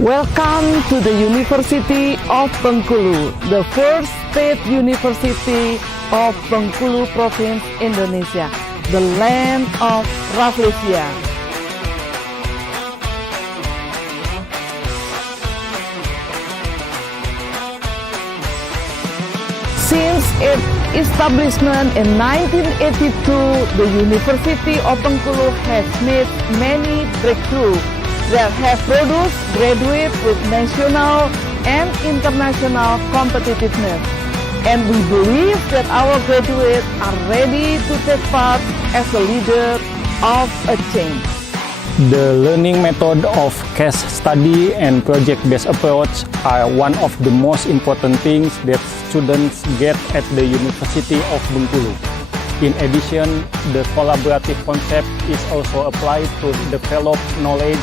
Welcome to the University of Bengkulu, the first state university of Bengkulu Province, Indonesia, the land of Rafflesia. Since its establishment in 1982, the University of Bengkulu has made many breakthroughs that have produced graduates with national and international competitiveness. And we believe that our graduates are ready to take part as a leader of a change. The learning method of case study and project-based approach are one of the most important things that students get at the University of Bengkulu. In addition, the collaborative concept is also applied to develop knowledge,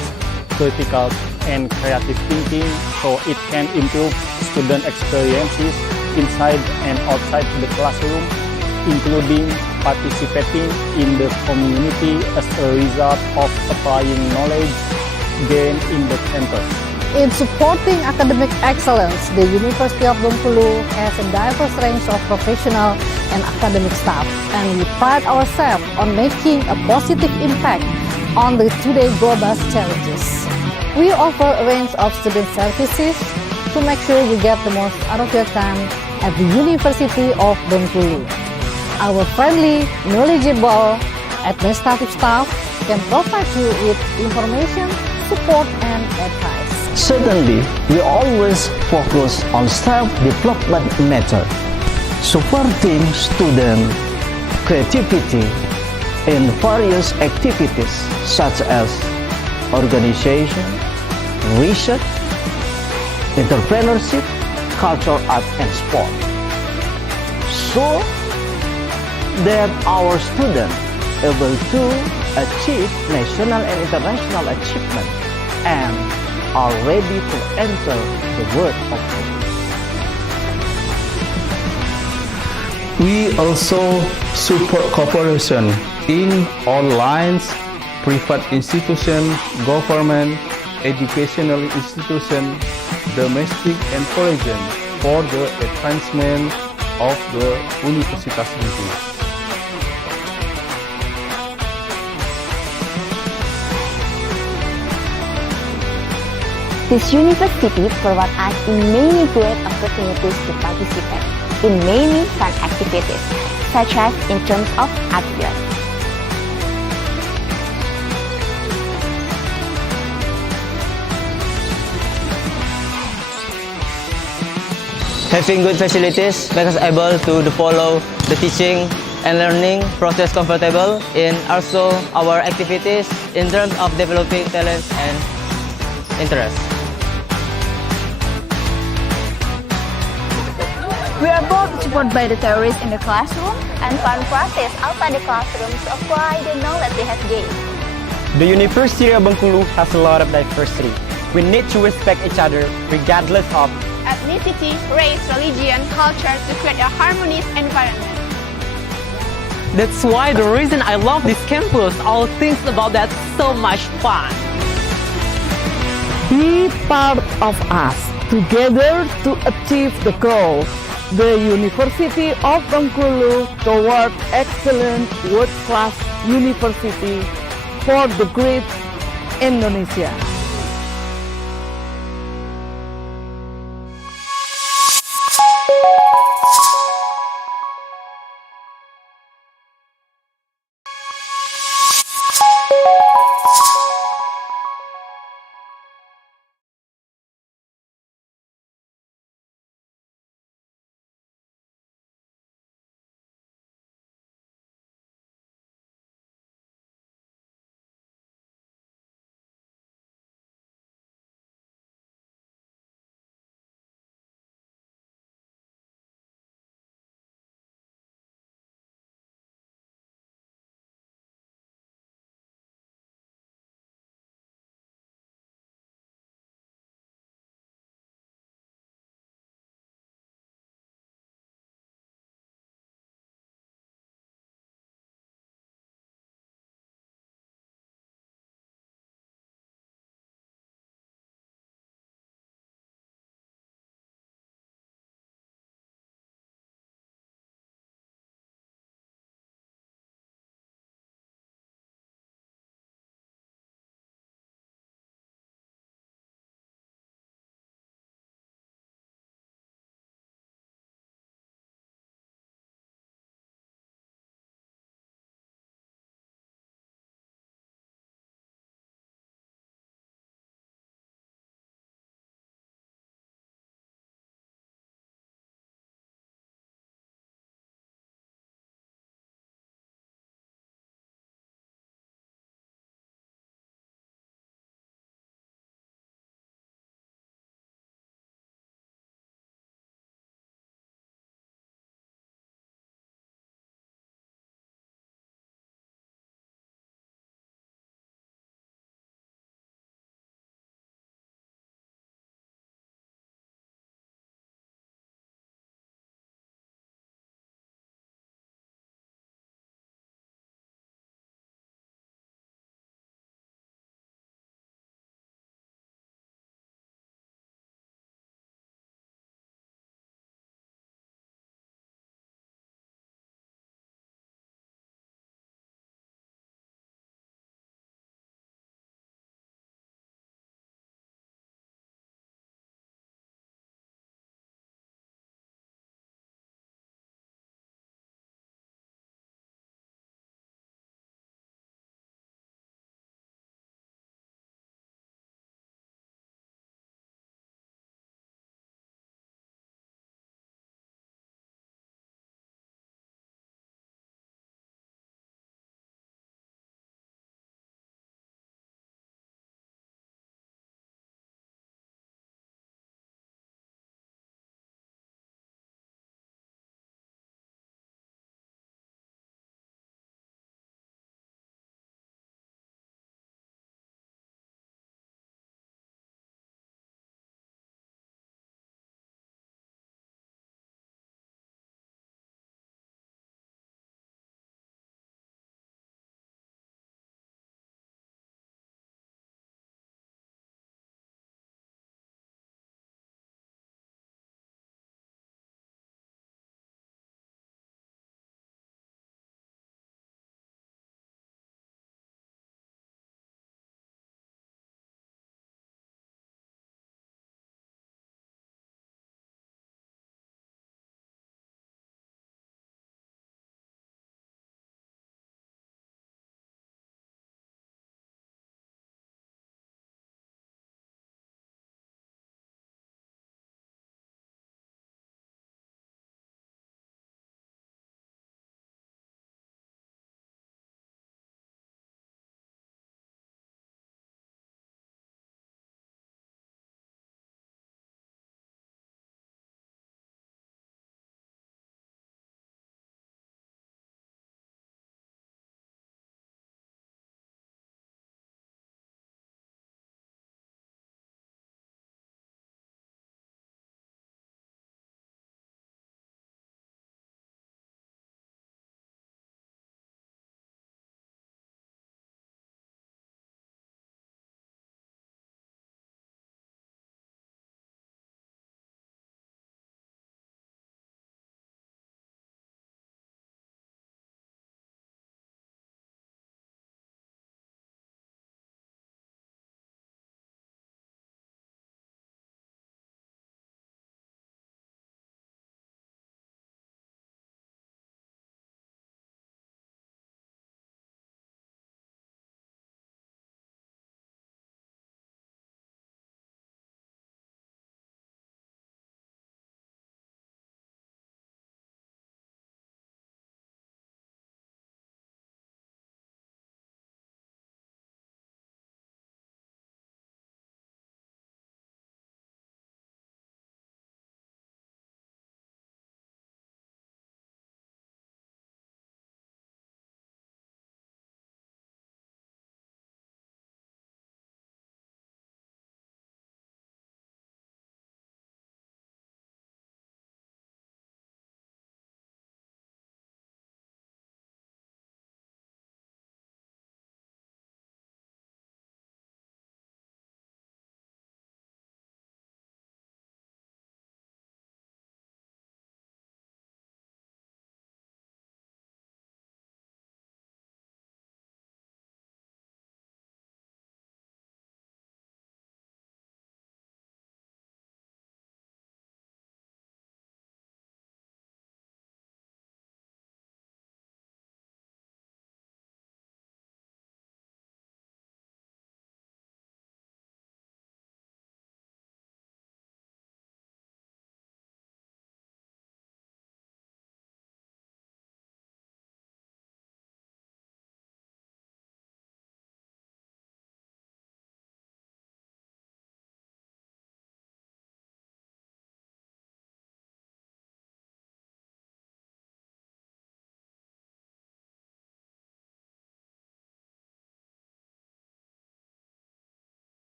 critical and creative thinking, so it can improve student experiences inside and outside the classroom, including participating in the community as a result of applying knowledge gained in the campus. In supporting academic excellence, the University of Bengkulu has a diverse range of professional and academic staff, and we pride ourselves on making a positive impact on the today's global challenges. We offer a range of student services to make sure you get the most out of your time at the University of Bengkulu. Our friendly, knowledgeable administrative staff can provide you with information, support, and advice. Certainly, we always focus on self-development method, supporting student creativity in various activities such as organization, research, entrepreneurship, culture, art, and sport, so that our students able to achieve national and international achievement and are ready to enter the world of work. We also support cooperation in all lines, private institution, government, educational institution, domestic and foreign, for the advancement of the Universitas Bengkulu. This university provides us in many great opportunities to participate in many fun activities, such as in terms of art field. Having good facilities makes us able to follow the teaching and learning process comfortable, in also our activities in terms of developing talents and interests. We are both supported by the theories in the classroom and fun practice outside the classroom to apply the knowledge they have gained. The University of Bengkulu has a lot of diversity. We need to respect each other regardless of ethnicity, race, religion, culture to create a harmonious environment. That's why the reason I love this campus, all things about that so much fun. Be part of us, together to achieve the goal, the University of Bengkulu toward excellent world-class university for the great Indonesia.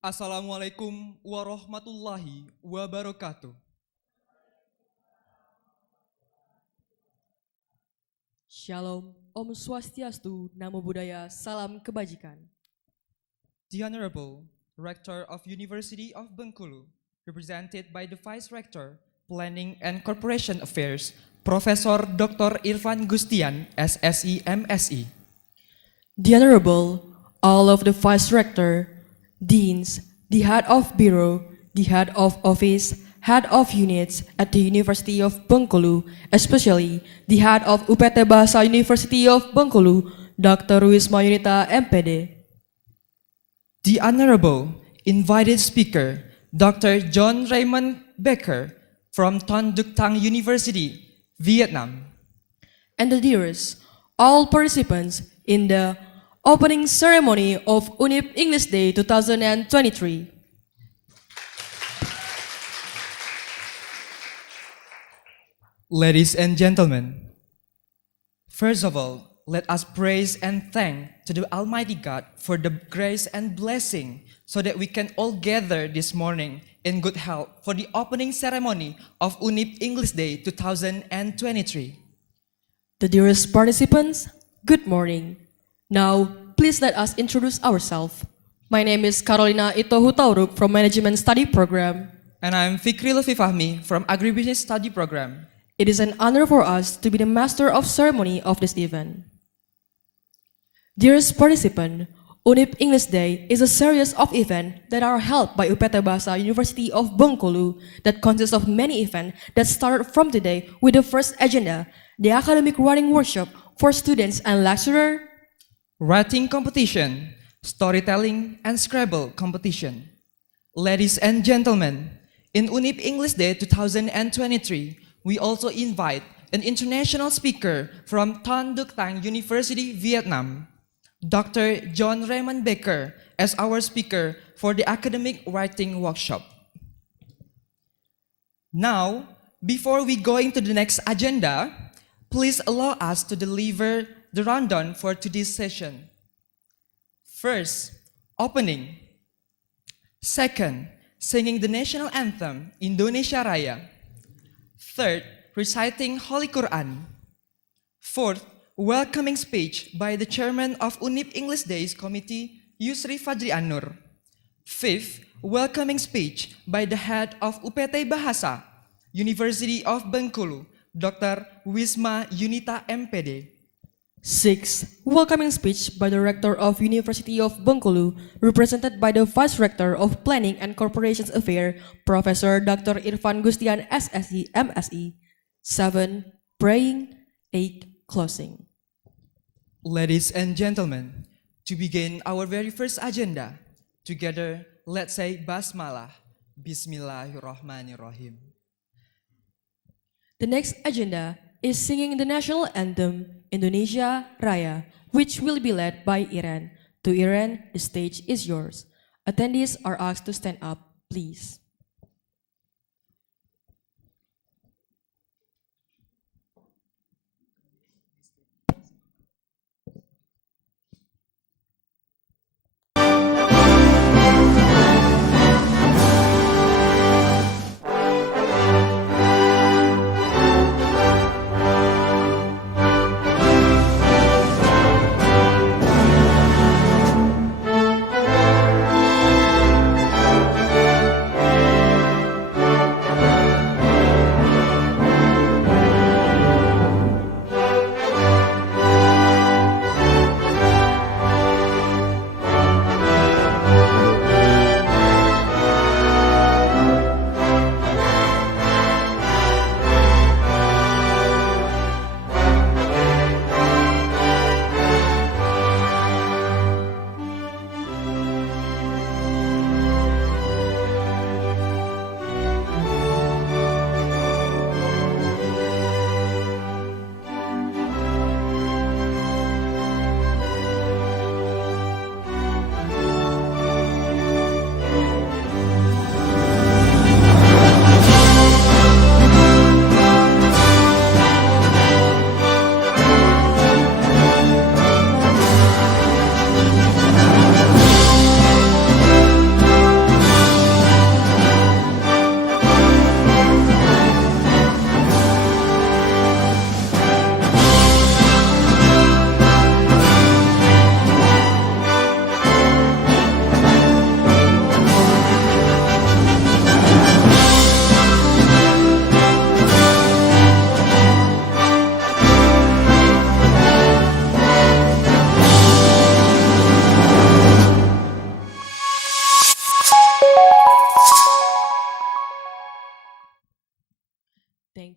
Assalamualaikum warahmatullahi wabarakatuh. Shalom, Om Swastiastu, Namo Buddhaya, Salam Kebajikan. The Honorable Rector of University of Bengkulu, represented by the Vice Rector, Planning and Corporation Affairs, Professor Dr. Irfan Gustian, SSE MSE. The Honorable, all of the Vice Rector, Deans, the Head of Bureau, the Head of Office, Head of Units at the University of Bengkulu, especially the Head of UPT Bahasa University of Bengkulu, Dr. Wisma Yunita MPD. The Honorable Invited Speaker, Dr. John Raymond Becker from Ton Duc Thang University, Vietnam. And the dearest, all participants in the opening ceremony of UNIP English Day 2023. Ladies and gentlemen, first of all, let us praise and thank to the Almighty God for the grace and blessing so that we can all gather this morning in good health for the opening ceremony of UNIP English Day 2023. The dearest participants, good morning. Now, please let us introduce ourselves. My name is Carolina Itohu Tauruk from Management Study Program. And I'm Fikri Lutfi Fahmi from Agribusiness Study Program. It is an honor for us to be the master of ceremony of this event. Dearest participant, UNIP English Day is a series of events that are held by UPT Bahasa University of Bengkulu that consists of many events that started from today with the first agenda, the academic writing workshop for students and lecturers, writing competition, storytelling, and Scrabble competition. Ladies and gentlemen, in UNIP English Day 2023, we also invite an international speaker from Ton Duc Thang University, Vietnam, Dr. John Raymond Becker, as our speaker for the academic writing workshop. Now, before we go into the next agenda, please allow us to deliver the rundown for today's session. First, opening. Second, singing the national anthem, Indonesia Raya. Third, reciting Holy Quran. Fourth, welcoming speech by the chairman of UNIP English Days Committee, Yusri Fadri Anur. Fifth, welcoming speech by the head of UPT Bahasa, University of Bengkulu, Dr. Wisma Yunita MPD. Sixth, welcoming speech by the Rector of University of Bengkulu, represented by the Vice Rector of Planning and Corporations Affairs, Professor Dr. Irfan Gustian, SSE MSE. 7. Praying. 8. Closing. Ladies and gentlemen, to begin our very first agenda, together let's say Basmalah, Bismillahirrahmanirrahim. The next agenda is singing the national anthem, Indonesia Raya, which will be led by Iran. To Iran, the stage is yours. Attendees are asked to stand up, please.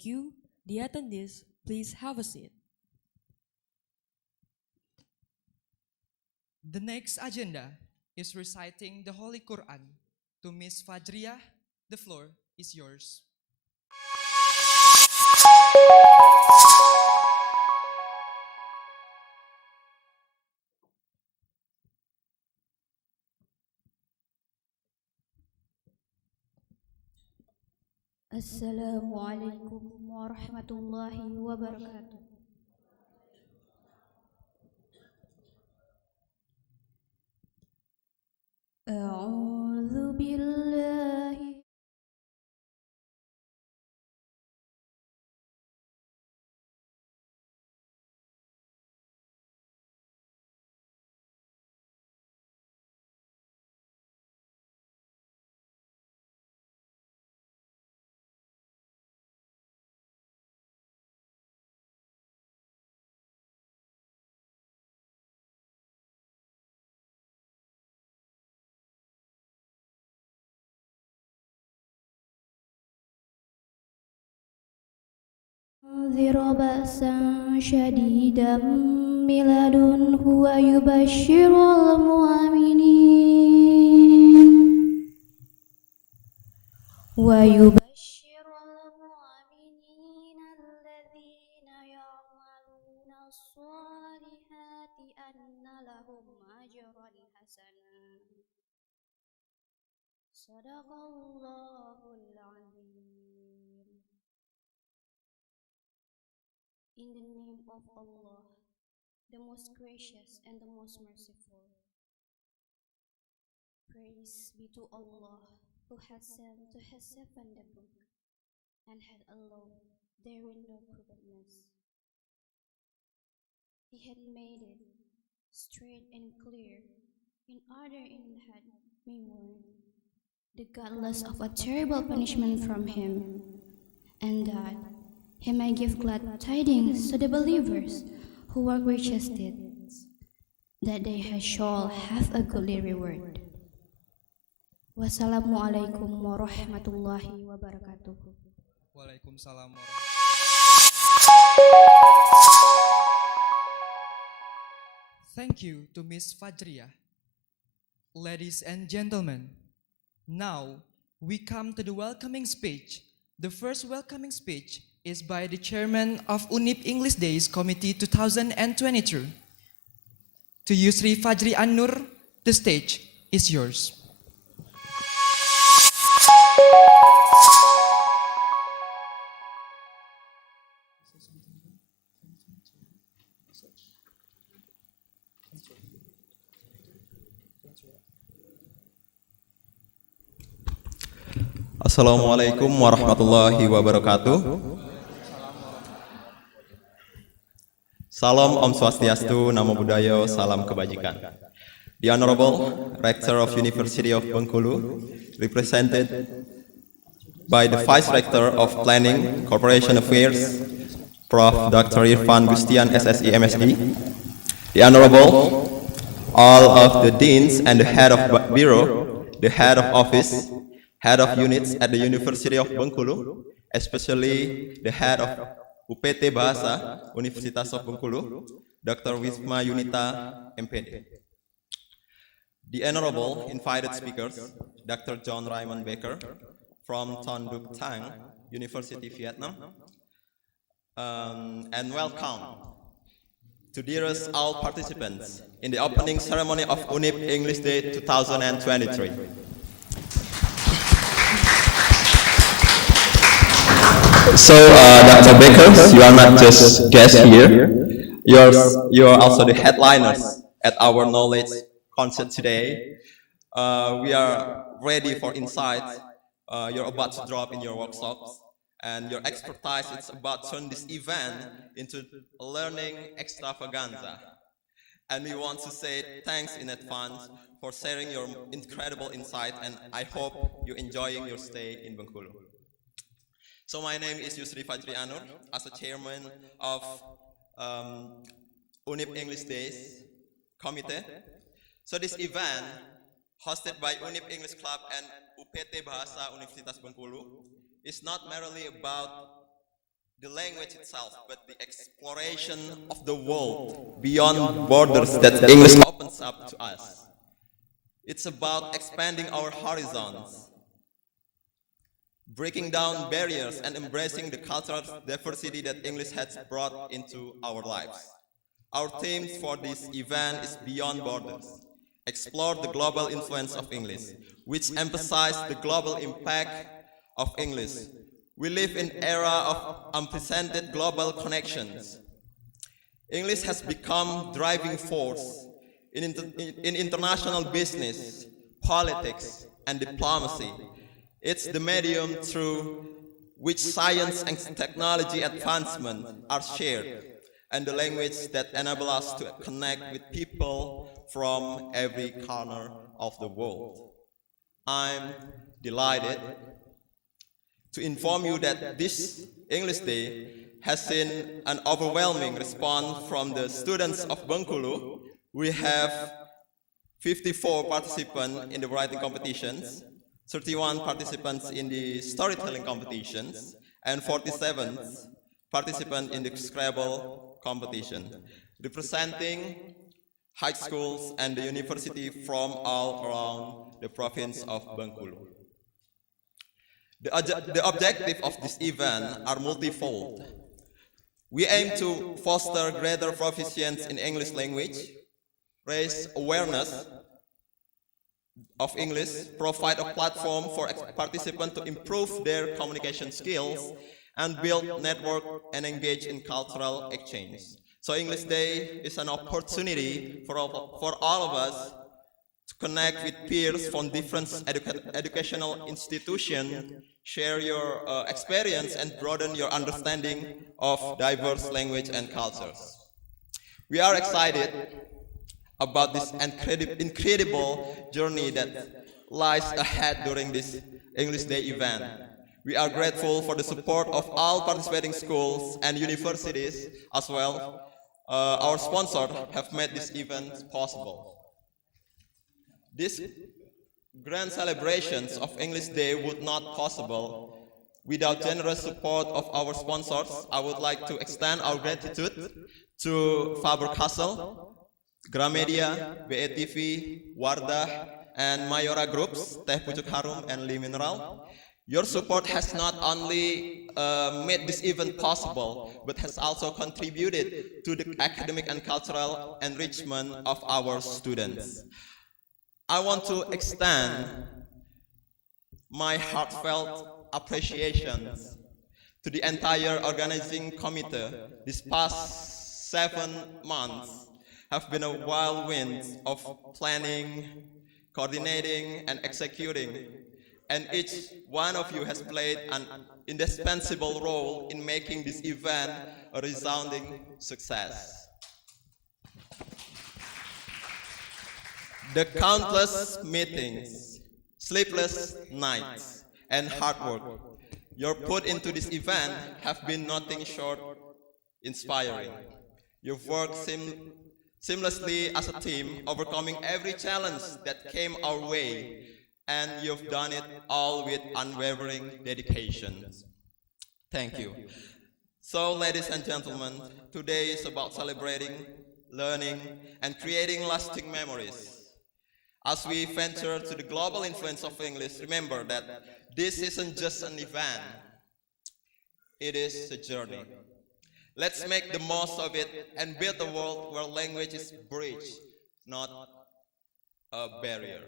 Thank you. The attendees, please have a seat. The next agenda is reciting the Holy Quran. To Miss Fajriah, the floor is yours. Assalamualaikum warahmatullahi wabarakatuh. A'udzu billahi ينذر بأسا شديدا من لدنه ويبشر المؤمنين الذين يعملون الصالحات أن لهم أجرا حسنا صدق الله العظيم. In the name of Allah, the most gracious and the most merciful. Praise be to Allah, who has sent to his servant the book, and had allowed therein no crookedness. He had made it straight and clear, in order it had may warn the godless of a terrible punishment from him, and that he may give glad tidings to the believers who work righteous deeds, that they shall have a goodly reward. Wassalamualaikum warahmatullahi wabarakatuh. Waalaikumsalam. Thank you to Miss Fajriah. Ladies and gentlemen, now we come to the welcoming speech. The first welcoming speech is by the chairman of UNIP English Days Committee 2022. To Yusri Fajri An-Nur, the stage is yours. Assalamualaikum warahmatullahi wabarakatuh. Salam Om Swastiastu, Namo Buddhaya, Salam Kebajikan. The Honorable Rector of University of Bengkulu, represented by the Vice Rector of Planning, Corporation Affairs, Prof. Dr. Irfan Gustian, SSI, MSD. The Honorable, all of the Deans and the Head of Bureau, the Head of Office, Head of Units at the University of Bengkulu, especially the Head of UPT Bahasa, Universitas of Bengkulu, Dr. Wisma Yunita, MPD. The Honorable invited speakers, Dr. John Raymond Baker from Ton Duc Thang, University, Vietnam, and welcome to dearest all participants in the opening ceremony of UNIP English Day 2023. So, Dr. Baker, you are not just guests here, you are also the headliners at our knowledge concert today. We are ready for insights you're about to drop in your workshops, and your expertise is about to turn this event into a learning extravaganza. And we want to say thanks in advance for sharing your incredible insight, and I hope you're enjoying your stay in Bengkulu. So my name is Yusri Fajri An-Nur, as a chairman of UNIP English Days Committee. So this event, hosted by UNIP English Club and UPT Bahasa Universitas Bengkulu, is not merely about the language itself, but the exploration of the world beyond borders that English opens up to us. It's about expanding our horizons, breaking down barriers and embracing the cultural diversity that English has brought into our lives. Our theme for this event is Beyond Borders. Explore the global influence of English, which emphasizes the global impact of English. We live in an era of unprecedented global connections. English has become driving force in international business, politics, and diplomacy. It's the medium through which science and technology advancement are shared, and the language that enables us to connect with people from every corner of the world. I'm delighted to inform you that this English Day has seen an overwhelming response from the students of Bengkulu. We have 54 participants in the writing competitions, 31 participants in the storytelling competitions, and 47 participants in the Scrabble competition, representing high schools and the university from all around the province of Bengkulu. The objective of this event are multifold. We aim to foster greater proficiency in English language, raise awareness of English, provide a platform for participants to improve their communication skills, and build network and engage in cultural exchange. So English Day is an opportunity for all of us to connect with peers from different educational institutions, share your experience, and broaden your understanding of diverse language and cultures. We are excited about this incredible journey that lies ahead during this English Day event. We are grateful for the support of all participating schools and universities as well. Our sponsors have made this event possible. These grand celebrations of English Day would not possible without generous support of our sponsors. I would like to extend our gratitude to Faber-Castell, Gramedia, BETV, Wardah, and Mayora Groups, Teh Pucuk Harum, and Lee Mineral. Your support has not only made this event possible, but has also contributed to the academic and cultural enrichment of our students. I want to extend my heartfelt appreciations to the entire organizing committee. These past 7 months have been a whirlwind of planning, coordinating, and executing, and each one of you has played an indispensable role in making this event a resounding success. The countless meetings, sleepless nights, and hard work you put into this event have been nothing short inspiring. You've worked seamlessly as a team, overcoming every challenge that came our way, and you've done it all with unwavering dedication. Thank you. So, ladies and gentlemen, today is about celebrating, learning, and creating lasting memories. As we venture to the global influence of English, remember that this isn't just an event, it is a journey. Let's make the most of it and build a world where language is a bridge, not a barrier.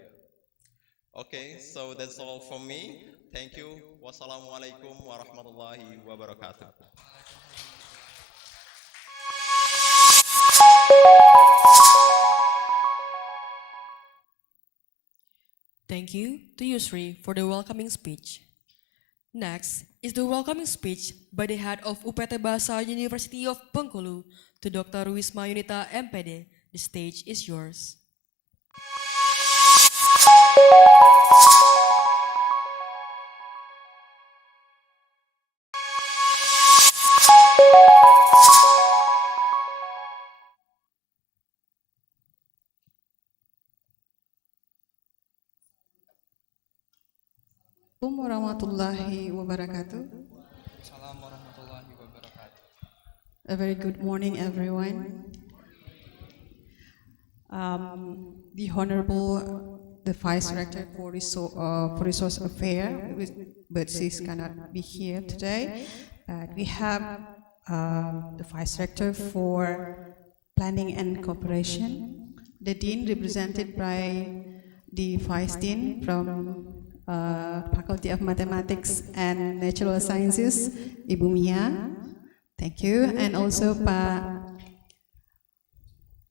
Okay, so that's all from me. Thank you. Wassalamualaikum warahmatullahi wabarakatuh. Thank you to Yusri for the welcoming speech. Next is the welcoming speech by the head of UPT Bahasa University of Bengkulu to Dr. Wisma Yunita MPD. The stage is yours. Assalamualaikum warahmatullahi wabarakatuh. Assalamualaikum warahmatullahi wabarakatuh. A very good morning, everyone. The Honorable, the Vice Rector for Resource Affairs, but she cannot be here today. But we have the Vice Rector for Planning and Cooperation, the Dean represented by the Vice Dean from Faculty of Mathematics and Natural Sciences, Ibu Mia. Thank you. And also Pak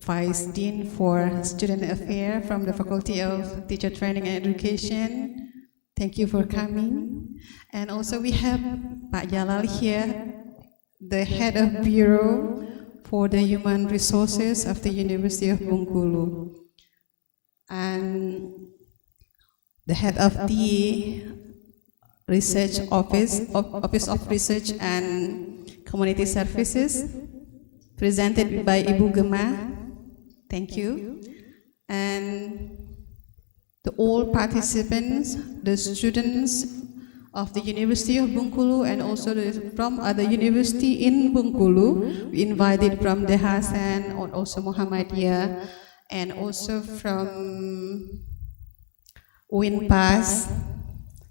Vice Dean for Student Affairs from the Faculty of Teacher Training and Education. Thank you for coming. And also we have Pak Jalal here, the Head of Bureau for the Human Resources of the University of Bengkulu. And the Head of the Research Office of Research and Community Services, presented by Ibu Gema. Thank you. And to all participants, the students of the University of Bengkulu and also from other university in Bengkulu, we invited from the Hasan and also Muhammadiyah and also from UINPAS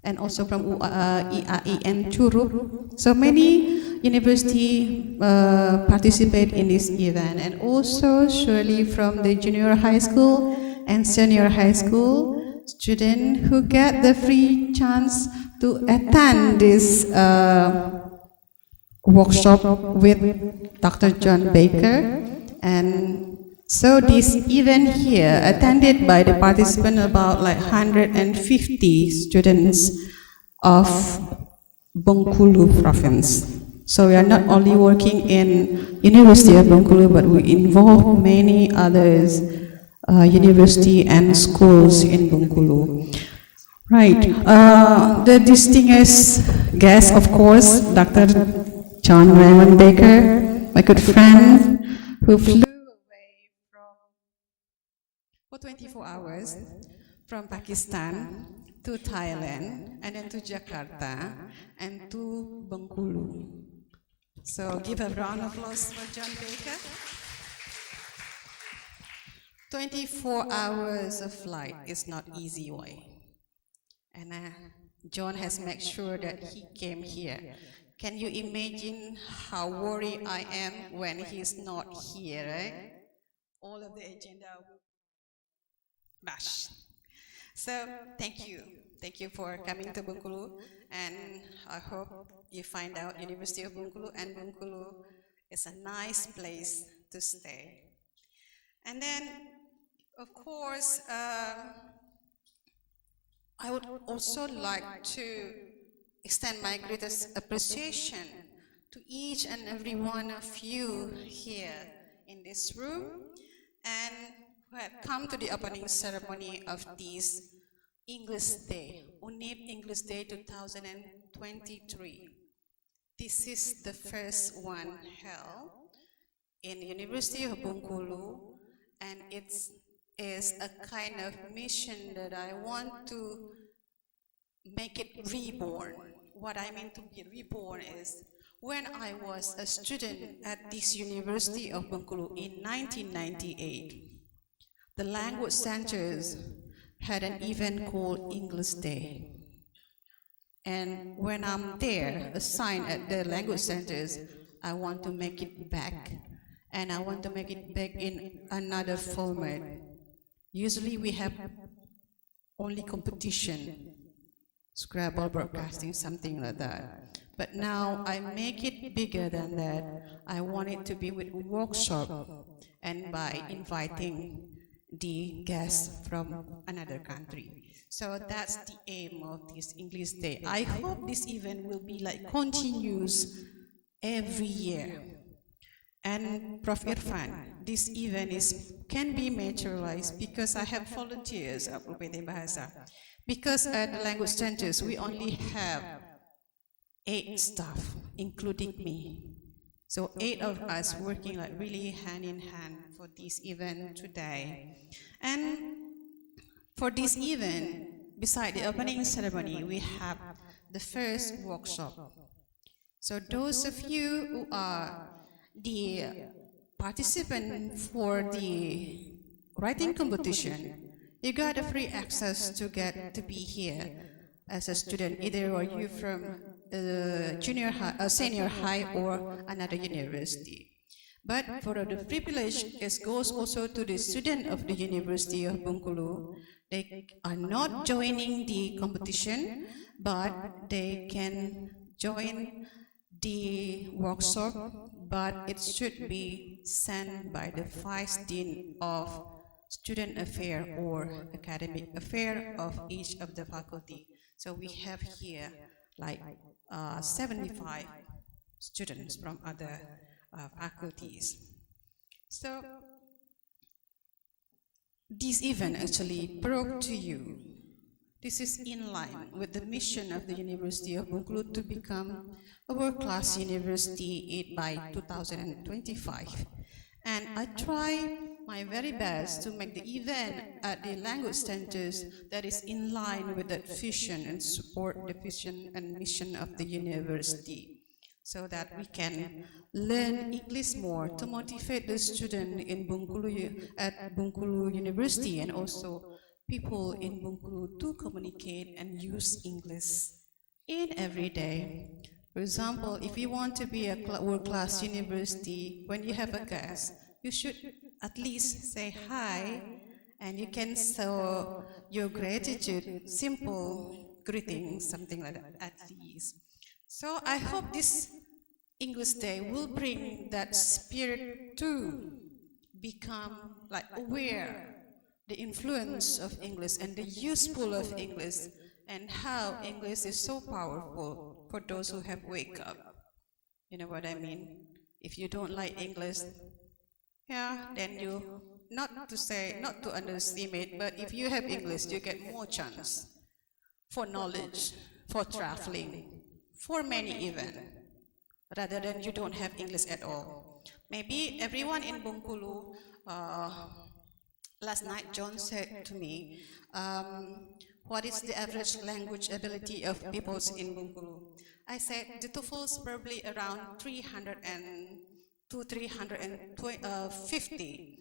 and also from IAI and Curug. So many university participate in this event, and also surely from the junior high school and senior high school students who get the free chance to attend this workshop with Dr. John Baker. And so this event here attended by the participants about like 150 students of Bengkulu province. So we are not only working in University of Bengkulu, but we involve many others university and schools in Bengkulu. Right. The distinguished guest, of course, Dr. John Raymond Baker, my good friend, who flew away for 24 hours from Pakistan to Thailand and then to Jakarta and to Bengkulu. So give a round of applause for John Baker. 24 hours of flight is not easy way. And John has made sure that he came here. Can you imagine how worried I am when he's not here, right? All of the agenda bash. So thank you. Thank you for coming to Bengkulu, and I hope you find out University of Bengkulu and Bengkulu is a nice place to stay. And then, of course, I would also like to extend my greatest appreciation to each and every one of you here in this room and who have come to the opening ceremony of this English Day, UNIP English Day 2023. This is the first one held in the University of Bengkulu, and it is a kind of mission that I want to make it reborn. What I mean to be reborn is when I was a student at this University of Bengkulu in 1998, the language centers had an event called English Day. And when I'm there, assigned at the language centers, I want to make it back. And I want to make it back in another format. Usually we have only competition, Scrabble, broadcasting, something like that. But now I make it bigger than that. I want it to be with a workshop and by inviting the guests from another country. So that's the aim of this English Day. I hope this event will be like continuous every year. And Prof. Irfan, this event can be materialized because I have volunteers at UPT Bahasa. Because at the language centers, we only have 8 staff, including me. So 8 of us working like really hand in hand for this event today. And for this event, beside the opening ceremony, we have the first workshop. So those of you who are the participant for the writing competition, you got a free access to get to be here as a student, either are you from junior high, senior high, or another university. But for the privilege, it goes also to the student of the University of Bengkulu. They are not joining the competition, but they can join the workshop, but it should be sent by the Vice Dean of Student Affairs or Academic Affairs of each of the faculty. So we have here like 75 students from other faculties. So this event actually brought to you. This is in line with the mission of the University of Bengkulu to become a world-class university by 2025. And I try my very best to make the event at the language centers that is in line with that vision and support the vision and mission of the university, so that we can learn English more to motivate the student in Bengkulu, at Bengkulu University, and also people in Bengkulu to communicate and use English in every day. For example, if you want to be a world-class university, when you have a guest, you should at least say hi, and you can show your gratitude, simple greetings, something like that, at least. So I hope this English Day will bring that spirit to become like aware the influence of English and the useful of English, and how English is so powerful for those who have wake up. You know what I mean? If you don't like English, yeah, then you, not to underestimate, but if you have English, you get more chance for knowledge, for traveling, for many events, rather than you don't have English at all. Maybe everyone in Bengkulu, last night John said to me, what is the average language ability of people in Bengkulu? I said the TOEFL is probably around 300 to 350,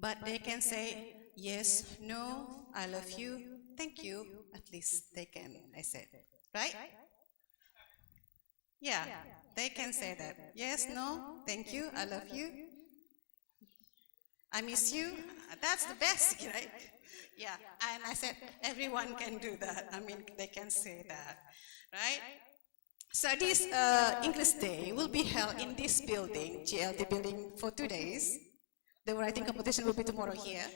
but they can say yes, no, I love you, thank you, at least they can, I said, right? Yeah, they can say that, yes, no, thank you, I love you, I miss you, that's the best, right? Yeah, and I said everyone can do that, I mean, they can say that, right? So this English Day will be held in this building, GLT building, for 2 days. The writing competition will be tomorrow here.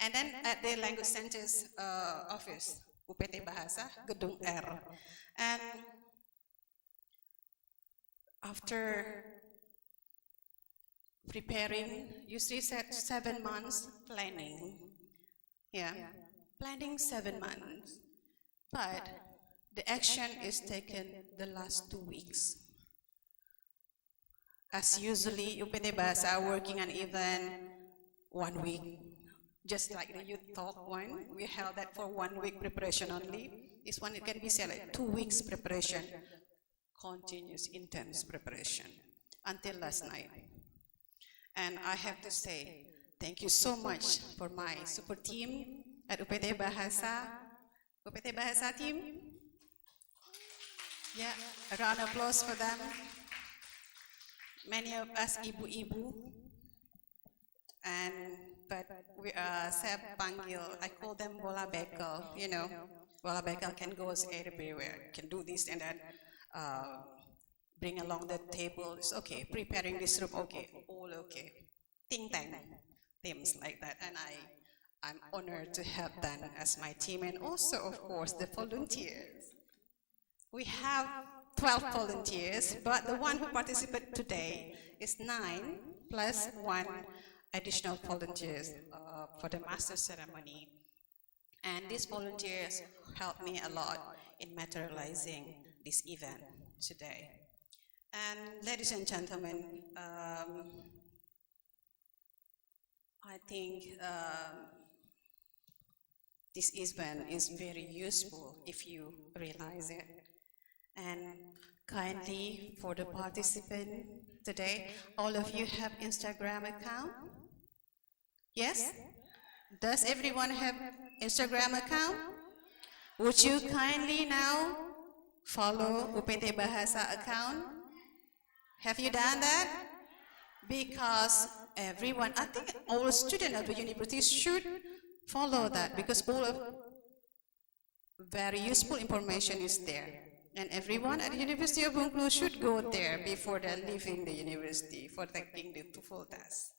And then at the Language Center's office, UPT Bahasa, Gedung R. And after preparing, usually 7 months planning. Yeah, planning 7 months. But the action is taken the last 2 weeks. As usually, UPT Bahasa working on event 1 week, just like the youth talk one, we held that for 1 week preparation only. This one, it can be said like 2 weeks preparation, continuous intense preparation until last night. And I have to say, thank you so much for my support team at UPT Bahasa. UPT Bahasa team. Yeah, a round of applause for them. Many of us ibu-ibu, but we saya panggil, I call them bola bekel, you know. Bola bekel can go everywhere, can do this and that, bring along the table, it's okay, preparing this room, okay, all okay. Think tank, things like that, and I'm honored to have them as my team, and also, of course, the volunteers. We have 12 volunteers, but the one who participated today is 9 plus 1 additional volunteers for the master ceremony. And these volunteers helped me a lot in materializing this event today. And ladies and gentlemen, I think this event is very useful if you realize it. And kindly for the participant today. All of you have Instagram account? Yes? Does everyone have Instagram account? Would you kindly now follow UPT Bahasa account? Have you done that? Because everyone, I think all students of the university should follow that, because all of very useful information is there. And everyone at the University of Bengkulu should go there before they're leaving the university for taking the TOEFL test.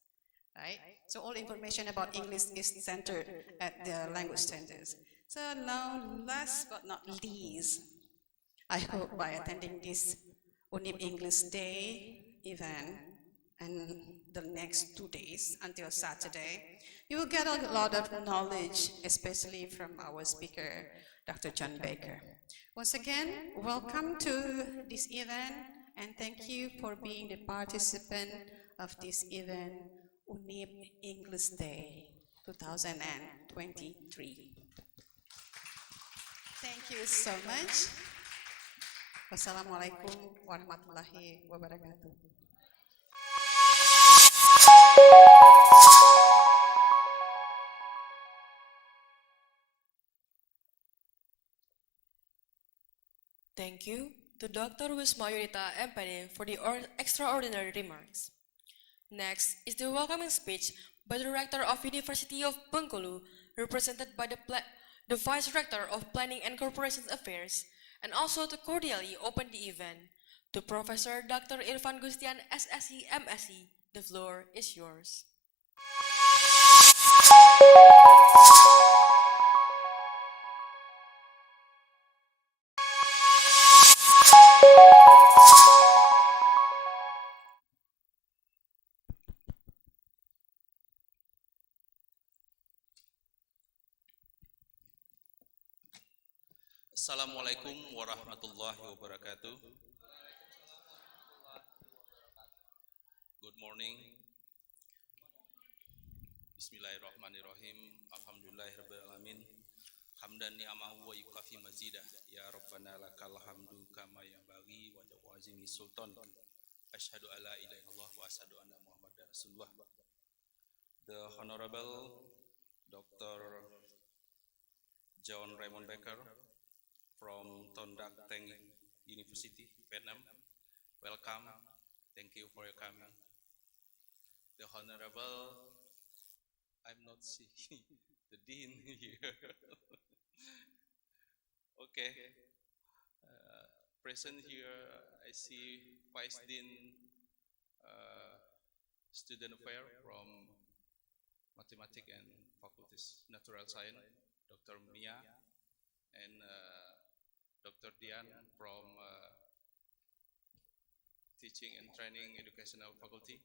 Right? So all information about English is centered at the language centers. So now, last but not least, I hope by attending this UNIP English Day event and the next 2 days until Saturday, you will get a lot of knowledge, especially from our speaker, Dr. John Baker. Once again, welcome to this event, and thank you for being the participant of this event, UNIP English Day 2023. Thank you so much. Wassalamualaikum warahmatullahi wabarakatuh. Thank you to Dr. Wisma Yunita Empane for the extraordinary remarks. Next is the welcoming speech by the Rector of University of Bengkulu, represented by the Vice Rector of Planning and Corporation Affairs, and also to cordially open the event, to Professor Dr. Irfan Gustian, SSC, MSc. The floor is yours. Assalamualaikum warahmatullahi wabarakatuh. Good morning. Bismillahirrahmanirrahim. Alhamdulillahirabbil alamin. Hamdan ni'amahu wa yukafi mazidah. Ya Rabbana lakal hamdu kama yanbaghi wa jawazimi sultan. Asyhadu alla ilaha illallah wa asyhadu anna Muhammadar Rasulullah. The Honorable Dr. John Raymond Baker from Tondak Teng University, Vietnam. Welcome. Thank you for your coming. The Honorable, I'm not seeing the Dean here. Okay. Present here, I see Vice Dean Student Affairs from Mathematics and Faculties Natural Science, Dr. Mia, and Dr. Dian from Teaching and Training Educational Faculty,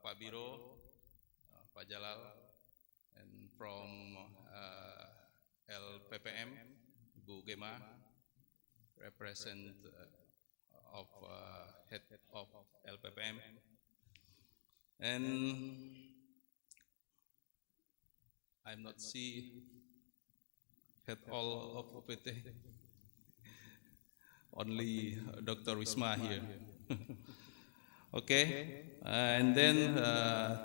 Pak Biro, Pak Jalal, and from LPPM, Bu Gema, represent of head of LPPM, and I'm not see head all of OPT, only Dr. Wisma here. Okay, and then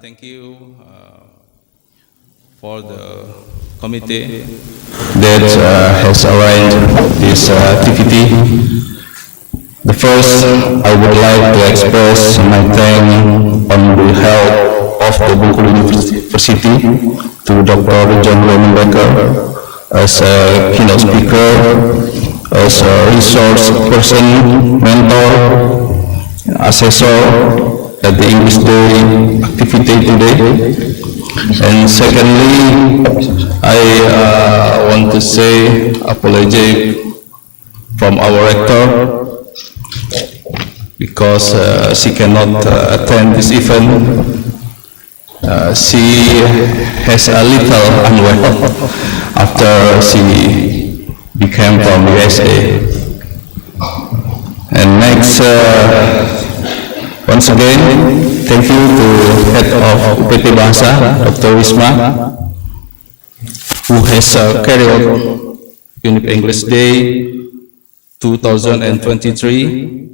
thank you for the committee that has arranged this activity. The first, I would like to express my thanks on behalf of the Bengkulu University to Dr. John Raymond Baker as a keynote speaker, as a resource person, mentor, assessor at the English Day activity today. And secondly, I want to say apology from our rector because she cannot attend this event. She has a little unwell after she became from USA. And next, once again, thank you to head of UPT Bahasa, Dr. Wisma, who has carried out UNIP English Day 2023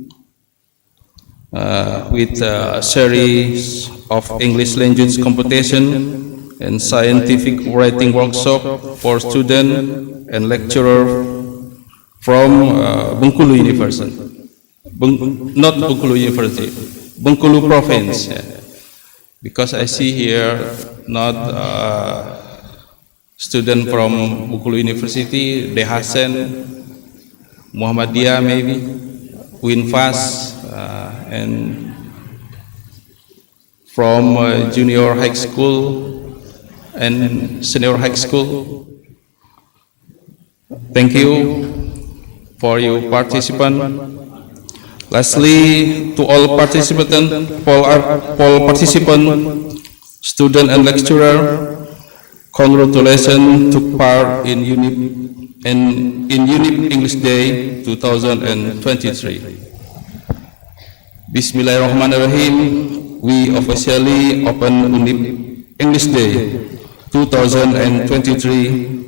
with a series of English language competition and scientific writing workshop for students and lecturers from Bengkulu University. Not Bengkulu University, Bengkulu Province. Yeah. Because I see here not student from Bengkulu University, De Hasan, Muhammadiyah maybe, Winfas, and from junior high school and senior high school. Thank you for your participant. Lastly, to all participants, student and lecturer, congratulations took part in UNIP English Day 2023. Bismillahirrahmanirrahim. We officially open UNIP English Day 2023.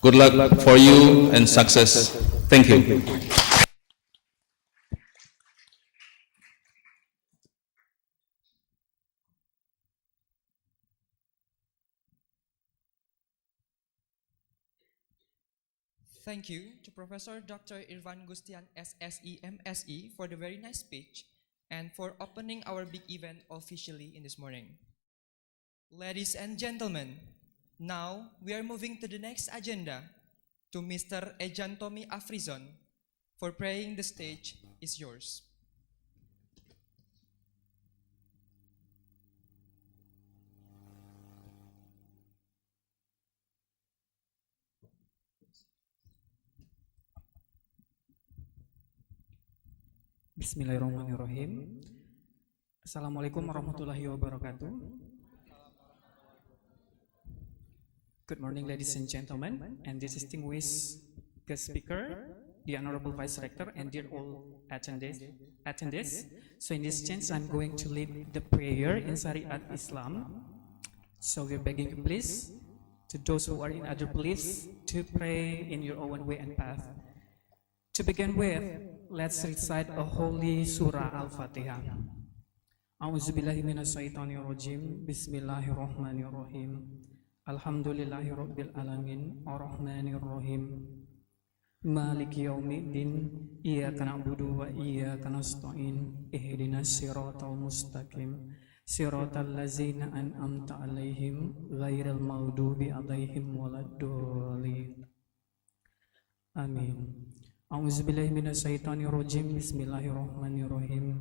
Good luck for you and success. Thank you. Thank you to Professor Dr. Irvan Gustian SSE MSE for the very nice speech and for opening our big event officially in this morning. Ladies and gentlemen, now we are moving to the next agenda to Mr. Ejantomi Afrizon. For praying, the stage is yours. Bismillahirrahmanirrahim. Assalamualaikum warahmatullahi wabarakatuh. Good morning, ladies and gentlemen, and this distinguished guest speaker, the Honorable Vice Rector, and dear all attendees. So in this chance, I'm going to lead the prayer in Syariat Islam. So we're begging you, please, to those who are in other beliefs, to pray in your own way and path. To begin with, let's recite a holy surah Al-Fatihah. A'udzubillahi minasyaitonirrajim. Bismillahirrahmanirrahim. Alhamdulillahi rabbil alamin. Ar-Rahmanirrahim. Maliki yaumiddin. Iyyaka na'budu wa iyyaka nasta'in. Ihdinas siratal mustaqim. Siratal ladzina an'amta 'alaihim ghairil maghdubi 'alaihim waladdallin. Amin. A'udzubillahi minasyaitonirrajim. Bismillahirrahmanirrahim.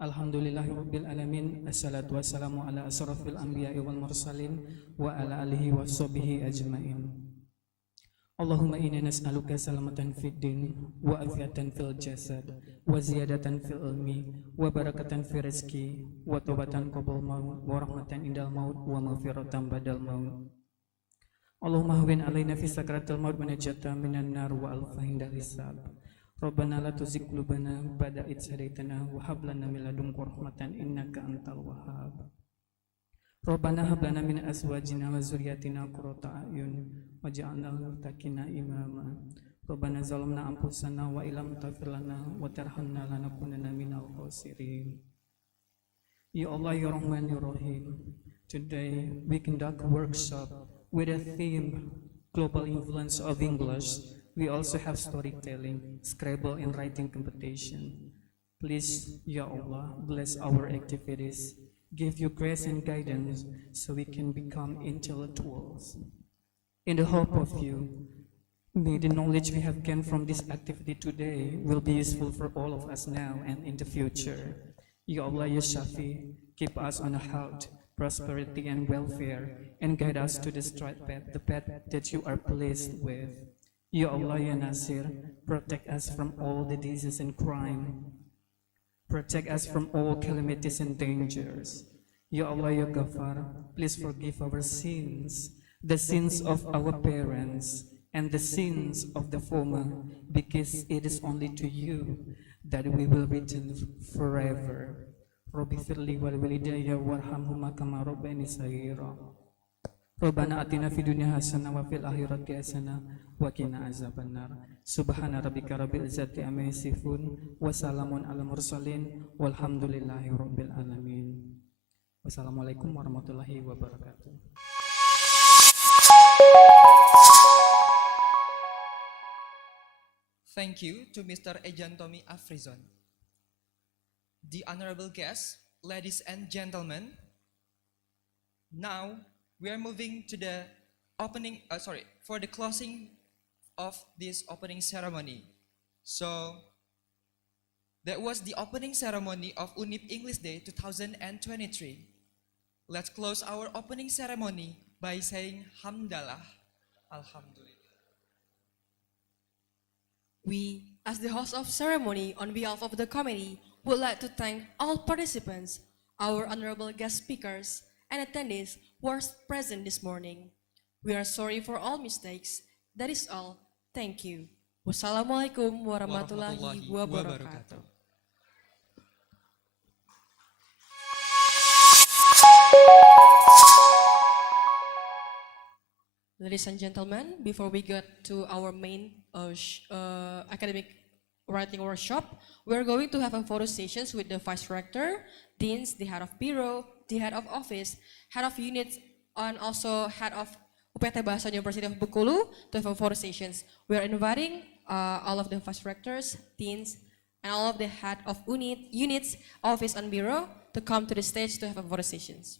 Alhamdulillahi rabbil alamin. Assalatu wassalamu ala asrafil anbiya'i wal mursalin wa ala alihi wa sahbihi ajmain. Allahumma inna nas'aluka salamatan fid din wa afiatan fil jasad wa ziyadatan fil ilmi wa barakatan fil rizqi wa taubatan qabla maut wa rahmatan indal maut wa maghfiratan badal maut. Allahumma hawwin alaina fi sakratil maut wa najatan minan nar wa alfa hindal hisab. Rabbana la tuzigh qulubana ba'da idh hadaitana wa hab lana min ladunka rahmatan innaka antal wahhab. Rabbana hab lana min azwajina wa dzurriyyatina qurrata a'yun waj'alna lil muttaqina imama. Rabbana zalamna anfusana wa illam taghfir lana wa tarhamna lanakunanna minal khasirin. Ya Allah, Ya Rahman, Ya Rahim. Today we conduct a workshop with a theme, Global Influence of English. We also have storytelling, Scrabble and writing competition. Please, Ya Allah, bless our activities. Give your grace and guidance so we can become intellectuals. In the hope of you, may the knowledge we have gained from this activity today will be useful for all of us now and in the future. Ya Allah, Ya Shafi, keep us on a health, prosperity and welfare, and guide us to the straight path, the path that you are pleased with. Ya Allah, Ya Nasir, protect us from all the diseases and crime. Protect us from all calamities and dangers. Ya Allah, Ya Ghaffar, please forgive our sins, the sins of our parents, and the sins of the former, because it is only to you that we will return forever. Rabbi firli wal walidayya warhamhuma kama rabbayani saghira. Rabbana atina fid dunya hasanah wa fil akhirati hasanah wa qina azabannar. Subhana rabbika rabbil izzati amma yasifun wa salamun alal mursalin walhamdulillahi rabbil alamin. Wassalamualaikum warahmatullahi wabarakatuh. Thank you to Mr. Ejan Tommy Afrizon. The honorable guests, ladies and gentlemen, now we are moving to the for the closing of this opening ceremony. So, that was the opening ceremony of UNIP English Day 2023. Let's close our opening ceremony by saying Hamdalah, Alhamdulillah. We, as the host of ceremony on behalf of the committee, would like to thank all participants, our honorable guest speakers, and attendees who are present this morning. We are sorry for all mistakes. That is all. Thank you. Wassalamualaikum warahmatullahi wabarakatuh. Ladies and gentlemen, before we get to our main academic writing workshop, we're going to have a photo sessions with the Vice Rector, Deans, the Head of Bureau, the Head of Office, Head of Units, and also Head of UPT Bahasa University of Bengkulu to have a photo sessions. We are inviting all of the Vice Rectors, Deans, and all of the Head of Units, Office, and Bureau to come to the stage to have a photo sessions.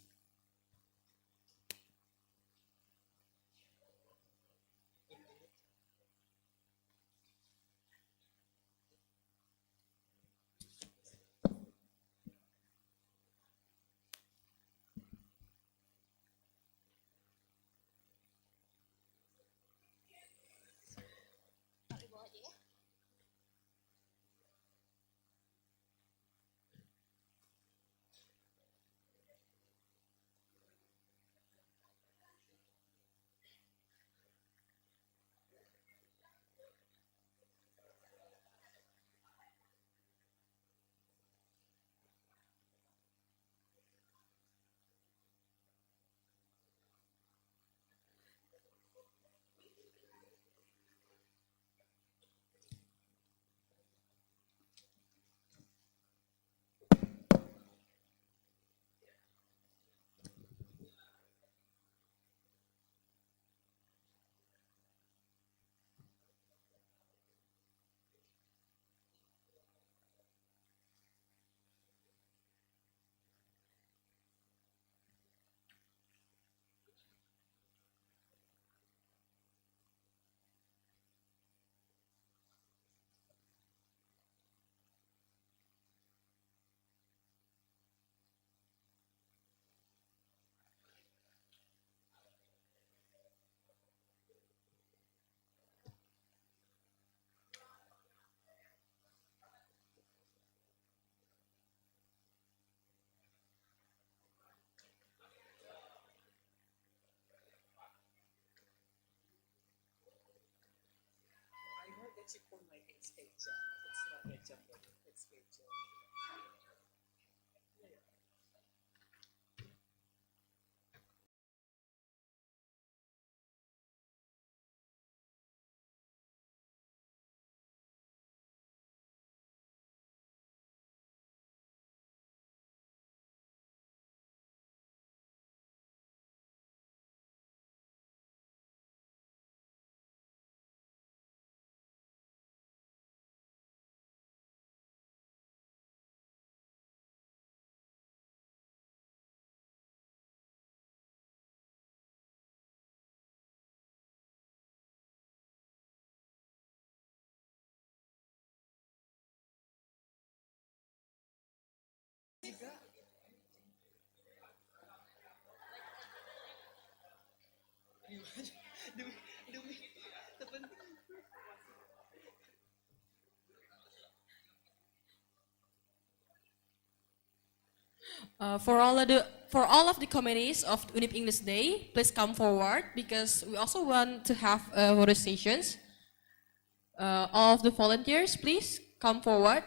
For all of the committees of UNIP English Day, please come forward because we also want to have photo sessions. All of the volunteers, please come forward.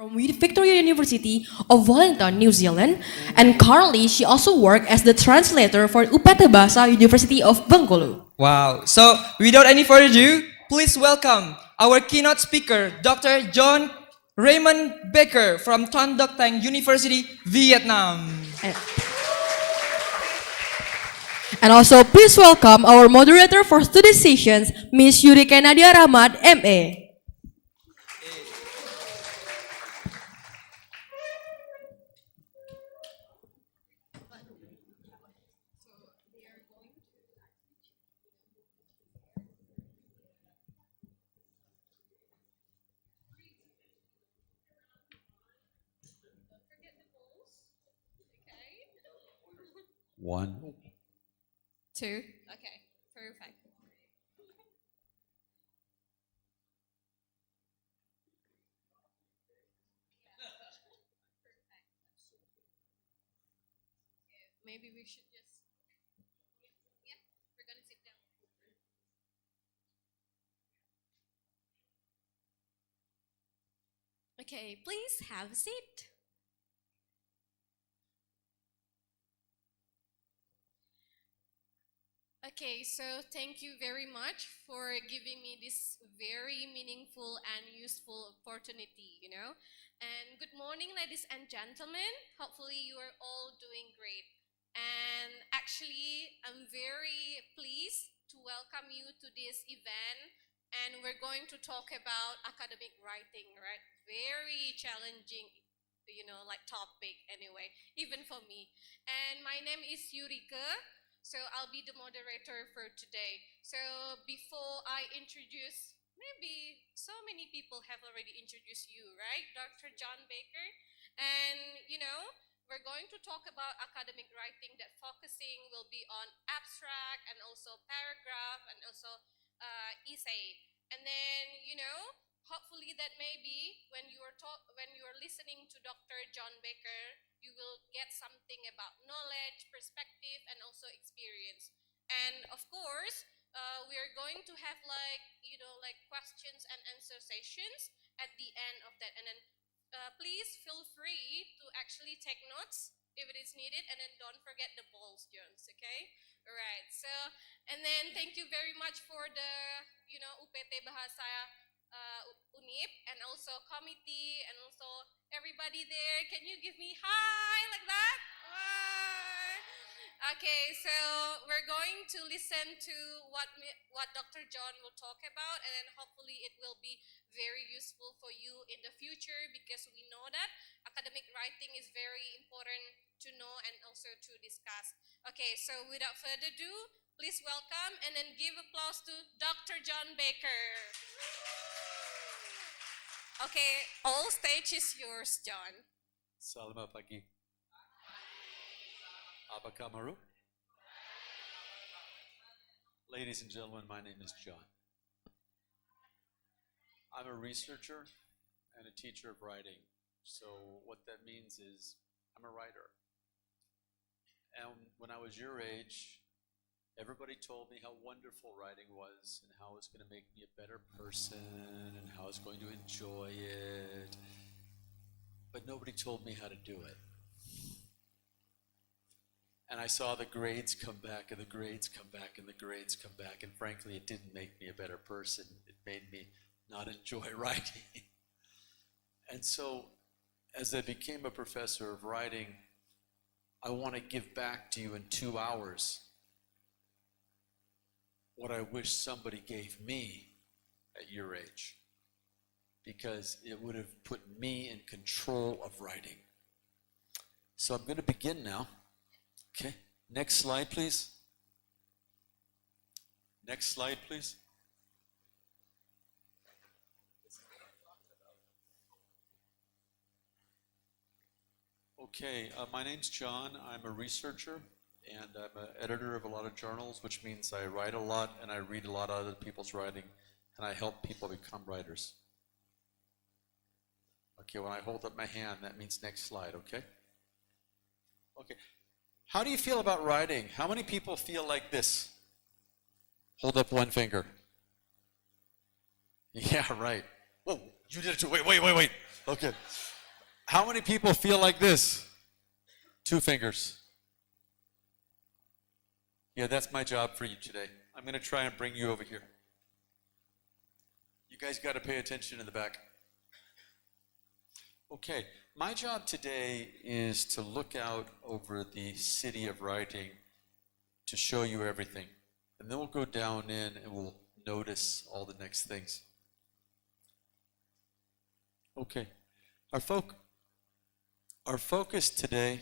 from Victoria University of Wellington, New Zealand, and currently she also works as the translator for UPT Bahasa University of Bengkulu. Wow. So, without any further ado, please welcome our keynote speaker, Dr. John Raymond Baker from Ton Doc Tang University, Vietnam. And also, please welcome our moderator for today's sessions, Ms. Yurika Nadia Rahmat, MA. One. Two. Okay, perfect. Maybe we should just, yeah, we're gonna sit down. Okay, please have a seat. Okay, so thank you very much for giving me this very meaningful and useful opportunity, And good morning, ladies and gentlemen. Hopefully you are all doing great. And actually, I'm very pleased to welcome you to this event. And we're going to talk about academic writing, right? Very challenging, topic anyway, even for me. And my name is Yurika. So I'll be the moderator for today. So before I introduce, maybe so many people have already introduced you, right? Dr. John Baker. And, we're going to talk about academic writing that focusing will be on abstract and also paragraph and also essay. And then, hopefully that maybe when you are listening to Dr. John Baker, you will get something about knowledge, perspective, and also experience. And of course, we are going to have questions and answer sessions at the end of that. And then please feel free to actually take notes if it is needed. And then don't forget the balls, Jones, okay? All right. So, and then thank you very much for the, UPT Bahasa UNIP and also committee and also everybody there. Can you give me hi like that? Hi. Okay, so we're going to listen to what Dr. John will talk about, and then hopefully it will be very useful for you in the future because we know that academic writing is very important to know and also to discuss. Okay, so without further ado, please welcome and then give applause to Dr. John Baker. Okay, all stage is yours, John. Selamat pagi. Apa kabar? Ladies and gentlemen, my name is John. I'm a researcher and a teacher of writing. So what that means is I'm a writer. And when I was your age, everybody told me how wonderful writing was and how it's going to make me a better person and how I was going to enjoy it. But nobody told me how to do it. And I saw the grades come back and the grades come back and the grades come back. And frankly, it didn't make me a better person. It made me not enjoy writing. And so as I became a professor of writing, I want to give back to you in 2 hours what I wish somebody gave me at your age, because it would have put me in control of writing. So I'm going to begin now. Okay, next slide, please. Next slide, please. Okay, my name's John. I'm a researcher and I'm an editor of a lot of journals, which means I write a lot and I read a lot of other people's writing and I help people become writers. Okay, when I hold up my hand, that means next slide, okay? Okay, how do you feel about writing? How many people feel like this? Hold up one finger. Yeah, right. Whoa, you did it too. Wait. Okay. How many people feel like this? 2 fingers. Yeah, that's my job for you today. I'm going to try and bring you over here. You guys got to pay attention in the back. Okay, my job today is to look out over the city of writing to show you everything. And then we'll go down in and we'll notice all the next things. Okay, our focus today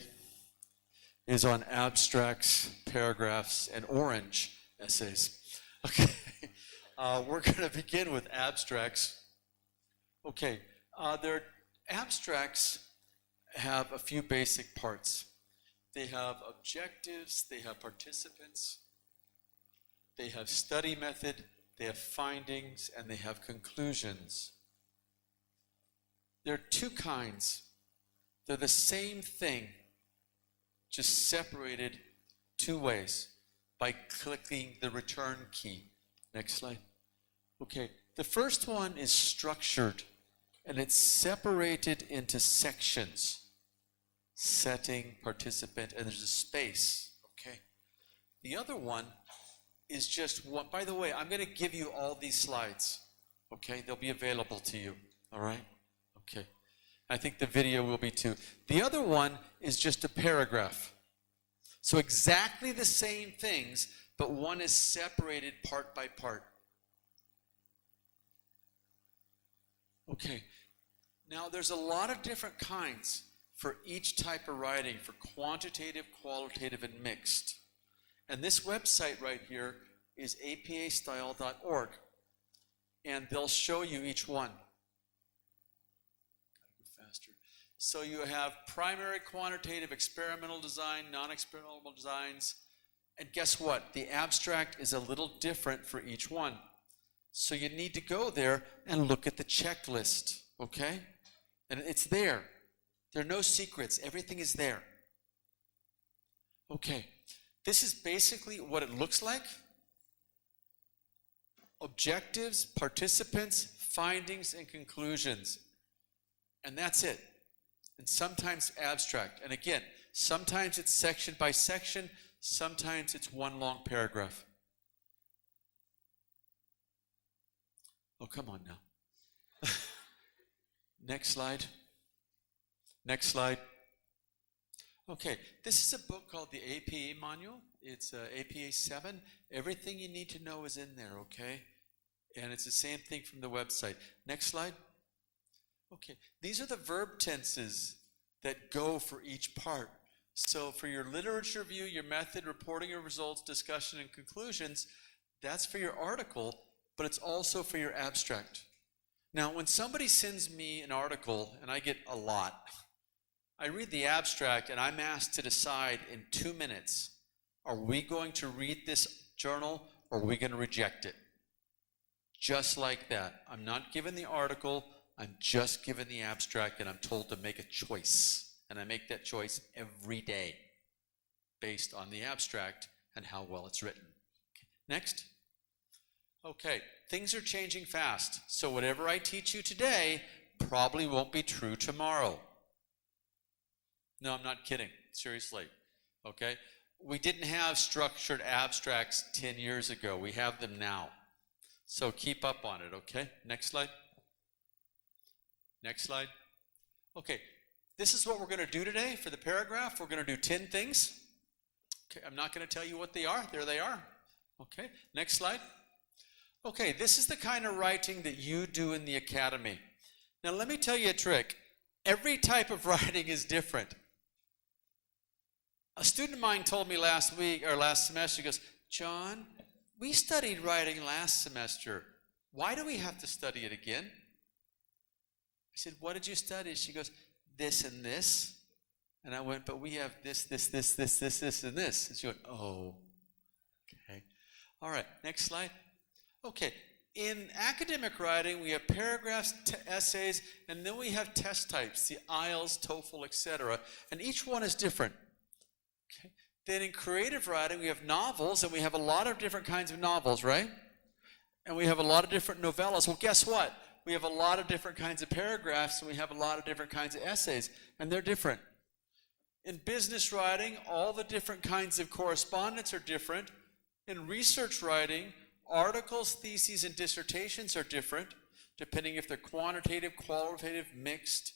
is on abstracts, paragraphs, and orange essays. Okay, we're going to begin with abstracts. Okay, their abstracts have a few basic parts. They have objectives, they have participants, they have study method, they have findings, and they have conclusions. There are 2 kinds. They're the same thing, just separated 2 ways by clicking the return key. Next slide. Okay, the first one is structured, and it's separated into sections. Setting, participant, and there's a space, okay? The other one is just one. By the way, I'm going to give you all these slides, okay? They'll be available to you, all right? Okay. I think the video will be too. The other one is just a paragraph. So exactly the same things, but one is separated part by part. Okay. Now there's a lot of different kinds for each type of writing, for quantitative, qualitative, and mixed. And this website right here is apastyle.org, and they'll show you each one. Faster. So you have primary, quantitative, experimental design, non-experimental designs, and guess what? The abstract is a little different for each one. So you need to go there and look at the checklist, okay? And it's there. There are no secrets. Everything is there. Okay. This is basically what it looks like. Objectives, participants, findings, and conclusions. And that's it. And sometimes abstract. And again, sometimes it's section by section, sometimes it's one long paragraph. Oh, come on now. Next slide. Next slide. Okay, this is a book called the APA Manual. It's APA 7. Everything you need to know is in there, okay? And it's the same thing from the website. Next slide. Okay, these are the verb tenses that go for each part. So for your literature review, your method, reporting your results, discussion, and conclusions, that's for your article, but it's also for your abstract. Now, when somebody sends me an article, and I get a lot, I read the abstract and I'm asked to decide in 2 minutes, are we going to read this journal or are we going to reject it? Just like that. I'm not given the article, I'm just given the abstract, and I'm told to make a choice. And I make that choice every day based on the abstract and how well it's written. Okay. Next. Okay, things are changing fast. So whatever I teach you today probably won't be true tomorrow. No, I'm not kidding. Seriously. Okay? We didn't have structured abstracts 10 years ago. We have them now. So keep up on it, okay? Next slide. Next slide. Okay, this is what we're going to do today for the paragraph. We're going to do 10 things. Okay, I'm not going to tell you what they are. There they are. Okay, next slide. Okay, this is the kind of writing that you do in the academy. Now let me tell you a trick. Every type of writing is different. A student of mine told me last semester, he goes, John, we studied writing last semester. Why do we have to study it again? I said, what did you study? She goes, this and this. And I went, but we have this, and this. And she went, oh, okay. All right, next slide. Okay, in academic writing, we have paragraphs, essays, and then we have test types, the IELTS, TOEFL, etc. And each one is different. Okay. Then in creative writing, we have novels, and we have a lot of different kinds of novels, right? And we have a lot of different novellas. Well, guess what? we have a lot of different kinds of paragraphs, and we have a lot of different kinds of essays, and they're different. In business writing, all the different kinds of correspondence are different. In research writing, articles, theses, and dissertations are different, depending if they're quantitative, qualitative, mixed,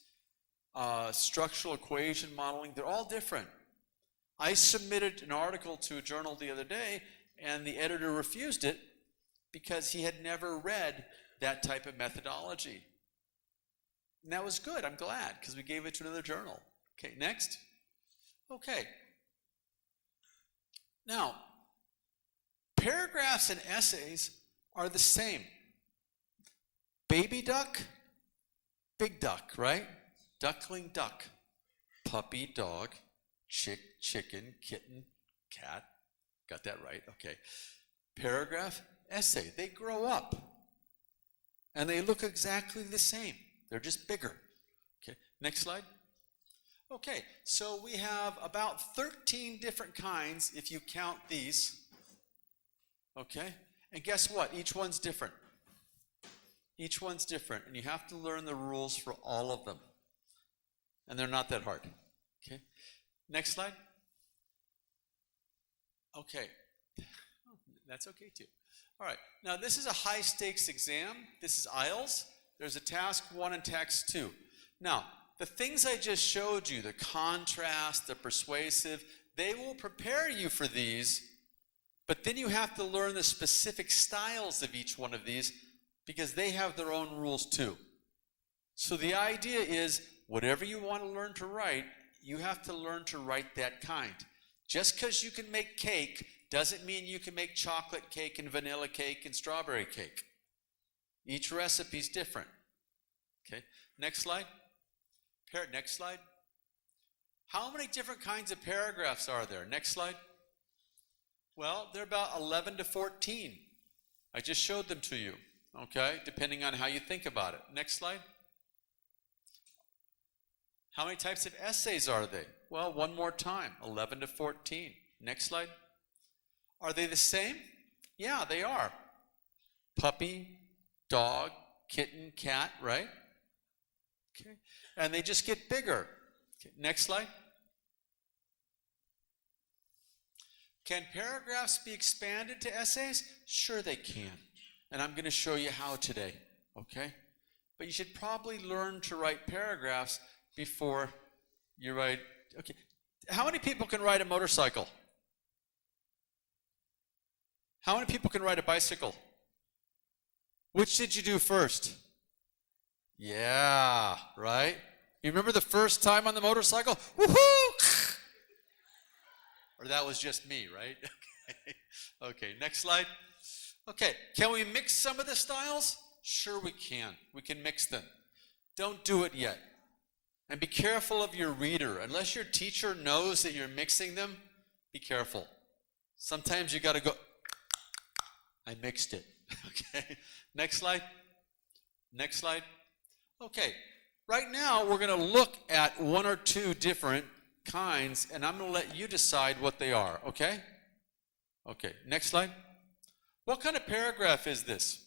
structural equation modeling. They're all different. I submitted an article to a journal the other day, and the editor refused it because he had never read that type of methodology. And that was good. I'm glad, because we gave it to another journal. Okay, next. Okay. Now, paragraphs and essays are the same. Baby duck, big duck, right? Duckling, duck. Puppy, dog. Chicken, kitten, cat. Got that right? Okay. Paragraph, essay. They grow up. And they look exactly the same. They're just bigger. Okay, next slide. Okay, so we have about 13 different kinds if you count these. Okay, and guess what? Each one's different. Each one's different, and you have to learn the rules for all of them. And they're not that hard. Okay, next slide. Okay, that's okay too. All right, now this is a high stakes exam. This is IELTS. There's a task 1 and task 2. Now, the things I just showed you, the contrast, the persuasive, they will prepare you for these, but then you have to learn the specific styles of each one of these because they have their own rules too. So the idea is, whatever you want to learn to write, you have to learn to write that kind. Just because you can make cake doesn't mean you can make chocolate cake and vanilla cake and strawberry cake. Each recipe is different. Okay, next slide. Next slide. How many different kinds of paragraphs are there? Next slide. Well, they're about 11 to 14. I just showed them to you, okay, depending on how you think about it. Next slide. How many types of essays are they? Well, one more time, 11 to 14. Next slide. Are they the same? Yeah, they are. Puppy, dog, kitten, cat, right? Okay. And they just get bigger. Okay, next slide. Can paragraphs be expanded to essays? Sure they can. And I'm going to show you how today, okay? But you should probably learn to write paragraphs before you write, okay. How many people can ride a motorcycle? How many people can ride a bicycle? Which did you do first? Yeah, right? You remember the first time on the motorcycle? Woohoo! Or that was just me, right? Okay. Okay, next slide. Okay, can we mix some of the styles? Sure we can. We can mix them. Don't do it yet. And be careful of your reader. Unless your teacher knows that you're mixing them, be careful. Sometimes you got to go, I mixed it. Okay, next slide. Next slide. Okay, right now we're going to look at 1 or 2 different kinds, and I'm going to let you decide what they are, okay? Okay, next slide. What kind of paragraph is this?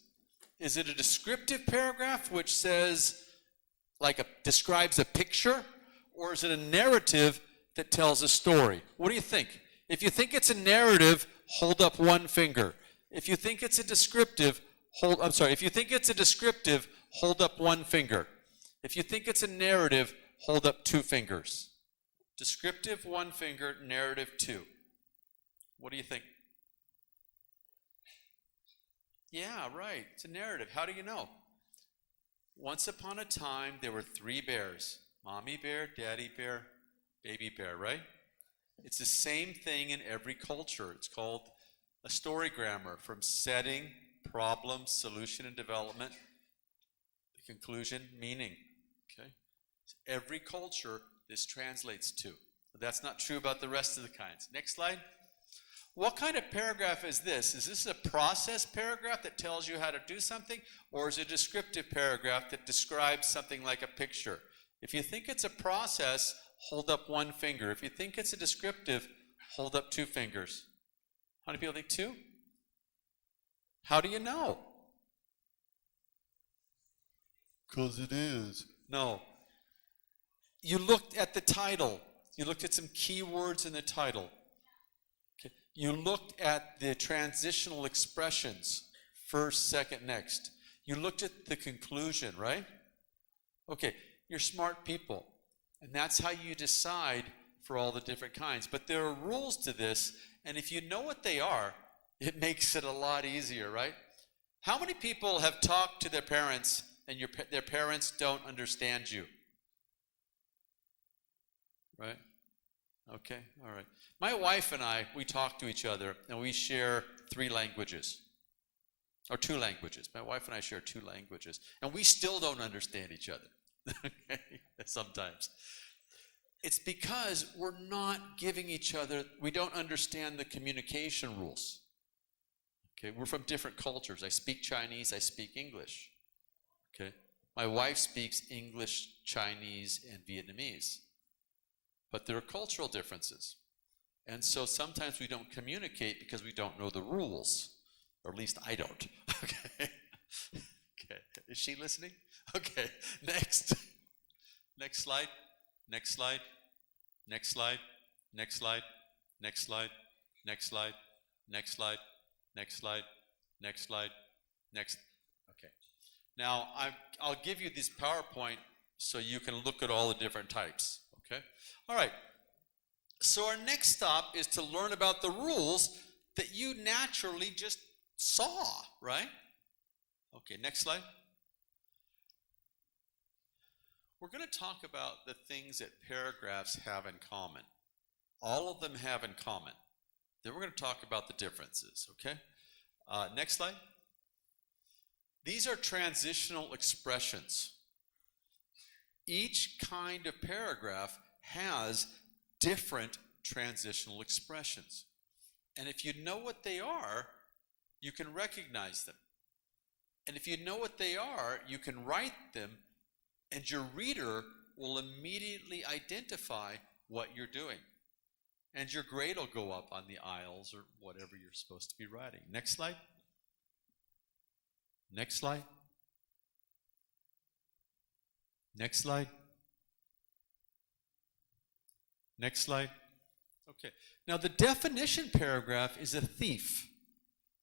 Is it a descriptive paragraph which says, describes a picture, or is it a narrative that tells a story? What do you think? If you think it's a narrative, hold up one finger. If you think it's a descriptive, hold up one finger. If you think it's a narrative, hold up 2 fingers. Descriptive, 1 finger, narrative, 2. What do you think? Yeah, right, it's a narrative. How do you know? Once upon a time, there were 3 bears. Mommy bear, daddy bear, baby bear, right? It's the same thing in every culture. It's called a story grammar, from setting, problem, solution, and development, the conclusion, meaning, okay? So every culture, this translates to. But that's not true about the rest of the kinds. Next slide. What kind of paragraph is this? Is this a process paragraph that tells you how to do something, or is it a descriptive paragraph that describes something like a picture? If you think it's a process, hold up 1 finger. If you think it's a descriptive, hold up 2 fingers. How many people think 2? How do you know? Because it is. No. You looked at the title. You looked at some keywords in the title. Okay. You looked at the transitional expressions, first, second, next. You looked at the conclusion, right? Okay, you're smart people. And that's how you decide for all the different kinds. But there are rules to this, and if you know what they are, it makes it a lot easier, right? How many people have talked to their parents and their parents don't understand you? Right? Okay, all right. My wife and I, we talk to each other, and we share 3 languages. Or 2 languages. My wife and I share 2 languages. And we still don't understand each other. Okay? Sometimes. It's because we're not giving each other, we don't understand the communication rules. Okay? We're from different cultures. I speak Chinese, I speak English. Okay? My wife speaks English, Chinese, and Vietnamese. But there are cultural differences. And so sometimes we don't communicate because we don't know the rules. Or at least I don't. Okay. Okay. Is she listening? Okay. Next. Next slide. Next slide. Next slide. Next slide. Next slide. Next slide. Next slide. Next slide. Next slide. Next. Okay. Now I'll give you this PowerPoint so you can look at all the different types. Okay. All right. So our next stop is to learn about the rules that you naturally just saw, right? Okay, next slide. We're going to talk about the things that paragraphs have in common. All of them have in common. Then we're going to talk about the differences, okay? Next slide. These are transitional expressions. Each kind of paragraph has different transitional expressions. And if you know what they are, you can recognize them. And if you know what they are, you can write them, and your reader will immediately identify what you're doing. And your grade will go up on the aisles or whatever you're supposed to be writing. Next slide. Next slide. Next slide. Next slide. Okay. Now the definition paragraph is a thief.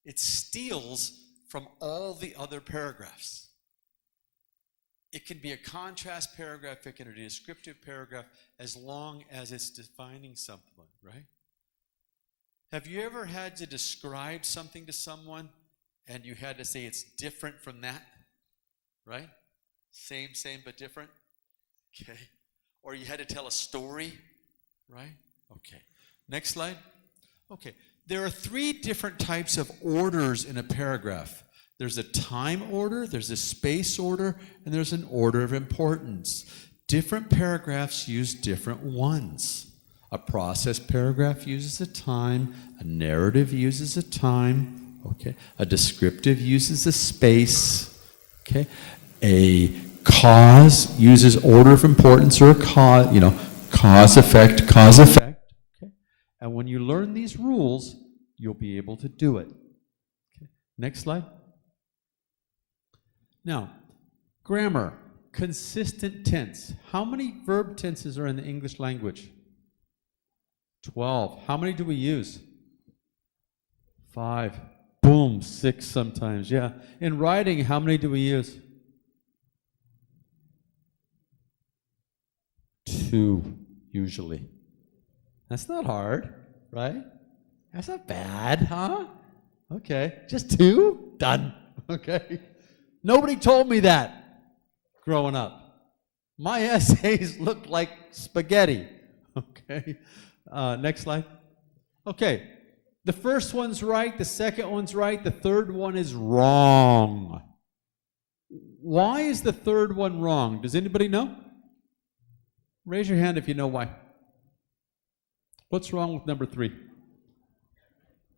It steals from all the other paragraphs. It can be a contrast paragraph, it can be a descriptive paragraph, as long as it's defining something, right? Have you ever had to describe something to someone and you had to say it's different from that? Right? Same, but different? Okay. Or you had to tell a story, right? Okay. Next slide. Okay. There are 3 different types of orders in a paragraph. There's a time order, there's a space order, and there's an order of importance. Different paragraphs use different ones. A process paragraph uses a time, a narrative uses a time, okay? A descriptive uses a space, okay? A cause uses order of importance or a cause, cause, effect, okay? And when you learn these rules, you'll be able to do it. Okay. Next slide. Now, grammar, consistent tense. How many verb tenses are in the English language? 12. How many do we use? 5. Boom, 6 sometimes, yeah. In writing, how many do we use? 2, usually. That's not hard, right? That's not bad, huh? Okay, just 2? Done, okay. Nobody told me that growing up. My essays look like spaghetti. Okay. Next slide. Okay. The first one's right. The second one's right. The third one is wrong. Why is the third one wrong? Does anybody know? Raise your hand if you know why. What's wrong with number 3?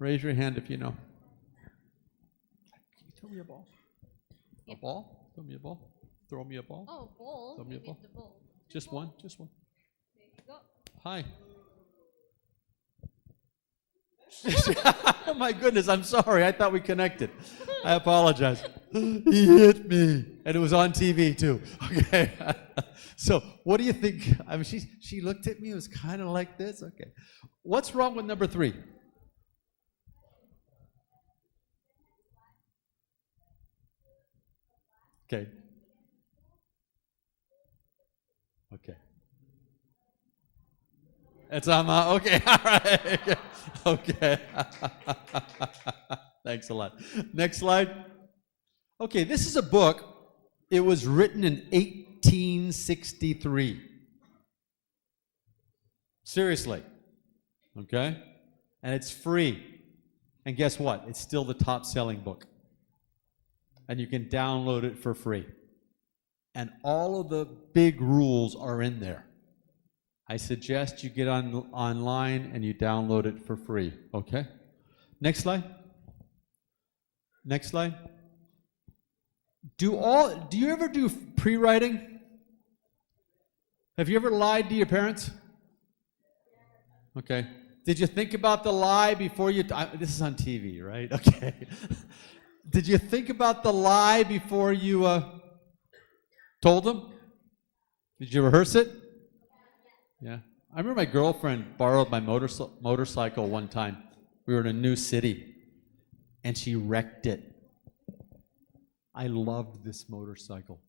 Raise your hand if you know. Can you throw me a ball? A ball? Throw me a ball. Throw me a ball. Oh, ball. Throw me a ball. The ball. Just one. Just one. There you go. Hi. Oh my goodness, I'm sorry. I thought we connected. I apologize. He hit me. And it was on TV too. Okay. So what do you think? I mean, she looked at me, it was kind of like this. Okay. What's wrong with number 3? Okay. Okay. It's okay, all right. Okay. Thanks a lot. Next slide. Okay, this is a book. It was written in 1863. Seriously. Okay? And it's free. And guess what? It's still the top-selling book. And you can download it for free. And all of the big rules are in there. I suggest you get online and you download it for free, okay? Next slide. Next slide. Do you ever do pre-writing? Have you ever lied to your parents? Okay. Did you think about the lie before you, this is on TV, right? Okay. Did you think about the lie before you told them? Did you rehearse it? Yeah. I remember my girlfriend borrowed my motorcycle one time. We were in a new city, and she wrecked it. I loved this motorcycle.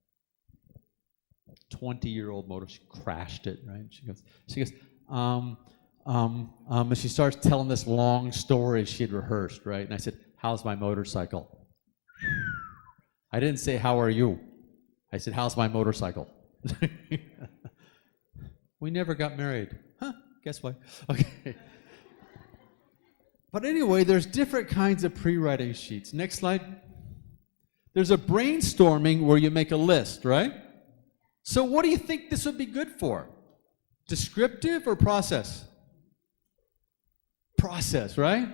20-year-old motor. She crashed it, right? She goes, and she starts telling this long story she had rehearsed, right? And I said, how's my motorcycle? I didn't say, how are you? I said, how's my motorcycle? We never got married. Huh, guess what? Okay. But anyway, there's different kinds of pre-writing sheets. Next slide. There's a brainstorming where you make a list, right? So what do you think this would be good for? Descriptive or process? Process, right?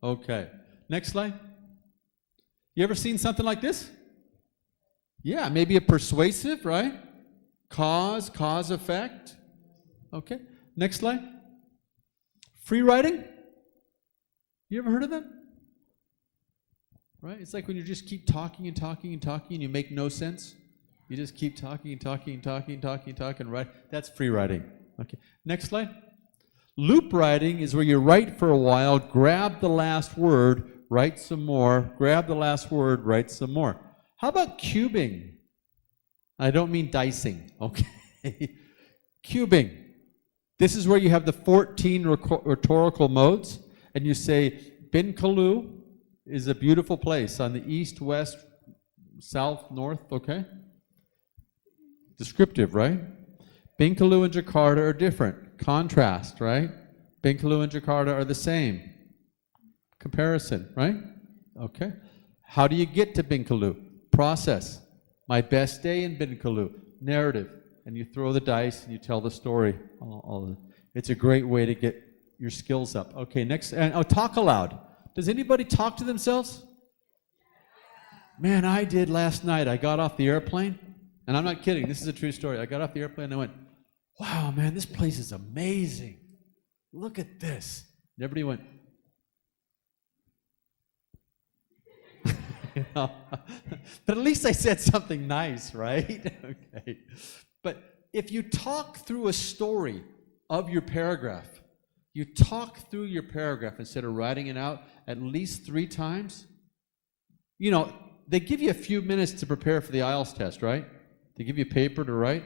Okay. Next slide. You ever seen something like this? Yeah, maybe a persuasive, right? Cause, effect. Okay. Next slide. Free writing. You ever heard of that? Right? It's like when you just keep talking and talking and talking and you make no sense. You just keep talking and talking and talking and talking and talking, right? That's free writing. Okay. Next slide. Loop writing is where you write for a while, grab the last word, write some more, grab the last word, write some more. How about cubing? I don't mean dicing, okay? Cubing. This is where you have the 14 rhetorical modes, and you say, Bengkulu is a beautiful place on the east, west, south, north, okay? Descriptive, right? Bengkulu and Jakarta are different. Contrast, right? Bengkulu and Jakarta are the same. Comparison, right? Okay. How do you get to Bengkulu? Process. My best day in Bengkulu. Narrative. And you throw the dice and you tell the story. It's a great way to get your skills up. Okay, next. And talk aloud. Does anybody talk to themselves? Man, I did last night. I got off the airplane, and I'm not kidding. This is a true story. I got off the airplane and I went, wow, man, this place is amazing. Look at this. And everybody went, you know? But at least I said something nice, right? Okay. But if you talk through a story of your paragraph, you talk through your paragraph instead of writing it out at least 3 times. You know, they give you a few minutes to prepare for the IELTS test, right? They give you paper to write.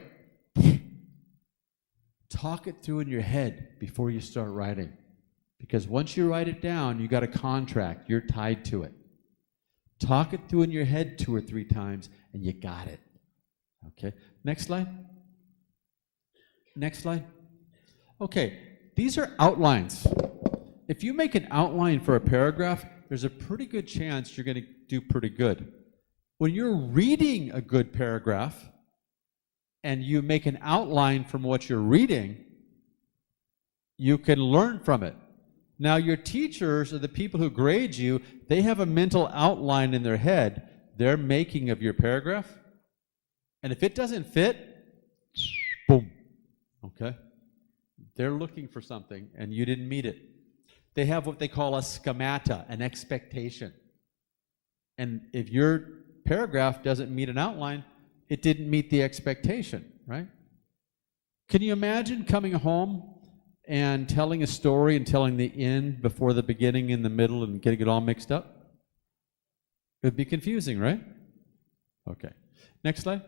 Talk it through in your head before you start writing. Because once you write it down, you got a contract. You're tied to it. Talk it through in your head 2 or 3 times, and you got it. Okay, next slide. Next slide. Okay, these are outlines. If you make an outline for a paragraph, there's a pretty good chance you're going to do pretty good. When you're reading a good paragraph, and you make an outline from what you're reading, you can learn from it. Now, your teachers or the people who grade you, they have a mental outline in their head they're making of your paragraph. And if it doesn't fit, boom, okay? They're looking for something and you didn't meet it. They have what they call a schemata, an expectation. And if your paragraph doesn't meet an outline, it didn't meet the expectation, right? Can you imagine coming home and telling a story and telling the end before the beginning in the middle and getting it all mixed up? It would be confusing, right? Okay. Next slide.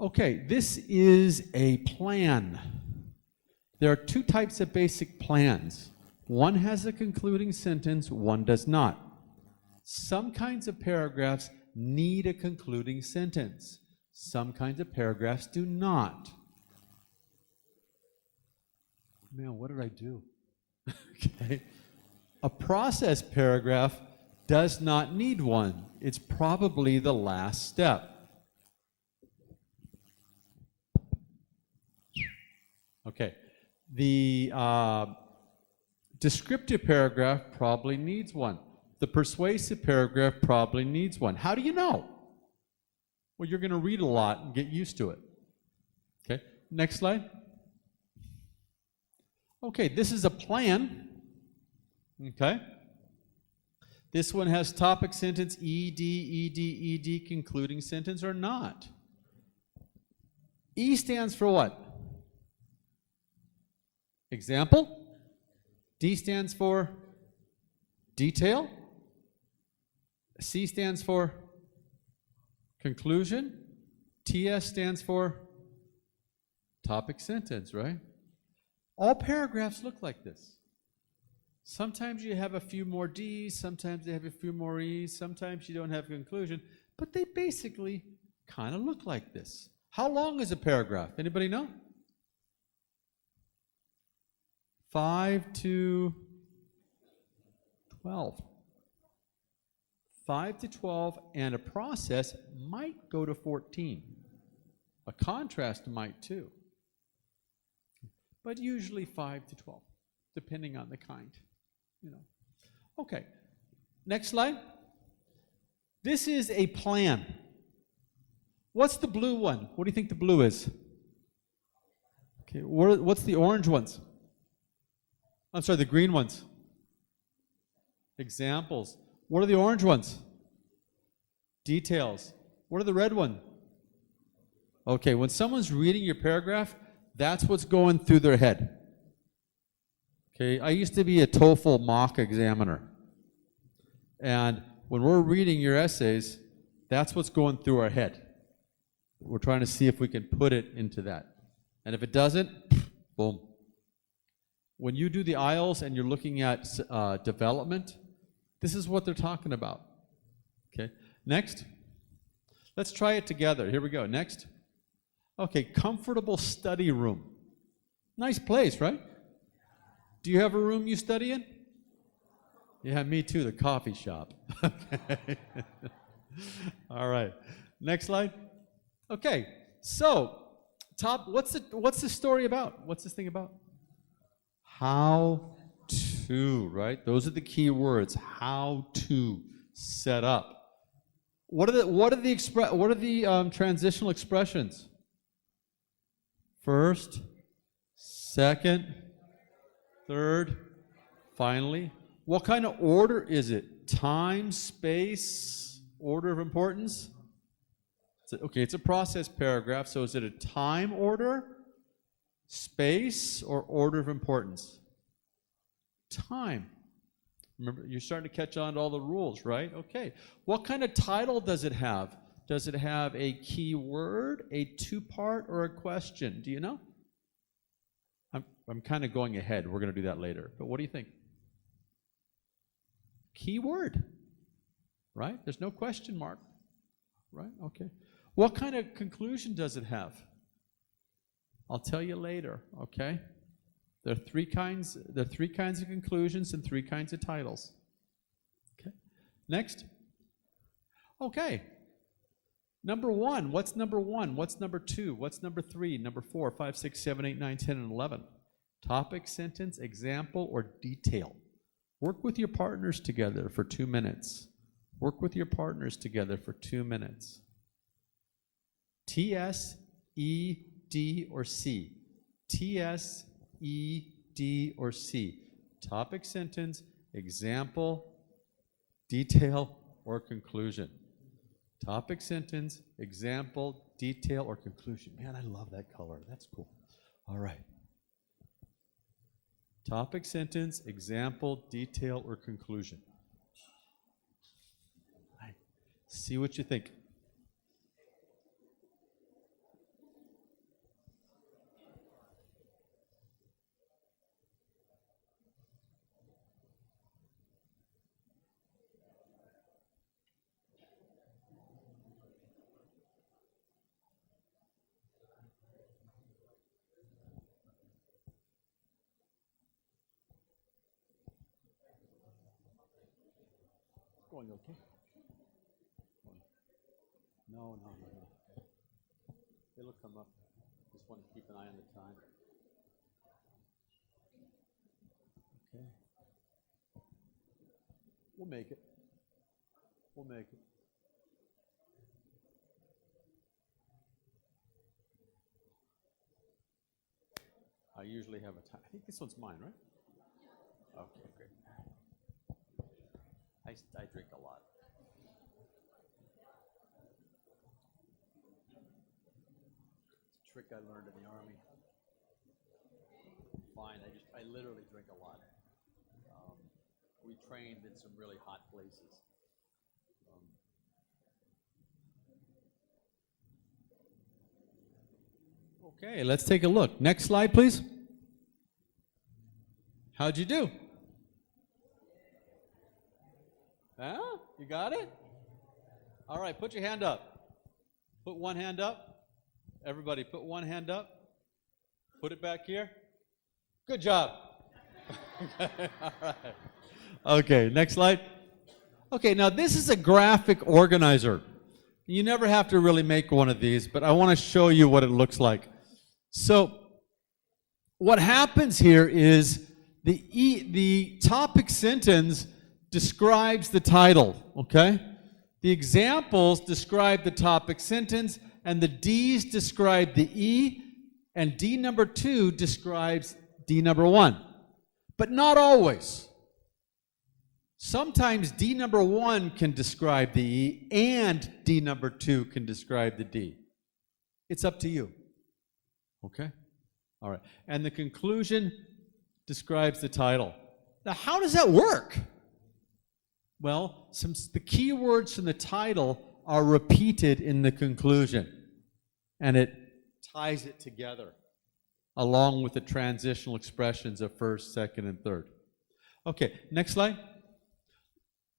Okay, this is a plan. There are two types of basic plans. One has a concluding sentence, one does not. Some kinds of paragraphs need a concluding sentence. Some kinds of paragraphs do not. Man, what did I do? Okay. A process paragraph does not need one. It's probably the last step. Okay. The descriptive paragraph probably needs one. The persuasive paragraph probably needs one. How do you know? Well, you're going to read a lot and get used to it. Okay, next slide. Okay, this is a plan. Okay. This one has topic sentence, ed, concluding sentence or not. E stands for what? Example. D stands for detail. C stands for conclusion. TS stands for topic sentence, right? All paragraphs look like this. Sometimes you have a few more D's, sometimes they have a few more E's, sometimes you don't have a conclusion, but they basically kind of look like this. How long is a paragraph? Anybody know? 5 to 12. 5 to 12, and a process might go to 14. A contrast might too. But usually 5 to 12, depending on the kind. You know. Okay, next slide. This is a plan. What's the blue one? What do you think the blue is? Okay, what's the orange ones? I'm sorry, the green ones. Examples. What are the orange ones? Details. What are the red ones? Okay, when someone's reading your paragraph, that's what's going through their head. Okay, I used to be a TOEFL mock examiner. And when we're reading your essays, that's what's going through our head. We're trying to see if we can put it into that. And if it doesn't, boom. When you do the IELTS and you're looking at development, this is what they're talking about. Okay, next. Let's try it together. Here we go. Next. Okay, comfortable study room. Nice place, right? Do you have a room you study in? Yeah, me too, the coffee shop. Okay. All right. Next slide. Okay, so what's the story about? What's this thing about? How to, right? Those are the key words. How to set up. What are the transitional expressions? First, second, third, finally. What kind of order is it? Time, space, order of importance? Okay, it's a process paragraph, so is it a time order, space, or order of importance? Time. Remember, you're starting to catch on to all the rules, right? Okay. What kind of title does it have? Does it have a key word, a two-part, or a question? Do you know? I'm kind of going ahead. We're going to do that later. But what do you think? Key word, right? There's no question mark, right? Okay. What kind of conclusion does it have? I'll tell you later, okay? There are three kinds of conclusions and three kinds of titles. Okay. Next. Okay. Number one. What's number one? What's number two? What's number three? Number 4, 5, 6, 7, 8, 9, 10, and 11. Topic, sentence, example, or detail. Work with your partners together for 2 minutes. Work with your partners together for 2 minutes. T-S, E, D, or C. T-S, E, D, or C. Topic sentence, example, detail, or conclusion. Topic sentence, example, detail, or conclusion. Man, I love that color. That's cool. All right. Topic sentence, example, detail, or conclusion. All right. See what you think. Going okay? No. It'll come up. Just want to keep an eye on the time. Okay. We'll make it. We'll make it. I usually have a time. I think this one's mine, right? Okay, great. I drink a lot. It's a trick I learned in the Army. Fine, I literally drink a lot. We trained in some really hot places. Okay, let's take a look. Next slide, please. How'd you do? Huh? You got it? All right, put your hand up. Put one hand up. Everybody, put one hand up. Put it back here. Good job. Okay, all right. Okay, next slide. Okay, now this is a graphic organizer. You never have to really make one of these, but I want to show you what it looks like. So what happens here is the topic sentence describes the title, okay? The examples describe the topic sentence, and the D's describe the E, and D number 2 describes D number 1. But not always. Sometimes D number 1 can describe the E, and D number 2 can describe the D. It's up to you. Okay? All right. And the conclusion describes the title. Now, how does that work? Well, the key words from the title are repeated in the conclusion, and it ties it together, along with the transitional expressions of first, second, and third. Okay, next slide.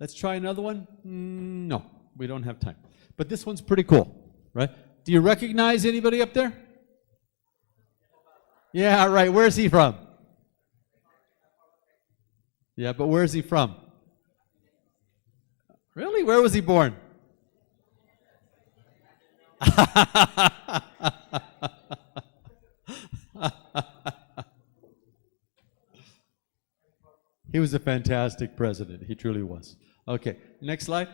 Let's try another one. No, we don't have time. But this one's pretty cool, right? Do you recognize anybody up there? Yeah, right. Where's he from? Yeah, but where's he from? Really? Where was he born? He was a fantastic president. He truly was. Okay, next slide.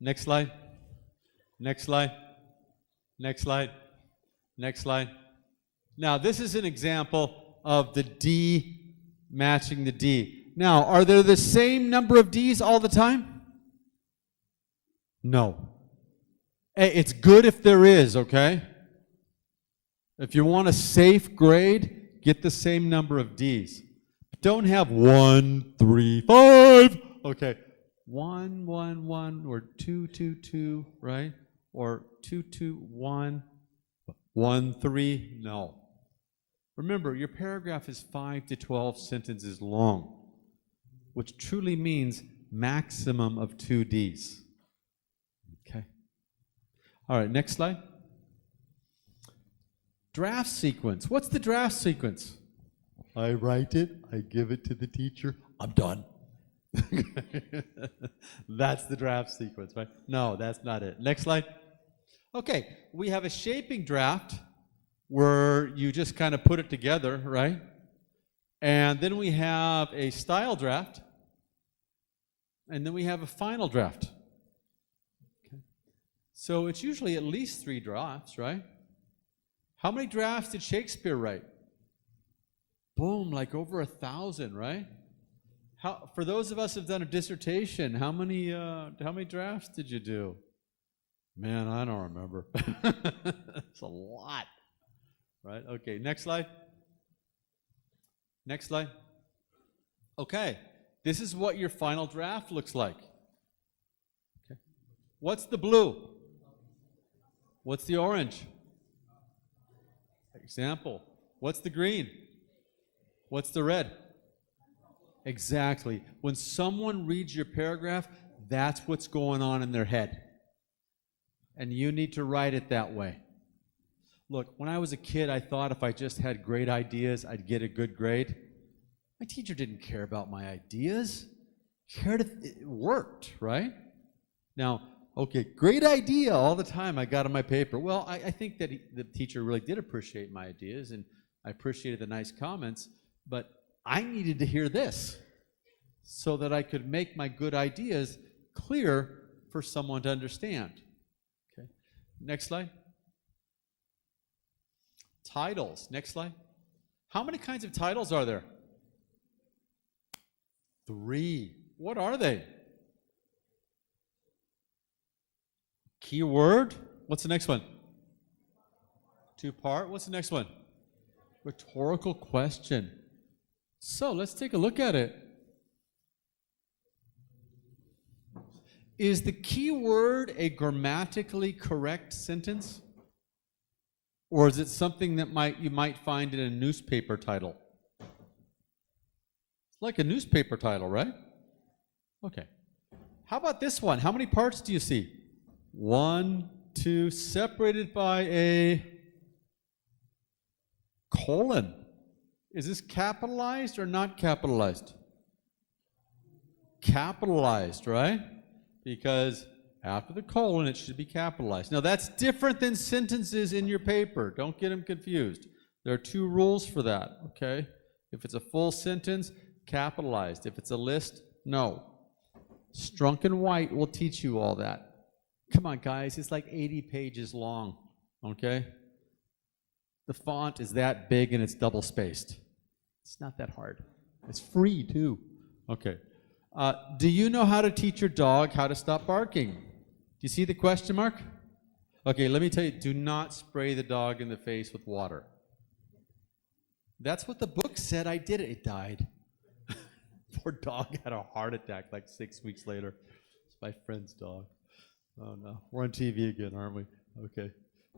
Next slide. Next slide. Next slide. Next slide. Now, this is an example of the D matching the D. Now, are there the same number of D's all the time? No. Hey, it's good if there is, okay? If you want a safe grade, get the same number of D's. Don't have 1, 3, 5. Okay. 1, 1, 1, or 2, 2, 2, right? Or 2, 2, 1, 1, 3. No. Remember, your paragraph is 5 to 12 sentences long, which truly means maximum of 2 Ds. Okay. All right, next slide. Draft sequence. What's the draft sequence? I write it, I give it to the teacher, I'm done. That's the draft sequence, right? No, that's not it. Next slide. Okay, we have a shaping draft where you just kind of put it together, right? And then we have a style draft, and then we have a final draft. Okay. So it's usually at least 3 drafts, right? How many drafts did Shakespeare write? Boom, like over 1,000, right? For those of us who've done a dissertation, how many drafts did you do? Man, I don't remember. It's a lot, right? Okay, next slide. Next slide. Okay, this is what your final draft looks like. Okay. What's the blue? What's the orange? Example. What's the green? What's the red? Exactly. When someone reads your paragraph, that's what's going on in their head. And you need to write it that way. Look, when I was a kid, I thought if I just had great ideas, I'd get a good grade. My teacher didn't care about my ideas. Cared if it worked, right? Now, okay, great idea all the time I got on my paper. Well, I think that the teacher really did appreciate my ideas, and I appreciated the nice comments, but I needed to hear this so that I could make my good ideas clear for someone to understand. Okay, next slide. Titles, next slide. How many kinds of titles are there? 3. What are they? Keyword. What's the next one? 2-part. What's the next one? Rhetorical question. So let's take a look at it. Is the key word a grammatically correct sentence? Or is it something that you might find in a newspaper title? It's like a newspaper title, right? Okay. How about this one? How many parts do you see? 1, 2, separated by a colon. Is this capitalized or not capitalized? Capitalized, right? Because after the colon, it should be capitalized. Now, that's different than sentences in your paper. Don't get them confused. There are 2 rules for that, okay? If it's a full sentence, capitalized. If it's a list, no. Strunk and White will teach you all that. Come on, guys, it's like 80 pages long, okay? The font is that big and it's double-spaced. It's not that hard. It's free, too. Okay. Do you know how to teach your dog how to stop barking? Do you see the question mark? Okay, let me tell you, do not spray the dog in the face with water. That's what the book said. I did it. It died. Poor dog had a heart attack like 6 weeks later. It's my friend's dog. Oh, no. We're on TV again, aren't we? Okay.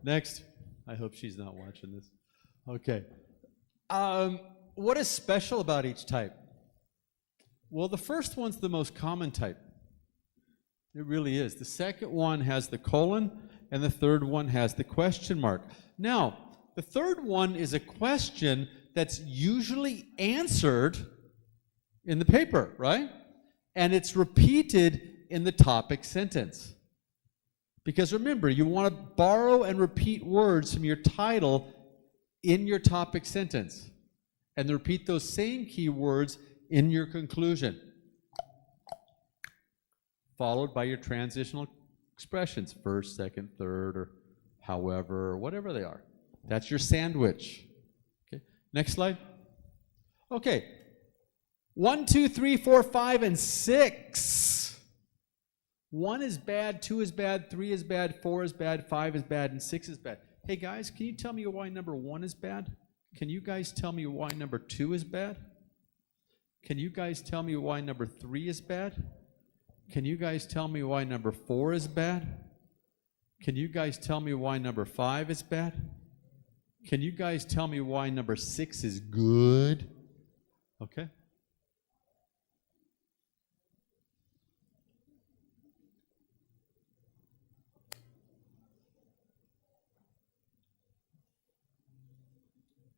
Next. I hope she's not watching this. Okay. What is special about each type? Well, the first one's the most common type. It really is. The second one has the colon, and the third one has the question mark. Now, the third one is a question that's usually answered in the paper, right? And it's repeated in the topic sentence. Because remember, you want to borrow and repeat words from your title in your topic sentence, and repeat those same key words in your conclusion, followed by your transitional expressions, first, second, third, or however, or whatever they are. That's your sandwich. Okay, next slide. Okay, 1, 2, 3, 4, 5, and 6. 1 is bad, 2 is bad, 3 is bad, 4 is bad, 5 is bad, and 6 is bad. Hey guys, can you tell me why number 1 is bad? Can you guys tell me why number 2 is bad? Can you guys tell me why number 3 is bad? Can you guys tell me why number 4 is bad? Can you guys tell me why number 5 is bad? Can you guys tell me why number 6 is good? Okay.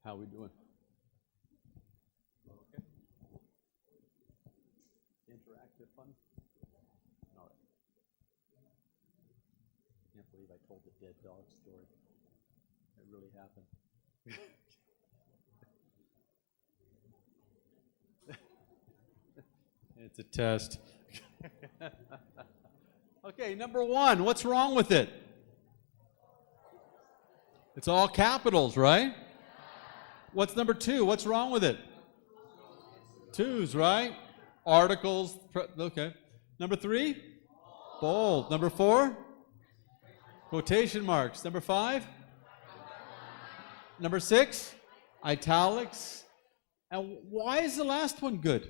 How we doing? Okay. Interactive fun? All right. Can't believe I told the dead dog story. It really happened. It's a test. Okay, number 1, what's wrong with it? It's all capitals, right? What's number 2? What's wrong with it? 2's, right? Articles, okay. Number 3? Bold. Number 4? Quotation marks. Number 5? Number 6? Italics. And why is the last one good?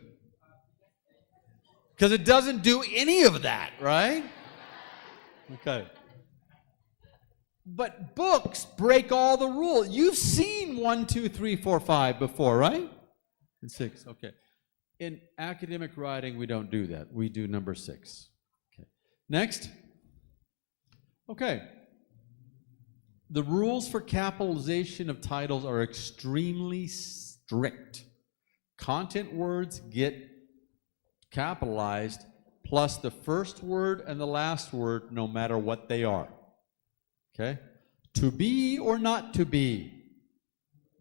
Because it doesn't do any of that, right? Okay. But books break all the rules. You've seen 1, 2, 3, 4, 5 before, right? And 6, okay. In academic writing, we don't do that. We do number 6. Okay. Next. Okay. The rules for capitalization of titles are extremely strict. Content words get capitalized, plus the first word and the last word, no matter what they are. Okay? To be or not to be?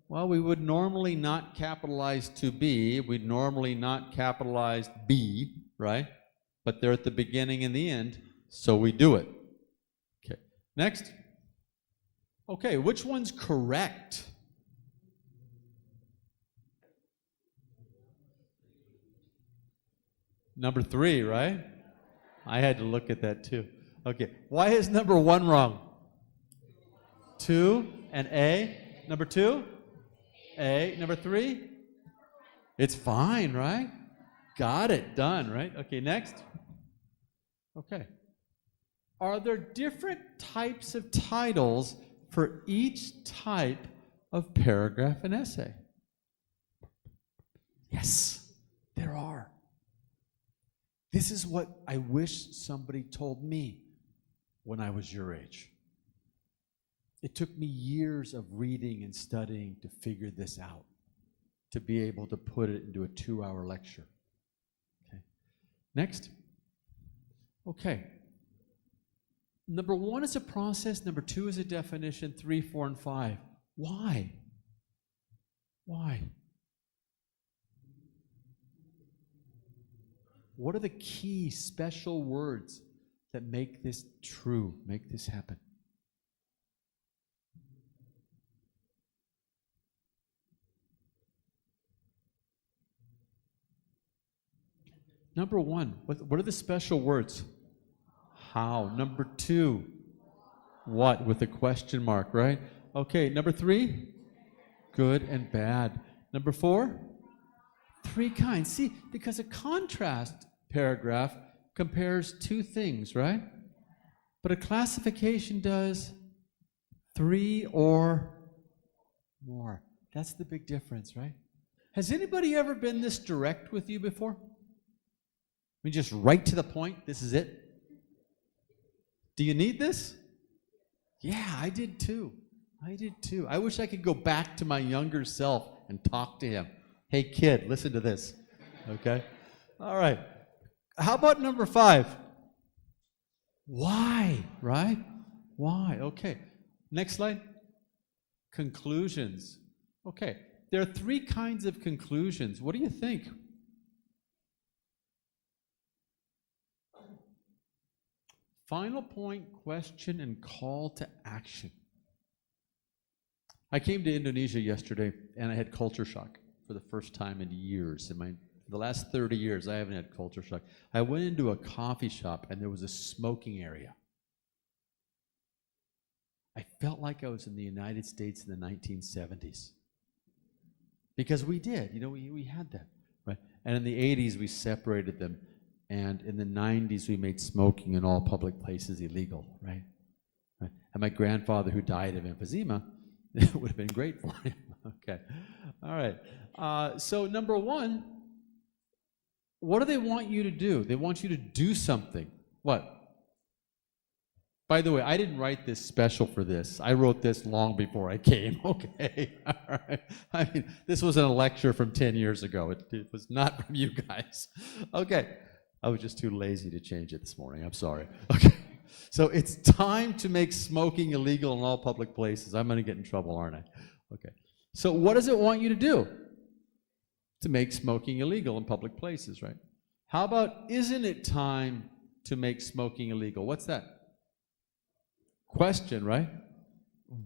Well, we would normally not capitalize to be. We'd normally not capitalize be, right? But they're at the beginning and the end, so we do it. Okay. Next. Okay, which one's correct? Number 3, right? I had to look at that too. Okay, why is number 1 wrong? 2 and A. Number 2? A. Number 3? It's fine, right? Got it, done, right? Okay, next. Okay. Are there different types of titles for each type of paragraph and essay? Yes, there are. This is what I wish somebody told me when I was your age. It took me years of reading and studying to figure this out, to be able to put it into a 2-hour lecture. Okay. Next. Okay. Number 1 is a process, number 2 is a definition, 3, 4, and 5. Why? Why? What are the key special words that make this true, make this happen? Number 1, what are the special words? How. Number 2, what, with a question mark, right? Okay, number 3, good and bad. Number 4, 3 kinds. See, because a contrast paragraph compares 2 things, right? But a classification does 3 or more. That's the big difference, right? Has anybody ever been this direct with you before? I mean, just right to the point, this is it? Do you need this? Yeah, I did too. I did too. I wish I could go back to my younger self and talk to him. Hey kid, listen to this. Okay? All right. How about number 5? Why, right? Why? Okay. Next slide. Conclusions. Okay. There are 3 kinds of conclusions. What do you think? Final point, question, and call to action. I came to Indonesia yesterday, and I had culture shock for the first time in years. In the last 30 years, I haven't had culture shock. I went into a coffee shop, and there was a smoking area. I felt like I was in the United States in the 1970s. Because we did, we had that, right? And in the 80s, we separated them. And in the 90s, we made smoking in all public places illegal, right? And my grandfather, who died of emphysema, it would have been great for him. Okay. All right. So number 1, what do they want you to do? They want you to do something. What? By the way, I didn't write this special for this. I wrote this long before I came, okay? All right. I mean, this wasn't a lecture from 10 years ago. It was not from you guys. Okay. I was just too lazy to change it this morning. I'm sorry. Okay. So it's time to make smoking illegal in all public places. I'm going to get in trouble, aren't I? Okay. So what does it want you to do? To make smoking illegal in public places, right? How about, isn't it time to make smoking illegal? What's that? Question, right?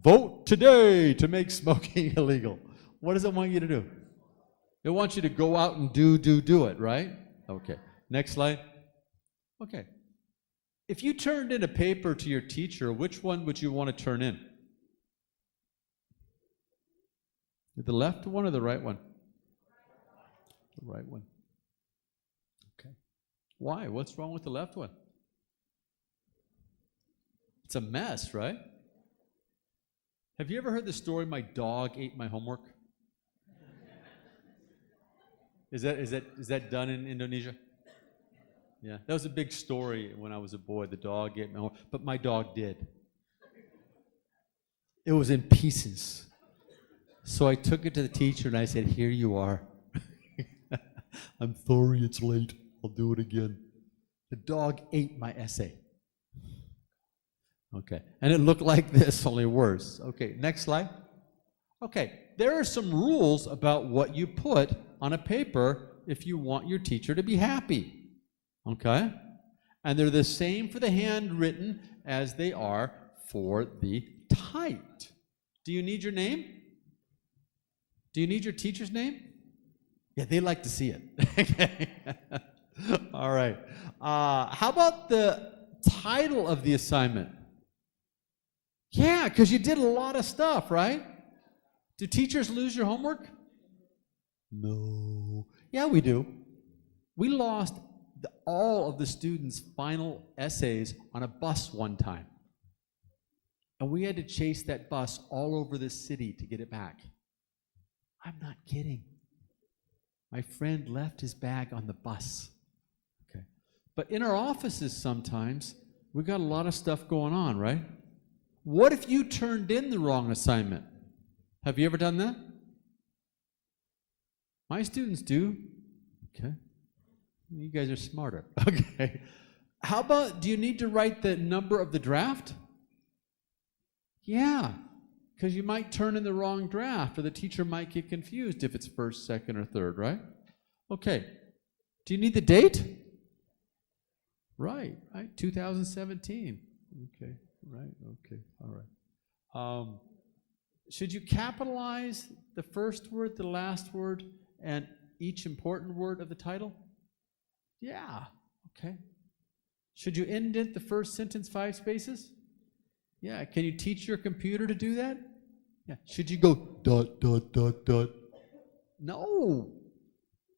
Vote today to make smoking illegal. What does it want you to do? It wants you to go out and do it, right? Okay. Next slide. Okay. If you turned in a paper to your teacher, which one would you want to turn in? The left one or the right one? The right one. Okay. Why? What's wrong with the left one? It's a mess, right? Have you ever heard the story, my dog ate my homework? Is that done in Indonesia? Yeah, that was a big story when I was a boy. The dog ate my homework, but my dog did. It was in pieces. So I took it to the teacher and I said, "Here you are. I'm sorry it's late. I'll do it again." The dog ate my essay. Okay, and it looked like this, only worse. Okay, next slide. Okay, there are some rules about what you put on a paper if you want your teacher to be happy. Okay? And they're the same for the handwritten as they are for the typed. Do you need your name? Do you need your teacher's name? Yeah, they like to see it. Okay. All right. How about the title of the assignment? Yeah, because you did a lot of stuff, right? Do teachers lose your homework? No. Yeah, we do. We lost all of the students' final essays on a bus one time. And we had to chase that bus all over the city to get it back. I'm not kidding. My friend left his bag on the bus. Okay. But in our offices sometimes, we got a lot of stuff going on, right? What if you turned in the wrong assignment? Have you ever done that? My students do. Okay. You guys are smarter. Okay. How about, do you need to write the number of the draft? Yeah, because you might turn in the wrong draft, or the teacher might get confused if it's first, second, or third, right? Okay. Do you need the date? Right, 2017. Okay, right, okay, all right. Should you capitalize the first word, the last word, and each important word of the title? Yeah, okay. Should you indent the first sentence 5 spaces? Yeah, can you teach your computer to do that? Yeah. Should you go ... No,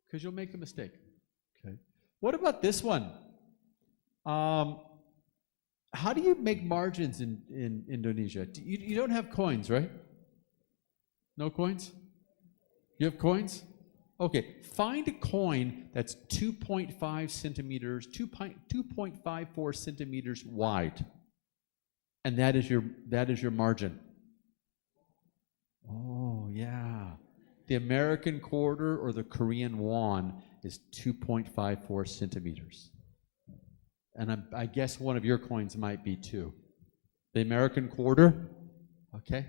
because you'll make a mistake. Okay. What about this one? How do you make margins in Indonesia? You don't have coins, right? No coins? You have coins? Okay, find a coin that's 2.5 centimeters, 2.54 centimeters wide. And that is your margin. Oh, yeah. The American quarter or the Korean won is 2.54 centimeters. And I guess one of your coins might be too. The American quarter? Okay.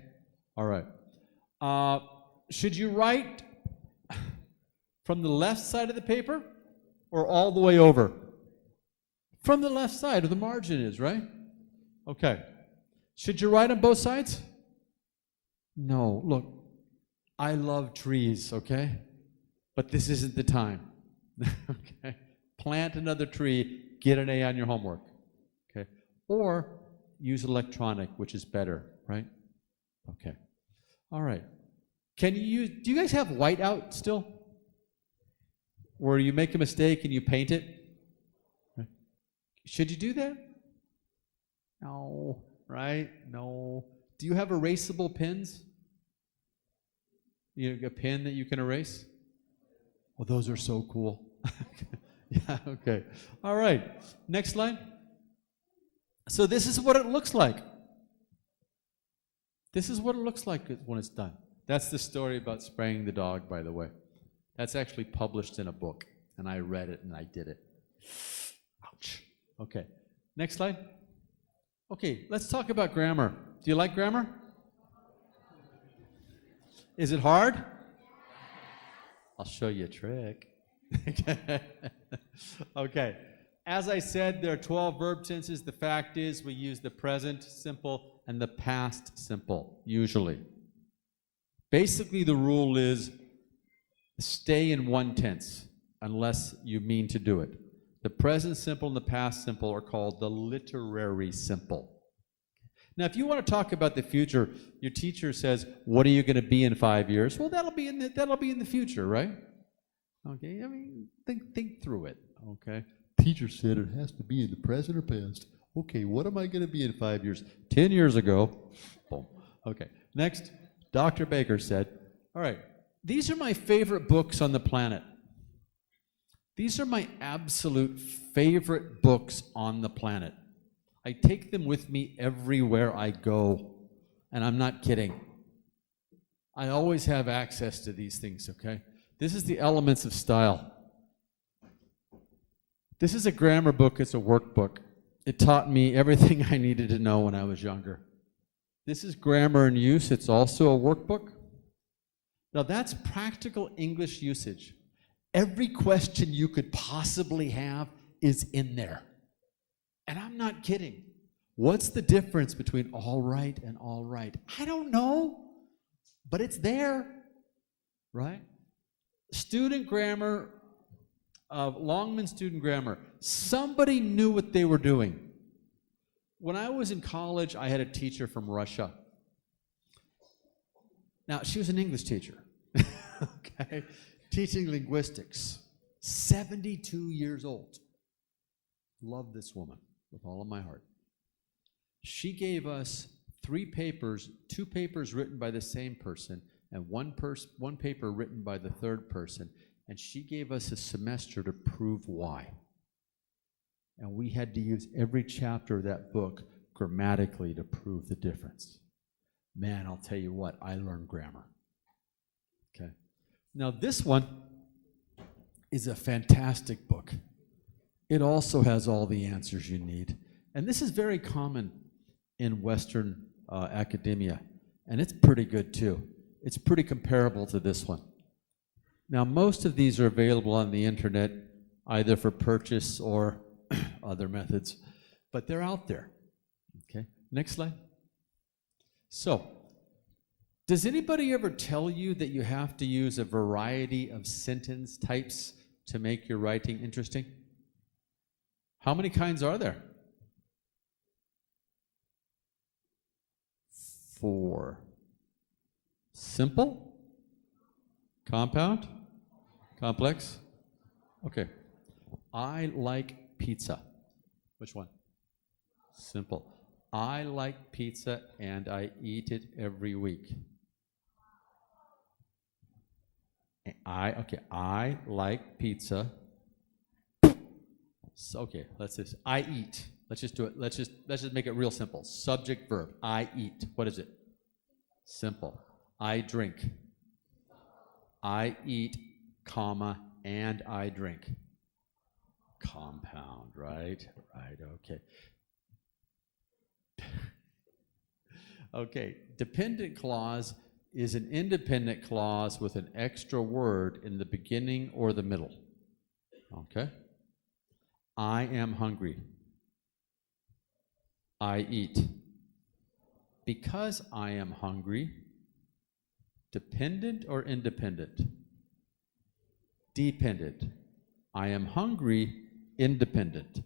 All right. Should you write from the left side of the paper or all the way over? From the left side where the margin is, right? Okay. Should you write on both sides? No. Look, I love trees, okay? But this isn't the time. Okay? Plant another tree, get an A on your homework. Okay? Or use electronic, which is better, right? Okay. All right. Do you guys have whiteout still? Where you make a mistake and you paint it? Should you do that? No. Right? No. Do you have erasable pens? You have a pen that you can erase? Well, those are so cool. Yeah, okay. All right. Next slide. So this is what it looks like. This is what it looks like when it's done. That's the story about spraying the dog, by the way. That's actually published in a book, and I read it and I did it. Ouch. Okay. Next slide. Okay, let's talk about grammar. Do you like grammar? Is it hard? I'll show you a trick. Okay. As I said, there are 12 verb tenses. The fact is we use the present simple and the past simple, usually. Basically, the rule is stay in one tense. unless you mean to do it. The present simple and the past simple are called the literary simple. Now, if you want to talk about the future, your teacher says, "What are you going to be in 5 years?" Well, that'll be in the future, right? Okay, I mean, think through it. Okay, teacher said it has to be in the present or past. Okay, what am I going to be in 5 years? 10 years ago. Boom. Okay, next, Dr. Baker said, "All right, these are my favorite books on the planet. These are my absolute favorite books on the planet. I take them with me everywhere I go, and I'm not kidding. I always have access to these things, okay? This is the Elements of Style. This is a grammar book, it's a workbook. It taught me everything I needed to know when I was younger. This is Grammar in Use, it's also a workbook. Now that's practical English usage. Every question you could possibly have is in there. And I'm not kidding. What's the difference between all right and all right? I don't know, but it's there, right? Student grammar, Longman Student Grammar. Somebody knew what they were doing. When I was in college, I had a teacher from Russia. Now, she was an English teacher, okay? Teaching linguistics, 72 years old. Love this woman with all of my heart. She gave us 3 papers, 2 papers written by the same person, and one paper written by the third person, and she gave us a semester to prove why. And we had to use every chapter of that book grammatically to prove the difference. Man, I'll tell you what, I learned grammar. Okay. Now this one is a fantastic book. It also has all the answers you need. And this is very common in Western academia, and it's pretty good too. It's pretty comparable to this one. Now, most of these are available on the internet, either for purchase or other methods, but they're out there. Okay, next slide. So, does anybody ever tell you that you have to use a variety of sentence types to make your writing interesting? How many kinds are there? 4. Simple? Compound? Complex? Okay. I like pizza. Which one? Simple. I like pizza and I eat it every week. I like pizza. So, okay, let's just, I eat. Let's just do it. Let's just make it real simple. Subject, verb. I eat. What is it? Simple. I drink. I eat, comma, and I drink. Compound, right? Right, okay. Okay, dependent clause is an independent clause with an extra word in the beginning or the middle. Okay? I am hungry. I eat. Because I am hungry, dependent or independent? Dependent. I am hungry, independent.